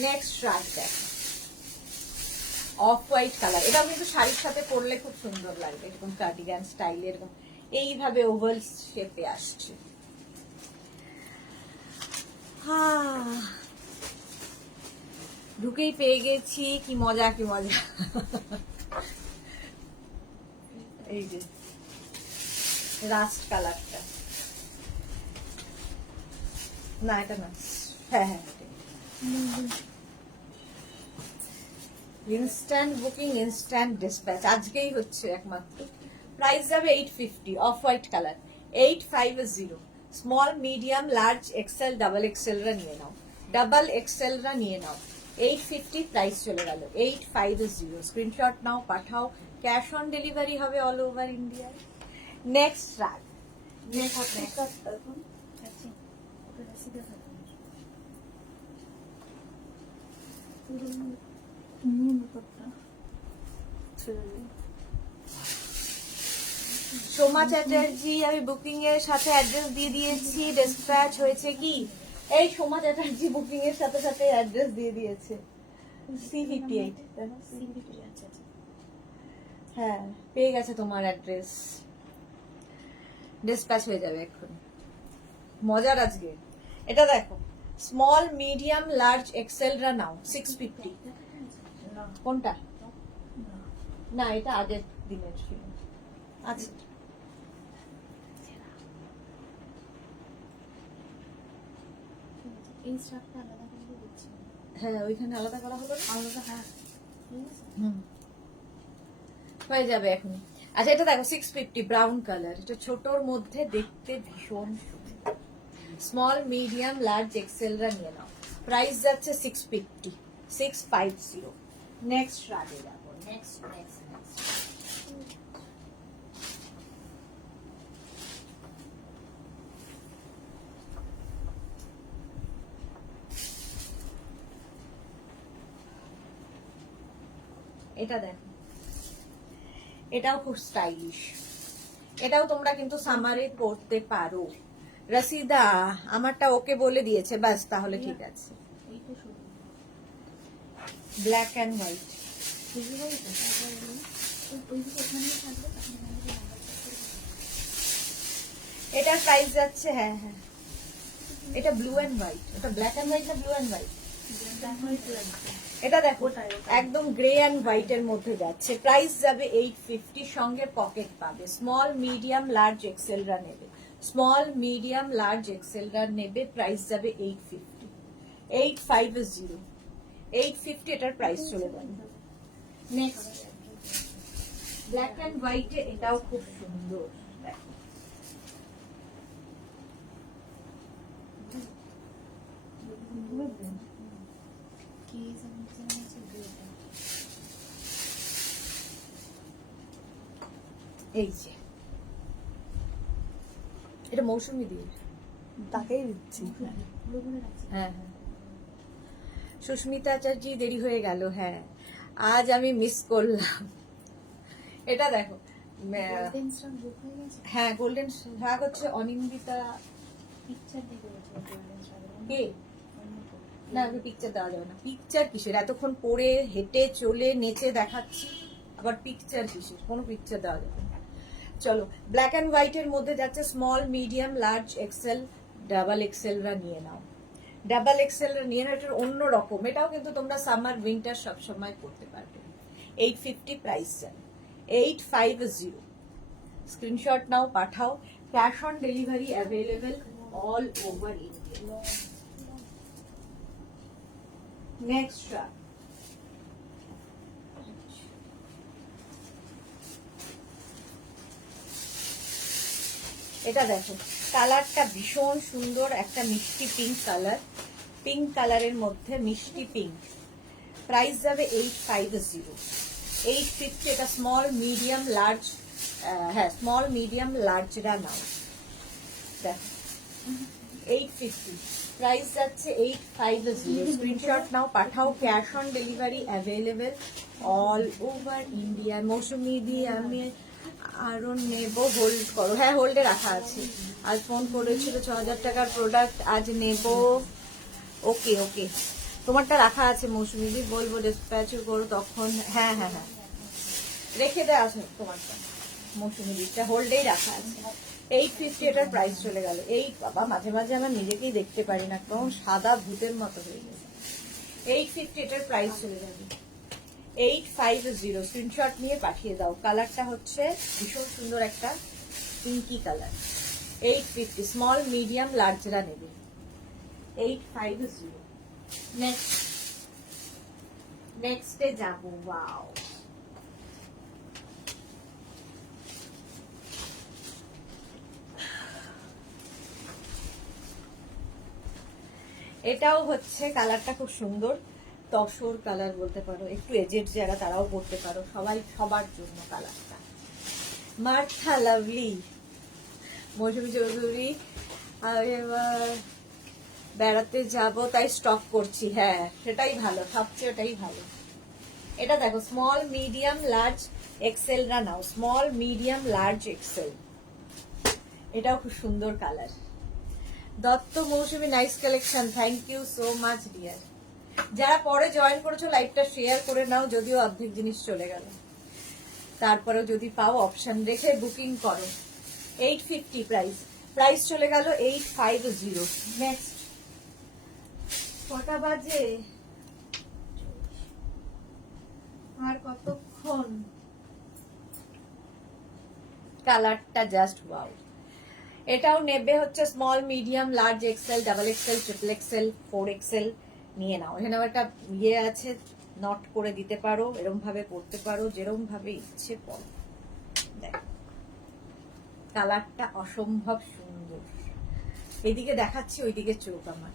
নেক্সট শার্ট দেখ, অফ হোয়াইট কালার। এটাও কিন্তু শাড়ির সাথে পরলে খুব সুন্দর লাগবে, এরকম কার্ডিগান স্টাইল, এরকম এইভাবে ওভাল শেপে আসছে। ঢুকেই পেয়ে গেছি, কি মজা কি মজা। এই যে রাস্ট কালারটা, না এটা না, হ্যাঁ হ্যাঁ ইনস্ট্যান্ট বুকিং, ইনস্ট্যান্ট ডিসপ্যাচ আজকেই হচ্ছে একমাত্র। প্রাইস যাবে 850। Off white colour 850। Small, medium, large, XL, double XL রা নিয়ে নাও, ডাবল এক্সেল রা নিয়ে নাও। 850 প্রাইস চলে গেল। 850। স্ক্রিনশট নাও, পাঠাও, ক্যাশ অন ডেলিভারি হবে all over India. Next track, Soma Chatterjee, আমি বুকিং এর সাথে অ্যাড্রেস দিয়ে দিয়েছি, ডিসপ্যাচ হয়েছে কি? এই সোমা চ্যাটার্জি বুকিং এর সাথে সাথে অ্যাড্রেস দিয়ে দিয়েছে। C58, হ্যাঁ পেয়ে গেছে তোমার অ্যাড্রেস, ডিসপ্যাচ হয়ে যাবে এখন। মজার আজকে। এটা দেখো স্মল, মিডিয়াম, লার্জ, এক্সেল রা নাও 650। কোনটা? না এটা আগের দিনের ছিল। আচ্ছা এই স্টাফটা আলাদা করে দিচ্ছি। হ্যাঁ ওইখানে আলাদা করা হলো না? আলাদা, হ্যাঁ ঠিক আছে। হয়ে যাবে এখন। আচ্ছা এটা দেখো 650 ব্রাউন কালার, এটা ছোটর মধ্যে দেখতে ভীষণ সুন্দর। স্মল, মিডিয়াম, লার্জ, এক্সেল রা নিয়ে নাও। প্রাইস যাচ্ছে 650। 650। নেক্সট রাতে যাবো। নেক্সট নেক্সট নেক্সট এটা দেখো, এটাও খুব স্টাইলিশ। এটাও তোমরা কিন্তু সামারে পরতে পারো। রসিদা আমারটা ওকে বলে দিয়েছে, বাস তাহলে ঠিক আছে। এইটা শুরু ব্ল্যাক অ্যান্ড হোয়াইট। বুঝতে পারছো? ওইদিকে ওখানেই থাকবে, তখন আমাদের এটার প্রাইস যাচ্ছে, হ্যাঁ হ্যাঁ এটা ব্লু অ্যান্ড হোয়াইট, এটা ব্ল্যাক অ্যান্ড হোয়াইট না ব্লু অ্যান্ড হোয়াইট? এটা দেখো একদম গ্রে অ্যান্ড হোয়াইট এর মধ্যে যাচ্ছে। প্রাইস যাবে 850। সঙ্গে পকেট পাবে। স্মল, মিডিয়াম, লার্জ, এক্সেল রা নেবে। স্মল, মিডিয়াম, লার্জ, এক্সেল রা নেবে। প্রাইস যাবে 850। 850। 850 এটার প্রাইস চলে যাবে। নেক্সট ব্ল্যাক অ্যান্ড হোয়াইট, এটাও খুব সুন্দর। এই যে এটা মৌসুমি দিয়ে, তাকেই দিচ্ছি। হ্যাঁ হ্যাঁ সুস্মিতা আচার্য দেরি হয়ে গেল। হ্যাঁ আজ আমি মিস করলাম। এটা দেখো গোল্ডেন স্টার বুক হয়ে গেছে, হ্যাঁ গোল্ডেন শাক হচ্ছে অনিন্দিতা। পিকচার দিতে বলছে গোল্ডেন স্টার। কে? না পিকচার দেওয়া যাবে না। পিকচার কিসের? এতক্ষণ পরে হেঁটে চলে নেচে দেখাচ্ছি, আবার পিকচার কিসের? কোনো পিকচার দেওয়া যাবে না। চলো ব্ল্যাক অ্যান্ড হোয়াইটের মধ্যে যাচ্ছে small, medium, large, XL, double এক্সেলরা নিয়ে নাও। ডাবল এক্সেলরা নিয়ে নাও, এটার অন্য রকম। এটাও কিন্তু তোমরা সামার উইন্টার সবসময় করতে পারবে। 850 প্রাইস জানো, 850। স্ক্রিনশট নাও, পাঠাও। Cash on delivery available all over India. Next truck, এটা দেখো কালারটা ভীষণ সুন্দর, একটা মিষ্টি পিঙ্ক কালার, পিঙ্ক কালারের মধ্যে মিষ্টি পিঙ্ক। প্রাইস যাবে 850। 850। এটা স্মল, মিডিয়াম, লার্জ, হ্যাঁ স্মল, মিডিয়াম, লার্জরা নাও। দেখো 850 প্রাইস যাচ্ছে 850। স্ক্রিনশট নাও, পাঠাও। Cash on delivery available all over India. Mousumi দিয়ে আমি আরো নেব, হোল্ড করো। হ্যাঁ হোল্ডে রাখা আছে। আজ ফোন করেছিল 6000 টাকার প্রোডাক্ট আজ নেব। ওকে ওকে, তোমারটা রাখা আছে মৌসুমি দি, বলবো ডিসপ্যাচ করো তখন। হ্যাঁ হ্যাঁ হ্যাঁ রেখে দেওয়া আছে তোমারটা মৌসুমি দিটা, হোল্ডেই রাখা আছে। 850 এটার প্রাইস চলে গেল। এই বাবা, মাঝে মাঝে আমার নিজেকেই দেখতে পারি না, কারণ সাদা ভূতের মতো হয়ে গেছে। 850 এটার প্রাইস চলে যাবে 850। স্ক্রিনশট নিয়ে পাঠিয়ে দাও। কালারটা হচ্ছে ভীষণ সুন্দর একটা পিঙ্কি কালার। 850 স্মল, মিডিয়াম, লার্জরা নেবে। 850। নেক্সটে যাব। ওয়াও, এটাও হচ্ছে কালারটা খুব সুন্দর, তসর কালার বলতে পারো, একটু এজেড যারা তারাও পড়তে পারো, সবাই সবার জন্য কালারটা। মার্থা লাভলি, মৌসুমী চৌধুরী, আর এবার বেড়াতে যাব তাই স্টক করছি। হ্যাঁ সেটাই ভালো, সবচেয়ে ওটাই ভালো। এটা দেখো স্মল, মিডিয়াম, লার্জ, এক্সেলরা নাও। Small, medium, large, XL. এটাও খুব সুন্দর colour. Dutta Mousumi, nice collection, thank you so much dear. যারা পরে জয়েন করেছো লাইভটা শেয়ার করে নাও, যদিও অর্ধেক জিনিস চলে গেল, তারপরেও যদি পাও অপশন রেখে বুকিং করো। 850 প্রাইস চলে গেল 850। নেক্সট, কটা বাজে আর কতক্ষণ? কালারটা জাস্ট ওয়াও। এটাও নেবে হচ্ছে small, medium, large, XL, double XL, triple XL, 4XL নিয়ে নাও। এখানে একটা ইয়ে আছে, নট করে দিতে পারো, এরকম ভাবে পড়তে পারো, যেরকম ভাবে ইচ্ছে পড়ো। দেখো কালারটা অসম্ভব সুন্দর। এদিকে দেখাচ্ছি, ওইদিকে চোখ আমার।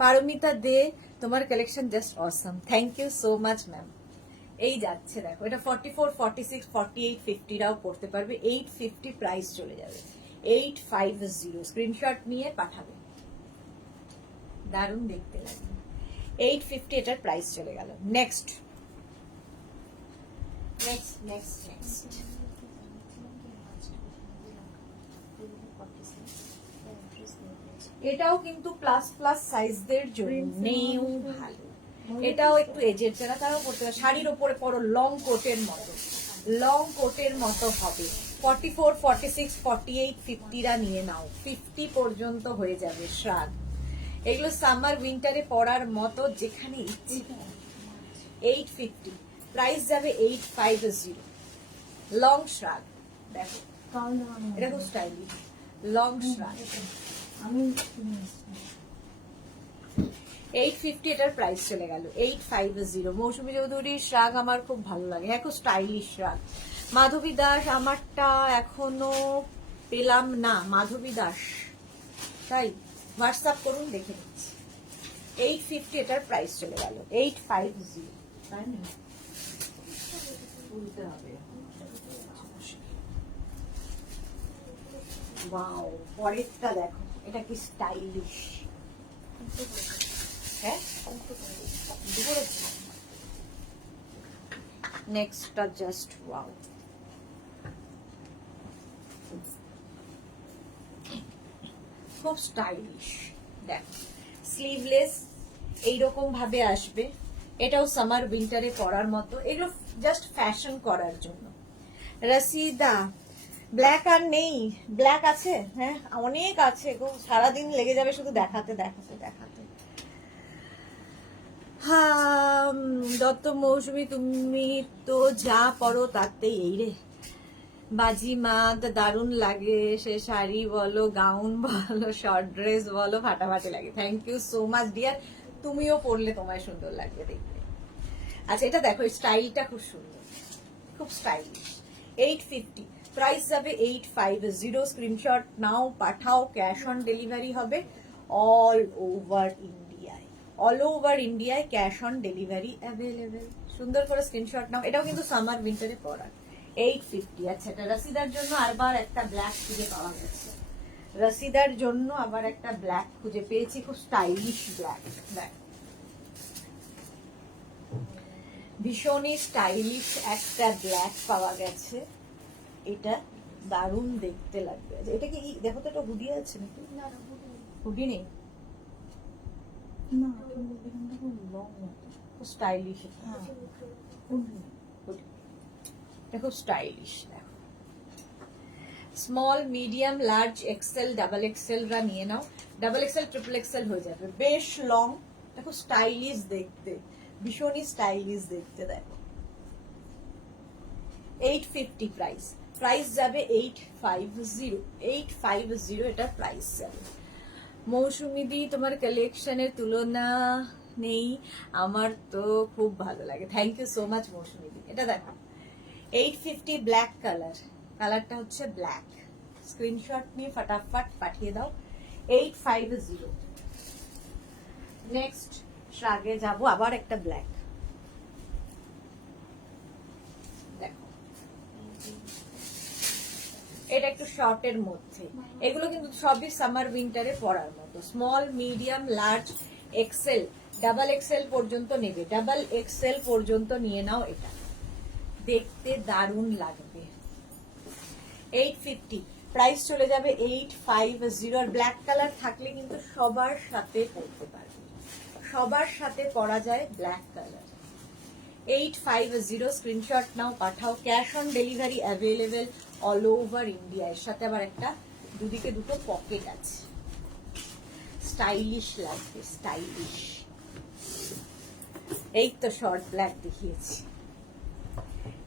পারমিতা দে, তোমার collection just awesome, thank you so much ma'am. এই যাচ্ছে দেখো, এটা 44, 46, 48, 50রাও পড়তে পারবে। 850 প্রাইস চলে যাবে। 850 স্ক্রিনশট নিয়ে পাঠাবে, দারুণ দেখতে লাগবে। 850 এটার প্রাইস চলে গেল। নেক্সট, এটাও কিন্তু প্লাস প্লাস সাইজদের জন্যেও ভালো। এটাও একটু এজের যারা তারাও পড়তে পারে, শাড়ির ওপরে পরো, লং কোটের মতো হবে। 44, 46, 48, 50রা নিয়ে নাও। 50 পর্যন্ত হয়ে যাবে শ্রাগ। এগুলো সামার উইন্টারে পরার মতো, যেখানে ইচ্ছে। 850 প্রাইস যাবে 850। লং শ্রাগ দেখো, এটা খুব স্টাইলিশ লং শ্রাগ। 850 এটার প্রাইস চলে গেল 850। মৌসুমী চৌধুরীর শ্রাগ আমার খুব ভালো লাগে, হ্যাঁ খুব স্টাইলিশ শ্রাগ। মাধবী দাস, আমারটা এখনো পেলাম না মাধবী দাস, তাই হোয়াটসঅ্যাপ করুন, দেখে নিচ্ছি। 850 এটার প্রাইস চলে গেল 850। তাই না, তুলতে হবে। ওয়াও, পরেরটা দেখো, এটা কি স্টাইলিশ। হ্যাঁ নেক্সটটা জাস্ট ওয়াও, খুব স্টাইলিশ। দেখ স্লিভলেস এইরকম ভাবে আসবে, এটাও সামার উইন্টারে পরার মতো, এগুলো জাস্ট ফ্যাশন করার জন্য। রসিদা ব্ল্যাক আর নেই, ব্ল্যাক আছে, হ্যাঁ অনেক আছে গো, সারাদিন লেগে যাবে শুধু দেখাতে দেখাতে দেখাতে। হ্যাঁ দত্ত মৌসুমী তুমি তো যা পরো তাতেই এই রে বাজি মাদ দারুণ লাগে, সে শাড়ি বলো গাউন বলো শর্ট ড্রেস বলো ফাটাফাটি লাগে। Thank you so much dear, তুমিও পরলে তোমায় সুন্দর লাগবে দেখতে। আচ্ছা এটা দেখো, স্টাইলটা খুব সুন্দর, খুব স্টাইলিশ। 850 প্রাইস যাবে 850। স্ক্রিনশট নাও, পাঠাও, ক্যাশ অন ডেলিভারি হবে অল ওভার ইন্ডিয়ায়, অল ওভার ইন্ডিয়ায় ক্যাশ অন ডেলিভারি অ্যাভেলেবেল। সুন্দর করে স্ক্রিনশট নাও, এটাও কিন্তু সামার উইন্টারে পরার। 850। আচ্ছা এটা রসিদার জন্য আবার একটা ব্ল্যাক খুঁজে পাওয়া গেছে, রসিদার জন্য আবার একটা ব্ল্যাক খুঁজে পেয়েছি, খুব স্টাইলিশ ব্ল্যাক। দেখ ভীষণই স্টাইলিশ একটা ব্ল্যাক পাওয়া গেছে, এটা দারুণ দেখতে লাগবে। এটা কি দেখো তো, এটা হুডি আছে নাকি? হুডি নেই, না এখানটা খুব লং মতো। খুব স্টাইলিশ। হ্যাঁ এটা খুব স্টাইলিশ। দেখো small medium large XL double XL রা নিয়ে নাও, ডাবল এক্সেল ট্রিপল এক্সেল হয়ে যাবে, বেশ লং, দেখো স্টাইলিশ দেখতে, ভীষণই স্টাইলিশ দেখতে। দেখো 850 প্রাইস, প্রাইস যাবে 850, 850 এটা প্রাইস যাবে। মৌসুমী দি তোমার কালেকশনের তুলনা নেই, আমার তো খুব ভালো লাগে। থ্যাংক ইউ সো মাচ মৌসুমী দি। এটা দেখো 850 ব্ল্যাক কালার, কালারটা হচ্ছে ব্ল্যাক। স্ক্রিনশট নিয়ে ফটাফট পাঠিয়ে দাও। 850। নেক্সট শ্রাগে যাব, আবার একটা ব্ল্যাক। দেখো এটা একটু শর্টের মধ্যে, এগুলো কিন্তু সবই সামার উইন্টারে পরার মতো। Small medium large XL double XL পর্যন্ত নেবে, ডাবল এক্সেল পর্যন্ত নিয়ে নাও, এটা দেখতে দারুণ লাগবে। 850 প্রাইস চলে যাবে 850। আর ব্ল্যাক কালার থাকলে কিন্তু সবার সাথে পরতে পারবে, সবার সাথে পরা যায় ব্ল্যাক কালার। 850 স্ক্রিনশট নাও, পাঠাও, cash on delivery available all over India. এর সাথে আবার একটা দুদিকে দুটো পকেট আছে, স্টাইলিশ লাগবে, স্টাইলিশ। এই তো শর্ট ব্ল্যাক দেখিয়েছি,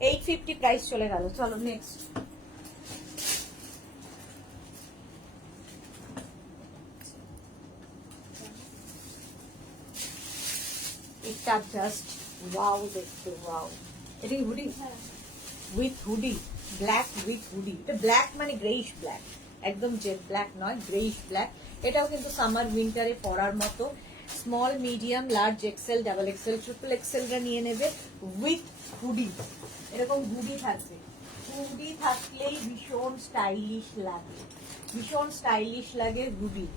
850 প্রাইস চলে গেল। চলো নেক্সট। এটা জাস্ট ওয়াও দেখতে, ওয়াও। এটা কি hoodie? With hoodie, black with hoodie. এটা ব্ল্যাক মানে গ্রেইশ ব্ল্যাক, একদম জেড ব্ল্যাক নয়, গ্রেইশ ব্ল্যাক। এটাও কিন্তু সামার উইন্টারে পরার মতো। Small medium large XL double XL triple এক্সেলটা নিয়ে নেবে উইথ হুডি। এরকম হুডি থাকবে, হুডি থাকলেই ভীষণ স্টাইলিশ লাগে, ভীষণ স্টাইলিশ লাগে হুডি।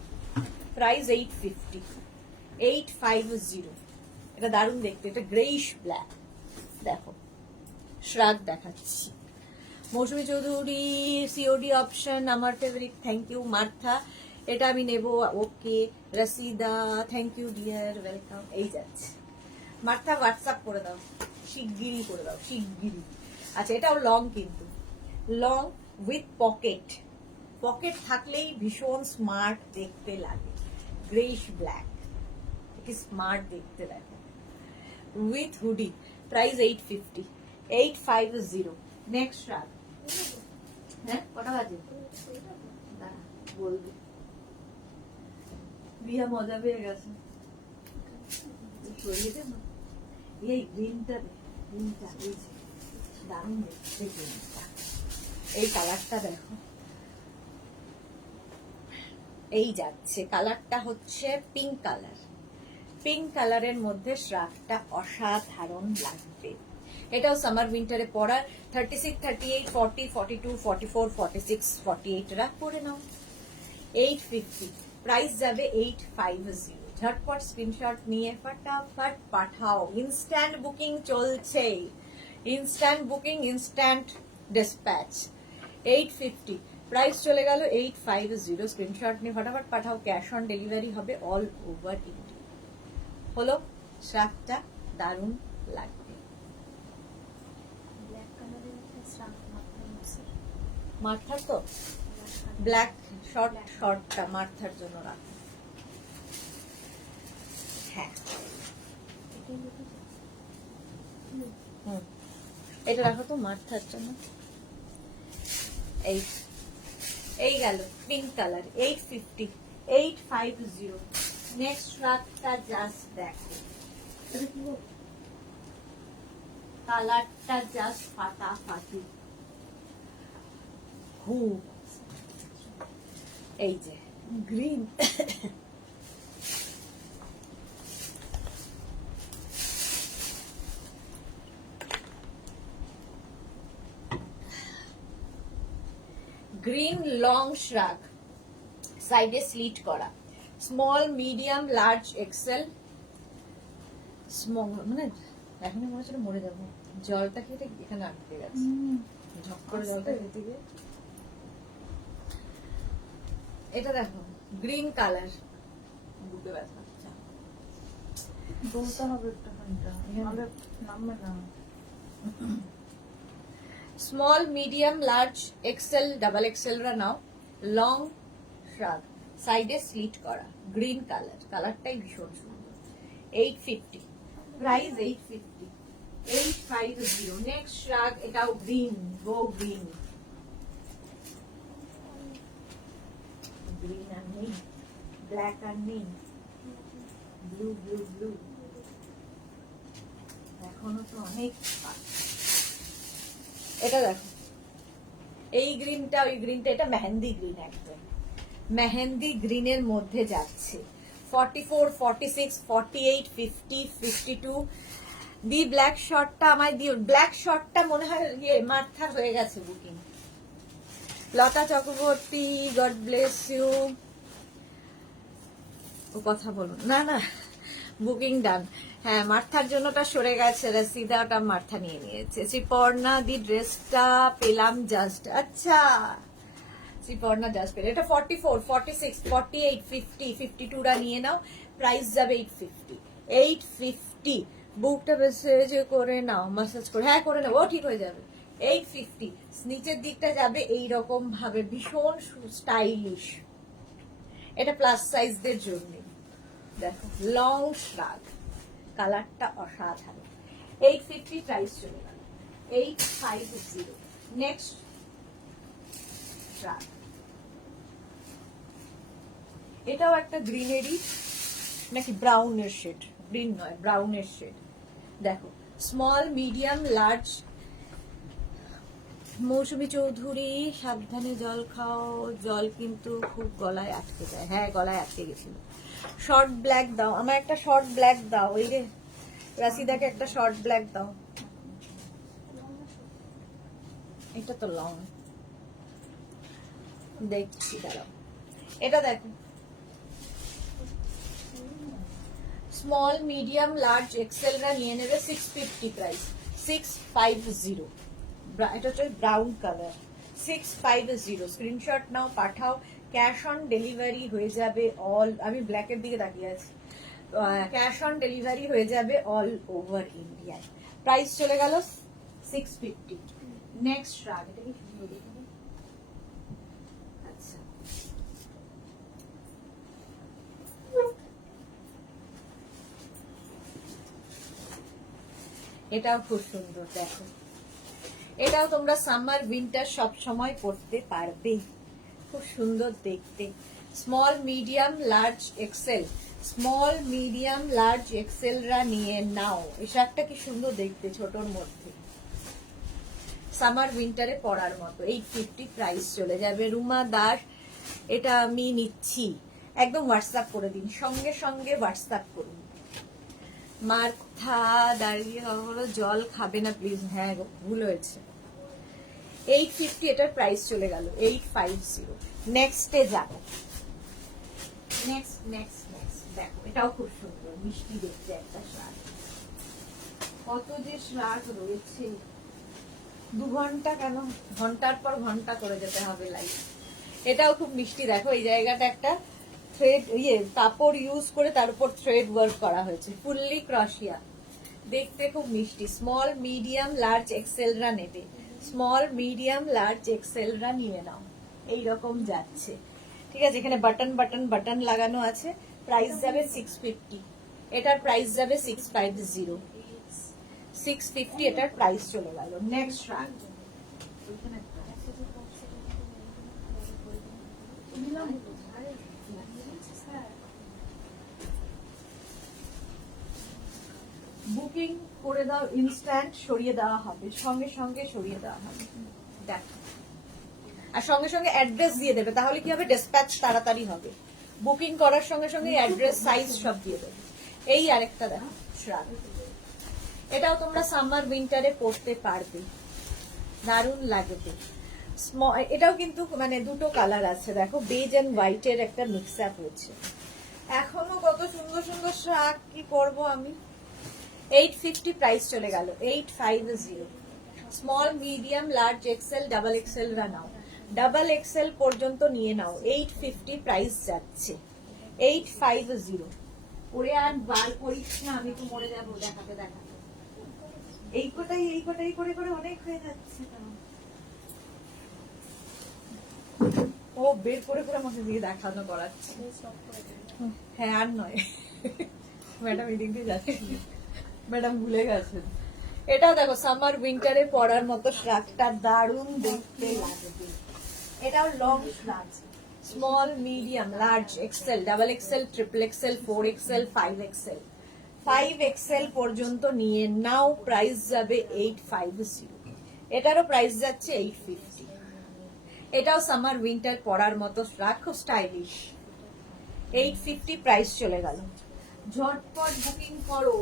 প্রাইস 850, 850। এটা দারুণ দেখতে, এটা গ্রেইশ ব্ল্যাক। দেখো শ্রাগ দেখাচ্ছি। মৌসুমী চৌধুরী সিওডি অপশন আমার ফেভারিট, থ্যাংক ইউ। মার্থা এটা আমি নেব, ওকে। রসিদা থ্যাংক ইউ ডিয়ার, ওয়েলকাম। এই যাচ্ছে মার্থা, হোয়াটসঅ্যাপ করে দাও, শিগগিরই করে দাও, শিগগিরই। আচ্ছা এটাও লং, কিন্তু লং উইথ পকেট, পকেট থাকলেই ভীষণ স্মার্ট দেখতে লাগে। গ্রেইশ ব্ল্যাক, কি স্মার্ট দেখতে লাগে। With hoodie, price 850, 850। নেক্সট রাত, হ্যাঁ কটা বাজে দাঁড়া বলবি। বিয়া মজা পেয়ে গেছে, সরিয়ে দে না। এই গ্রিনটা, গ্রিনটা এই যে দারুণ দেখতে, গ্রিনটা এই কালারটা দেখো, এই যাচ্ছে কালারটা হচ্ছে পিঙ্ক কালার, পিঙ্ক কালারের মধ্যে শ্রাগটা অসাধারণ লাগবে। এটাও সামার উইন্টারে পরার। 36, 38, 40, 42, 44, 46, 48 রা পরে নাও। 850 প্রাইস যাবে 850। ঝটপট স্ক্রিনশট নিয়ে ফটাফট পাঠাও, ইনস্ট্যান্ট বুকিং চলছে, instant booking, instant dispatch. 850 price চলে গেল 850। স্ক্রিনশট নিয়ে ফটাফট পাঠাও, ক্যাশ অন ডেলিভারি হবে অল ওভার ইন্ডিয়া। হলো শ্রাগটা দারুণ লাগবে। ব্ল্যাক কালারের একটা শ্রাগ মাথার মধ্যে। মাথার তো ব্ল্যাক শর্টটা মাথার জন্য রাখ। হ্যাঁ এটাই দেখি। হুম, এটা রাখো তো মাথার জন্য। এই এই গেল পিঙ্ক কালার 850, 850। নেক্সট রাতটা জাস্ট দেখো, এটা কি গো? কালারটা জাস্ট ফাটাফাটি। এই যে গ্রিন, গ্রিন লং শ্রাগ, সাইডে স্লিট করা, small medium large Excel. Small মানে এখন মনে হচ্ছে মরে যাবো, জলটা খেতে এখানে আটকে গেছে, ঝক করে জলটা খেতে গিয়ে। এটা দেখো গ্রিন কালার, বুকে ব্যথা হচ্ছে। বলতে হবে একটুখানিটা, নাহলে নামবে না। Small medium large XL double XL রা নাও। লং শ্রাগ, সাইডে স্লিট করা, গ্রিন কালার, কালারটাই ভীষণ সুন্দর। 850 প্রাইস, 850, 850। নেক্সট শ্রাগ, এটাও গ্রিন, গো গ্রিন। গ্রিন আর নেই, ব্ল্যাক আর নেই, ব্লু ব্লু ব্লু, এখনো তো অনেক বাকি। এটা দেখো এই গ্রিনটা, ওই গ্রিনটা, এটা মেহেন্দি গ্রিন, একদম মেহেন্দি গ্রিনের মধ্যে যাচ্ছে। 44, 46, 48, 50, 52। দি ব্ল্যাক শর্টটা আমায় দিও। ব্ল্যাক শর্টটা মনে হয় ইয়ে মাথার হয়ে গেছে booking. Lata Chakraborty, God bless you. ও কথা বলুন না, না বুকিং ডান। হ্যাঁ মার্থার জন্যটা সরে গেছে, রসিদা ওটা মার্থা নিয়ে নিয়েছে। শ্রীপর্ণা দি ড্রেসটা পেলাম জাস্ট। আচ্ছা শ্রীপর্ণা জাস্ট পেলে। এটা 44, 46, 48, 50, 52 রা নিয়ে নাও। প্রাইস যাবে 850, 850। বুকটা মেসেজ করে নাও, মেসেজ করে, হ্যাঁ করে নাও, ও ঠিক হয়ে যাবে। 850। নিচের দিকটা যাবে এইরকম ভাবে, ভীষণ স্টাইলিশ। এটা প্লাস সাইজদের জন্য। দেখো লং শ্রাগ, কালারটা অসাধারণ। 850 প্রাইস চলে গেল, 850। নেক্সট শ্রাগ, এটাও একটা গ্রিনেরই নাকি ব্রাউনের শেড, গ্রিন নয় ব্রাউনের শেড। দেখো স্মল মিডিয়াম লার্জ। মৌসুমী চৌধুরী, সাবধানে জল খাও, জল কিন্তু খুব গলায় আটকে যায়। হ্যাঁ গলায় আটকে গেছিল। শর্ট ব্ল্যাক দাও, আমার একটা শর্ট ব্ল্যাক দাও। ওই রে রাশিদাকে একটা শর্ট ব্ল্যাক দাও। এটা তো লং, দেখছি দাঁড়াও। এটা দেখো স্মল মিডিয়াম লার্জ এক্সেল রা নিয়ে নেবে। 650 প্রাইস, 650। এটা হচ্ছে ব্রাউন কালার, 650। স্ক্রিনশট নাও, পাঠাও, ক্যাশ অন ডেলিভারি হয়ে যাবে অল। আমি ব্ল্যাকের দিকে তাকিয়ে আছি। ক্যাশ অন ডেলিভারি হয়ে যাবে অল ওভার ইন্ডিয়ায়। প্রাইস চলে গেল 650। নেক্সট শ্রাগ, এটা কি সুন্দর দেখুন। আচ্ছা এটাও খুব সুন্দর, দেখো এটাও তোমরা সামার উইন্টার সব সময় পরতে পারবে, খুব সুন্দর দেখতে। Small medium large Excel, small medium large XL রা নিয়ে নাও। এই শার্টটা কি সুন্দর দেখতে, ছোটর মধ্যে, সামার উইন্টারে পরার মতো। 850 প্রাইস চলে যাবে। রুমা দাস, এটা আমি নিচ্ছি, একদম হোয়াটসঅ্যাপ করে দিন, সঙ্গে সঙ্গে হোয়াটসঅ্যাপ করুন। মার্থা দাঁড়িয়ে হলো, জল খাবে না প্লিজ। হ্যাঁ ভুল হয়েছে। 850 এটার প্রাইস চলে গেল, 850। নেক্সটে যাবো। নেক্সট নেক্সট নেক্সট দেখো এটাও খুব সুন্দর মিষ্টি দেখতে একটা শার্ট। কত যে শার্ট রয়েছে, 2 ঘন্টা কেন, ঘন্টার পর ঘন্টা করে যেতে হবে লাইভ। এটাও খুব মিষ্টি, দেখো এই জায়গাটা একটা থ্রেড কাপড় ইউজ করে তার উপর থ্রেড ওয়ার্ক করা হয়েছে, ফুললি ক্রশিয়া, দেখতে খুব মিষ্টি। স্মল মিডিয়াম লার্জ এক্সেলরা নেবে, স্মল মিডিয়াম লার্জ এক্সেলরা নিয়ে নাও, এইরকম যাচ্ছে। ঠিক আছে, এখানে বাটন বাটন বাটন লাগানো আছে। প্রাইস যাবে 650, এটার প্রাইস যাবে 650, 650 এটার প্রাইস চলে গেল। নেক্সট রান, বুকিং করে দাও, ইনস্ট্যান্ট সরিয়ে দেওয়া হবে, সঙ্গে সঙ্গে সরিয়ে দেওয়া হবে। দেখো, আর সঙ্গে সঙ্গে অ্যাড্রেস দিয়ে দেবে, তাহলে কি হবে, ডিসপ্যাচ তাড়াতাড়ি হবে। বুকিং করার সঙ্গে সঙ্গে অ্যাড্রেস সাইজ সব দিয়ে দেবে। এই আরেকটা দেখো শ্রাগ, এটাও তোমরা সামার উইন্টারে পরতে পারবে, দারুণ লাগবে। এটাও কিন্তু মানে দুটো কালার আছে, দেখো বেজ এন্ড হোয়াইট এর একটা মিক্স আপ হয়েছে। এখনো কত সুন্দর সুন্দর শ্রাগ, কি করব আমি। 850 প্রাইস চলে গেল, 850। Small medium large XL double XL রা নাও, ডাবল এক্সেল পর্যন্ত নিয়ে নাও, 850 প্রাইস যাচ্ছে, 850। পরে আর বার করিস না, আমি তো মরে যাবো দেখাতে দেখাতে। এই কোটাই করে করে অনেক হয়ে যাচ্ছে। ও বের করে করে আমাকে দিয়ে দেখানো করাচ্ছে। হ্যাঁ আর নয়, ম্যাডাম এদিক দিয়ে যাচ্ছে, ম্যাডাম ভুলে গেছেন। এটাও দেখো সামার উইন্টারে পরার মতো শ্রাগটা দারুণ দেখতে লাগবে। এটাও long shrug, small medium large XL double XL triple XL 4 XL 5 XL, 5 XL পর্যন্ত নিয়ে নাও, প্রাইস যাবে 850। এটারও প্রাইস যাচ্ছে 850। এটাও সামার উইন্টার পরার মতো শ্রাগ, খুব স্টাইলিশ, 850 প্রাইস চলে গেল। ঝটপট বুকিং করো,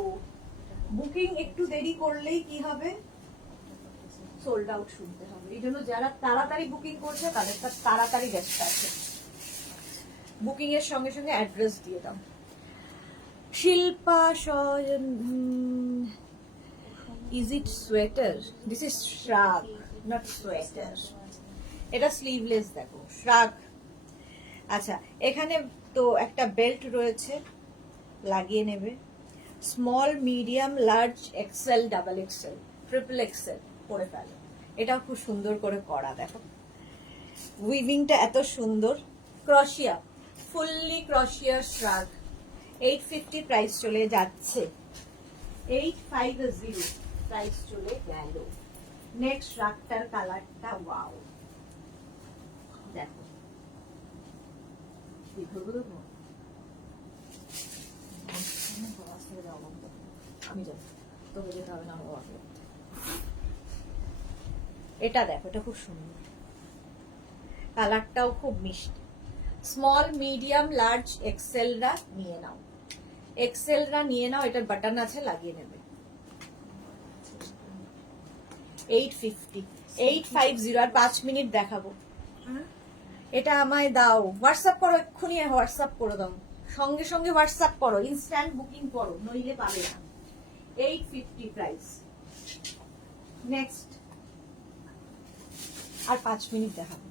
বুকিং একটু দেরি করলেই কি হবে, সোল্ড আউট শুনতে হবে। এই জন্য যারা তাড়াতাড়ি বুকিং করছে তাদের তাড়াতাড়ি ব্যস্ত আছে। বুকিং এর সঙ্গে সঙ্গে অ্যাড্রেস দিয়ে দাও। Shilpa, is it sweater? This is শ্রাগ, not sweater. এটা স্লিভলেস, দেখো শ্রাগ। আচ্ছা, এখানে তো একটা বেল্ট রয়েছে, লাগিয়ে নেবে। Small medium large XL double XL triple Excel করে ফেলো। এটাও খুব সুন্দর করে করা, দেখো উইভিংটা এত সুন্দর, ক্রশিয়া, ফুললি ক্রশিয়ার শ্রাগ, 850 প্রাইস চলে যাচ্ছে, 850 প্রাইস চলে গেল। নেক্সট শ্রাগটার কালারটা ওয়াও, দেখো আমি যাবো, তোকে যেতে হবে না। এটা দেখো, এটা খুব সুন্দর, কালারটাও খুব মিষ্টি। স্মল মিডিয়াম লার্জ এক্সেলরা নিয়ে নাও, এক্সেলরা নিয়ে নাও, এটার বাটন আছে, লাগিয়ে নেবে। 850, 850। আর 5 মিনিট দেখাবো। এটা আমায় দাও, হোয়াটসঅ্যাপ করো, এক্ষুনি হোয়াটসঅ্যাপ করে দাও, সঙ্গে সঙ্গে হোয়াটসঅ্যাপ করো, ইনস্ট্যান্ট বুকিং করো, নইলে পাবে না। 850 প্রাইস। নেক্সট, আর 5 মিনিট দেখাবো।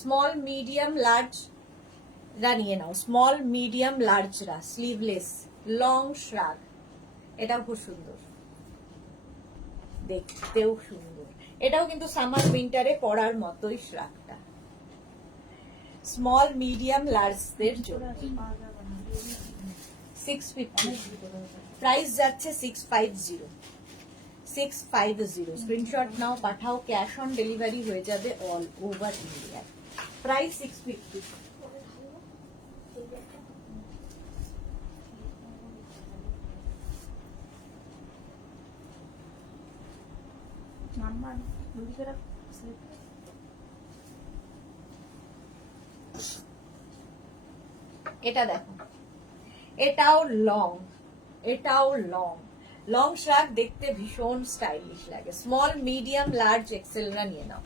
স্মল মিডিয়াম লার্জ রা নিয়ে নাও, স্মল মিডিয়াম লার্জ রা, স্লিভলেস লং শ্রাগ, এটাও খুব সুন্দর, দেখতেও সুন্দর। এটাও কিন্তু সামার উইন্টারে পরার মতোই শ্রাগটা, স্মল মিডিয়াম লার্জদের জন্য। 650 প্রাইস যাচ্ছে, 650, 650। স্ক্রিনশট নাও, পাঠাও, ক্যাশ অন ডেলিভারি হয়ে যাবে অল ওভার ইন্ডিয়া। প্রাইস 650। এটা দেখো, এটাও লং, এটাও লং, লং শ্রাগ, দেখতে ভীষণ স্টাইলিশ লাগে। স্মল মিডিয়াম লার্জ এক্সেলরা নিয়ে নাও,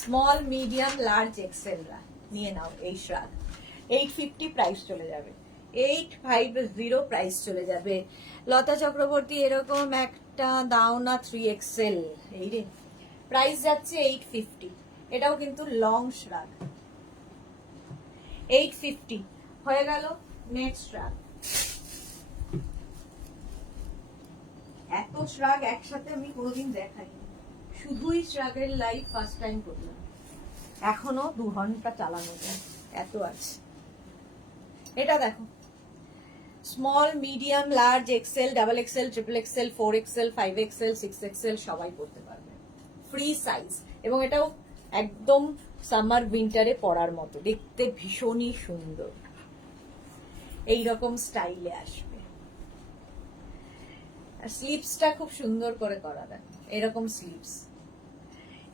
স্মল মিডিয়াম লার্জ এক্সেলরা নিয়ে নাও। এই শ্রাগ 850 প্রাইস চলে যাবে, 850 প্রাইস চলে যাবে। লতা চক্রবর্তী, এরকম একটা দাও না 3 এক্সেল, এই রে প্রাইস যাচ্ছে 850। এটাও কিন্তু লং শ্রাগ। 850 হয়ে গেল। নেক্সট শ্রাগ। এত শ্রাগ একসাথে আমি কোনোদিন দেখাইনি, শুধুই শ্রাগের লাইভ ফার্স্ট টাইম করলাম। এখনো 2 ঘন্টা চালানো যায়, এত আছে। এটা দেখো, small, medium, large, XL, double XL, triple XL, 4 XL, 5 XL, 6 XL সবাই পড়তে পারবে। ফ্রি সাইজ, এবং এটাও একদম সামার উইন্টারে পরার মতো, দেখতে ভীষণই সুন্দর। এইরকম স্টাইলে আসবে। আর স্লিভসটা খুব সুন্দর করে করা দেয়, এরকম স্লিভস।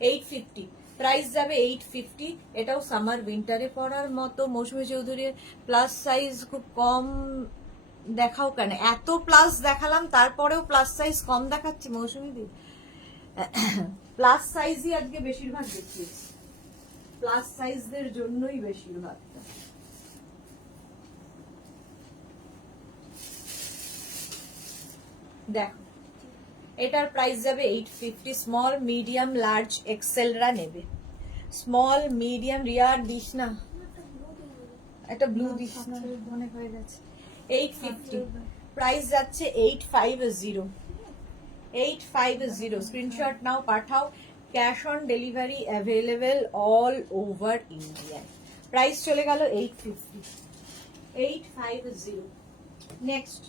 850 প্রাইস যাবে 850। এটাও সামার উইন্টারে পরার মতো। মৌসুমী চৌধুরীর প্লাস সাইজ খুব কম দেখাও কেন? এত প্লাস দেখালাম তারপরেও প্লাস সাইজ কম দেখাচ্ছি মৌসুমী দি? প্লাস সাইজই আজকে বেশিরভাগ দেখিয়েছি, প্লাস সাইজদের জন্যই বেশিরভাগটা। দেখো, এটার প্রাইস যাবে 850। স্মল, মিডিয়াম, লার্জ, এক্সেলরা নেবে। স্মল, মিডিয়াম, রিয়ার দিস না, একটা ব্লু দিস না, অনেক হয়ে গেছে। 850 প্রাইস যাচ্ছে 850। 850 স্ক্রিনশট নাও, পাঠাও। Cash on delivery available all over India. Price চলে গেল 850। 850। নেক্সট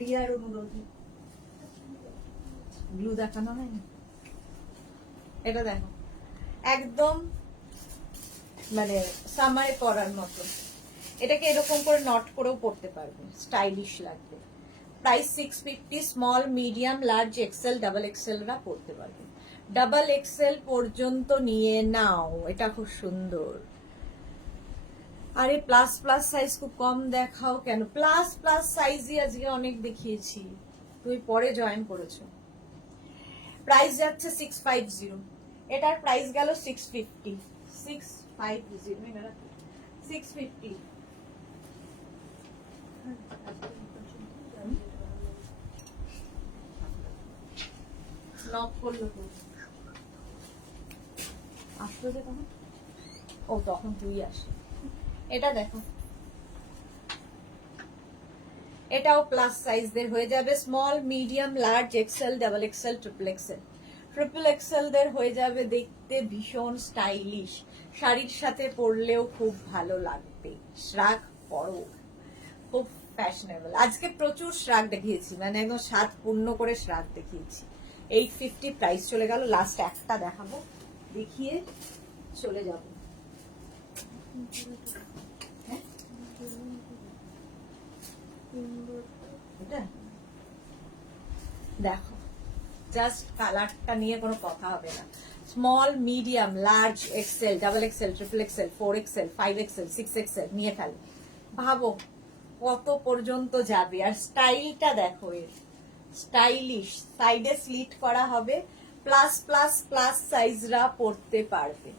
রিয়ার অনুরোধী ব্লু দেখানো হয় না, এটা দেখো, একদম মানে সামারে পরার মতো। এটাকে এরকম করে নট করেও পড়তে পারবে, স্টাইলিশ লাগবে। Price 650। Small, medium, large, XL, double এক্সেলরা পড়তে পারবে। ডাবল এক্সেল পর্যন্ত নিয়ে নাও, এটা খুব সুন্দর। আরে প্লাস প্লাস সাইজ খুব কম দেখাও কেন? প্লাস প্লাস সাইজই আজকে অনেক দেখিয়েছি, তুমি পরে জয়েন করেছো। প্রাইস যাচ্ছে 650। এটার প্রাইস গেল 650। 650 নক করলো তো আসলো যে তখন, ও তখন তুই আসে। এটা দেখো, এটাও প্লাস সাইজদের হয়ে যাবে। Small, medium, large, XL, double XL, triple XL. Triple এক্সেলদের হয়ে যাবে দেখতে ভীষণ স্টাইলিশ, শাড়ির সাথে পরলেও খুব ভালো লাগবে। শ্রাগ পরো, খুব ফ্যাশনেবল। আজকে প্রচুর শ্রাগ দেখিয়েছি, মানে একদম স্বাদ পূর্ণ করে শ্রাগ দেখিয়েছি। 850 প্রাইস চলে গেল। লাস্ট একটা দেখাবো, দেখিয়ে চলে যাব। হ্যাঁ, এটা দেখো, জাস্ট কালারটা নিয়ে কোনো কথা হবে না। Small, medium, large, XL, double XL, triple XL, 4 XL, 5 XL, 6 XL নিয়ে ফেলো। ভাবো কত পর্যন্ত যাবে। আর স্টাইলটা দেখো, এর স্টাইলিশ, সাইডে স্লিট করা হবে। প্লাস প্লাস প্লাস সাইজরা পড়তে পারবে।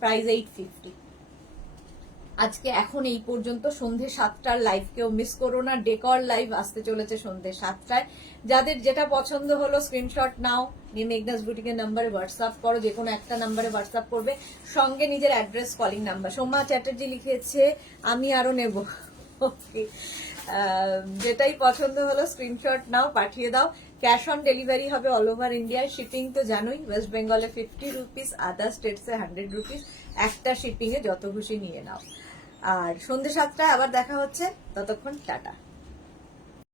প্রাইস 850। আজকে এখন এই পর্যন্ত। সন্ধে 7টার লাইভ কেউ মিস করো না। ডেকর লাইভ আসতে চলেছে সন্ধে 7টায়। যাদের যেটা পছন্দ হলো স্ক্রিনশট নাও, নিয়ে মেঘনাস বুটিকের নাম্বারে হোয়াটসঅ্যাপ করো, যে কোনো একটা নাম্বারে হোয়াটসঅ্যাপ করবে, সঙ্গে নিজের address, calling number. Soma Chatterjee লিখেছে আমি আরো নেব। ওকে, যেটাই পছন্দ হলো স্ক্রিনশট নাও, পাঠিয়ে দাও। ক্যাশ অন ডেলিভারি হবে অল ওভার ইন্ডিয়ায়। শিপিং তো জানোই, ওয়েস্ট বেঙ্গলে 50 রুপিস, আদার স্টেটসে 100 রুপিস। একটা শিপিং এ যত খুশি নিয়ে নাও। আর সন্ধ্যে 7টায় আবার দেখা হচ্ছে, ততক্ষণ টাটা।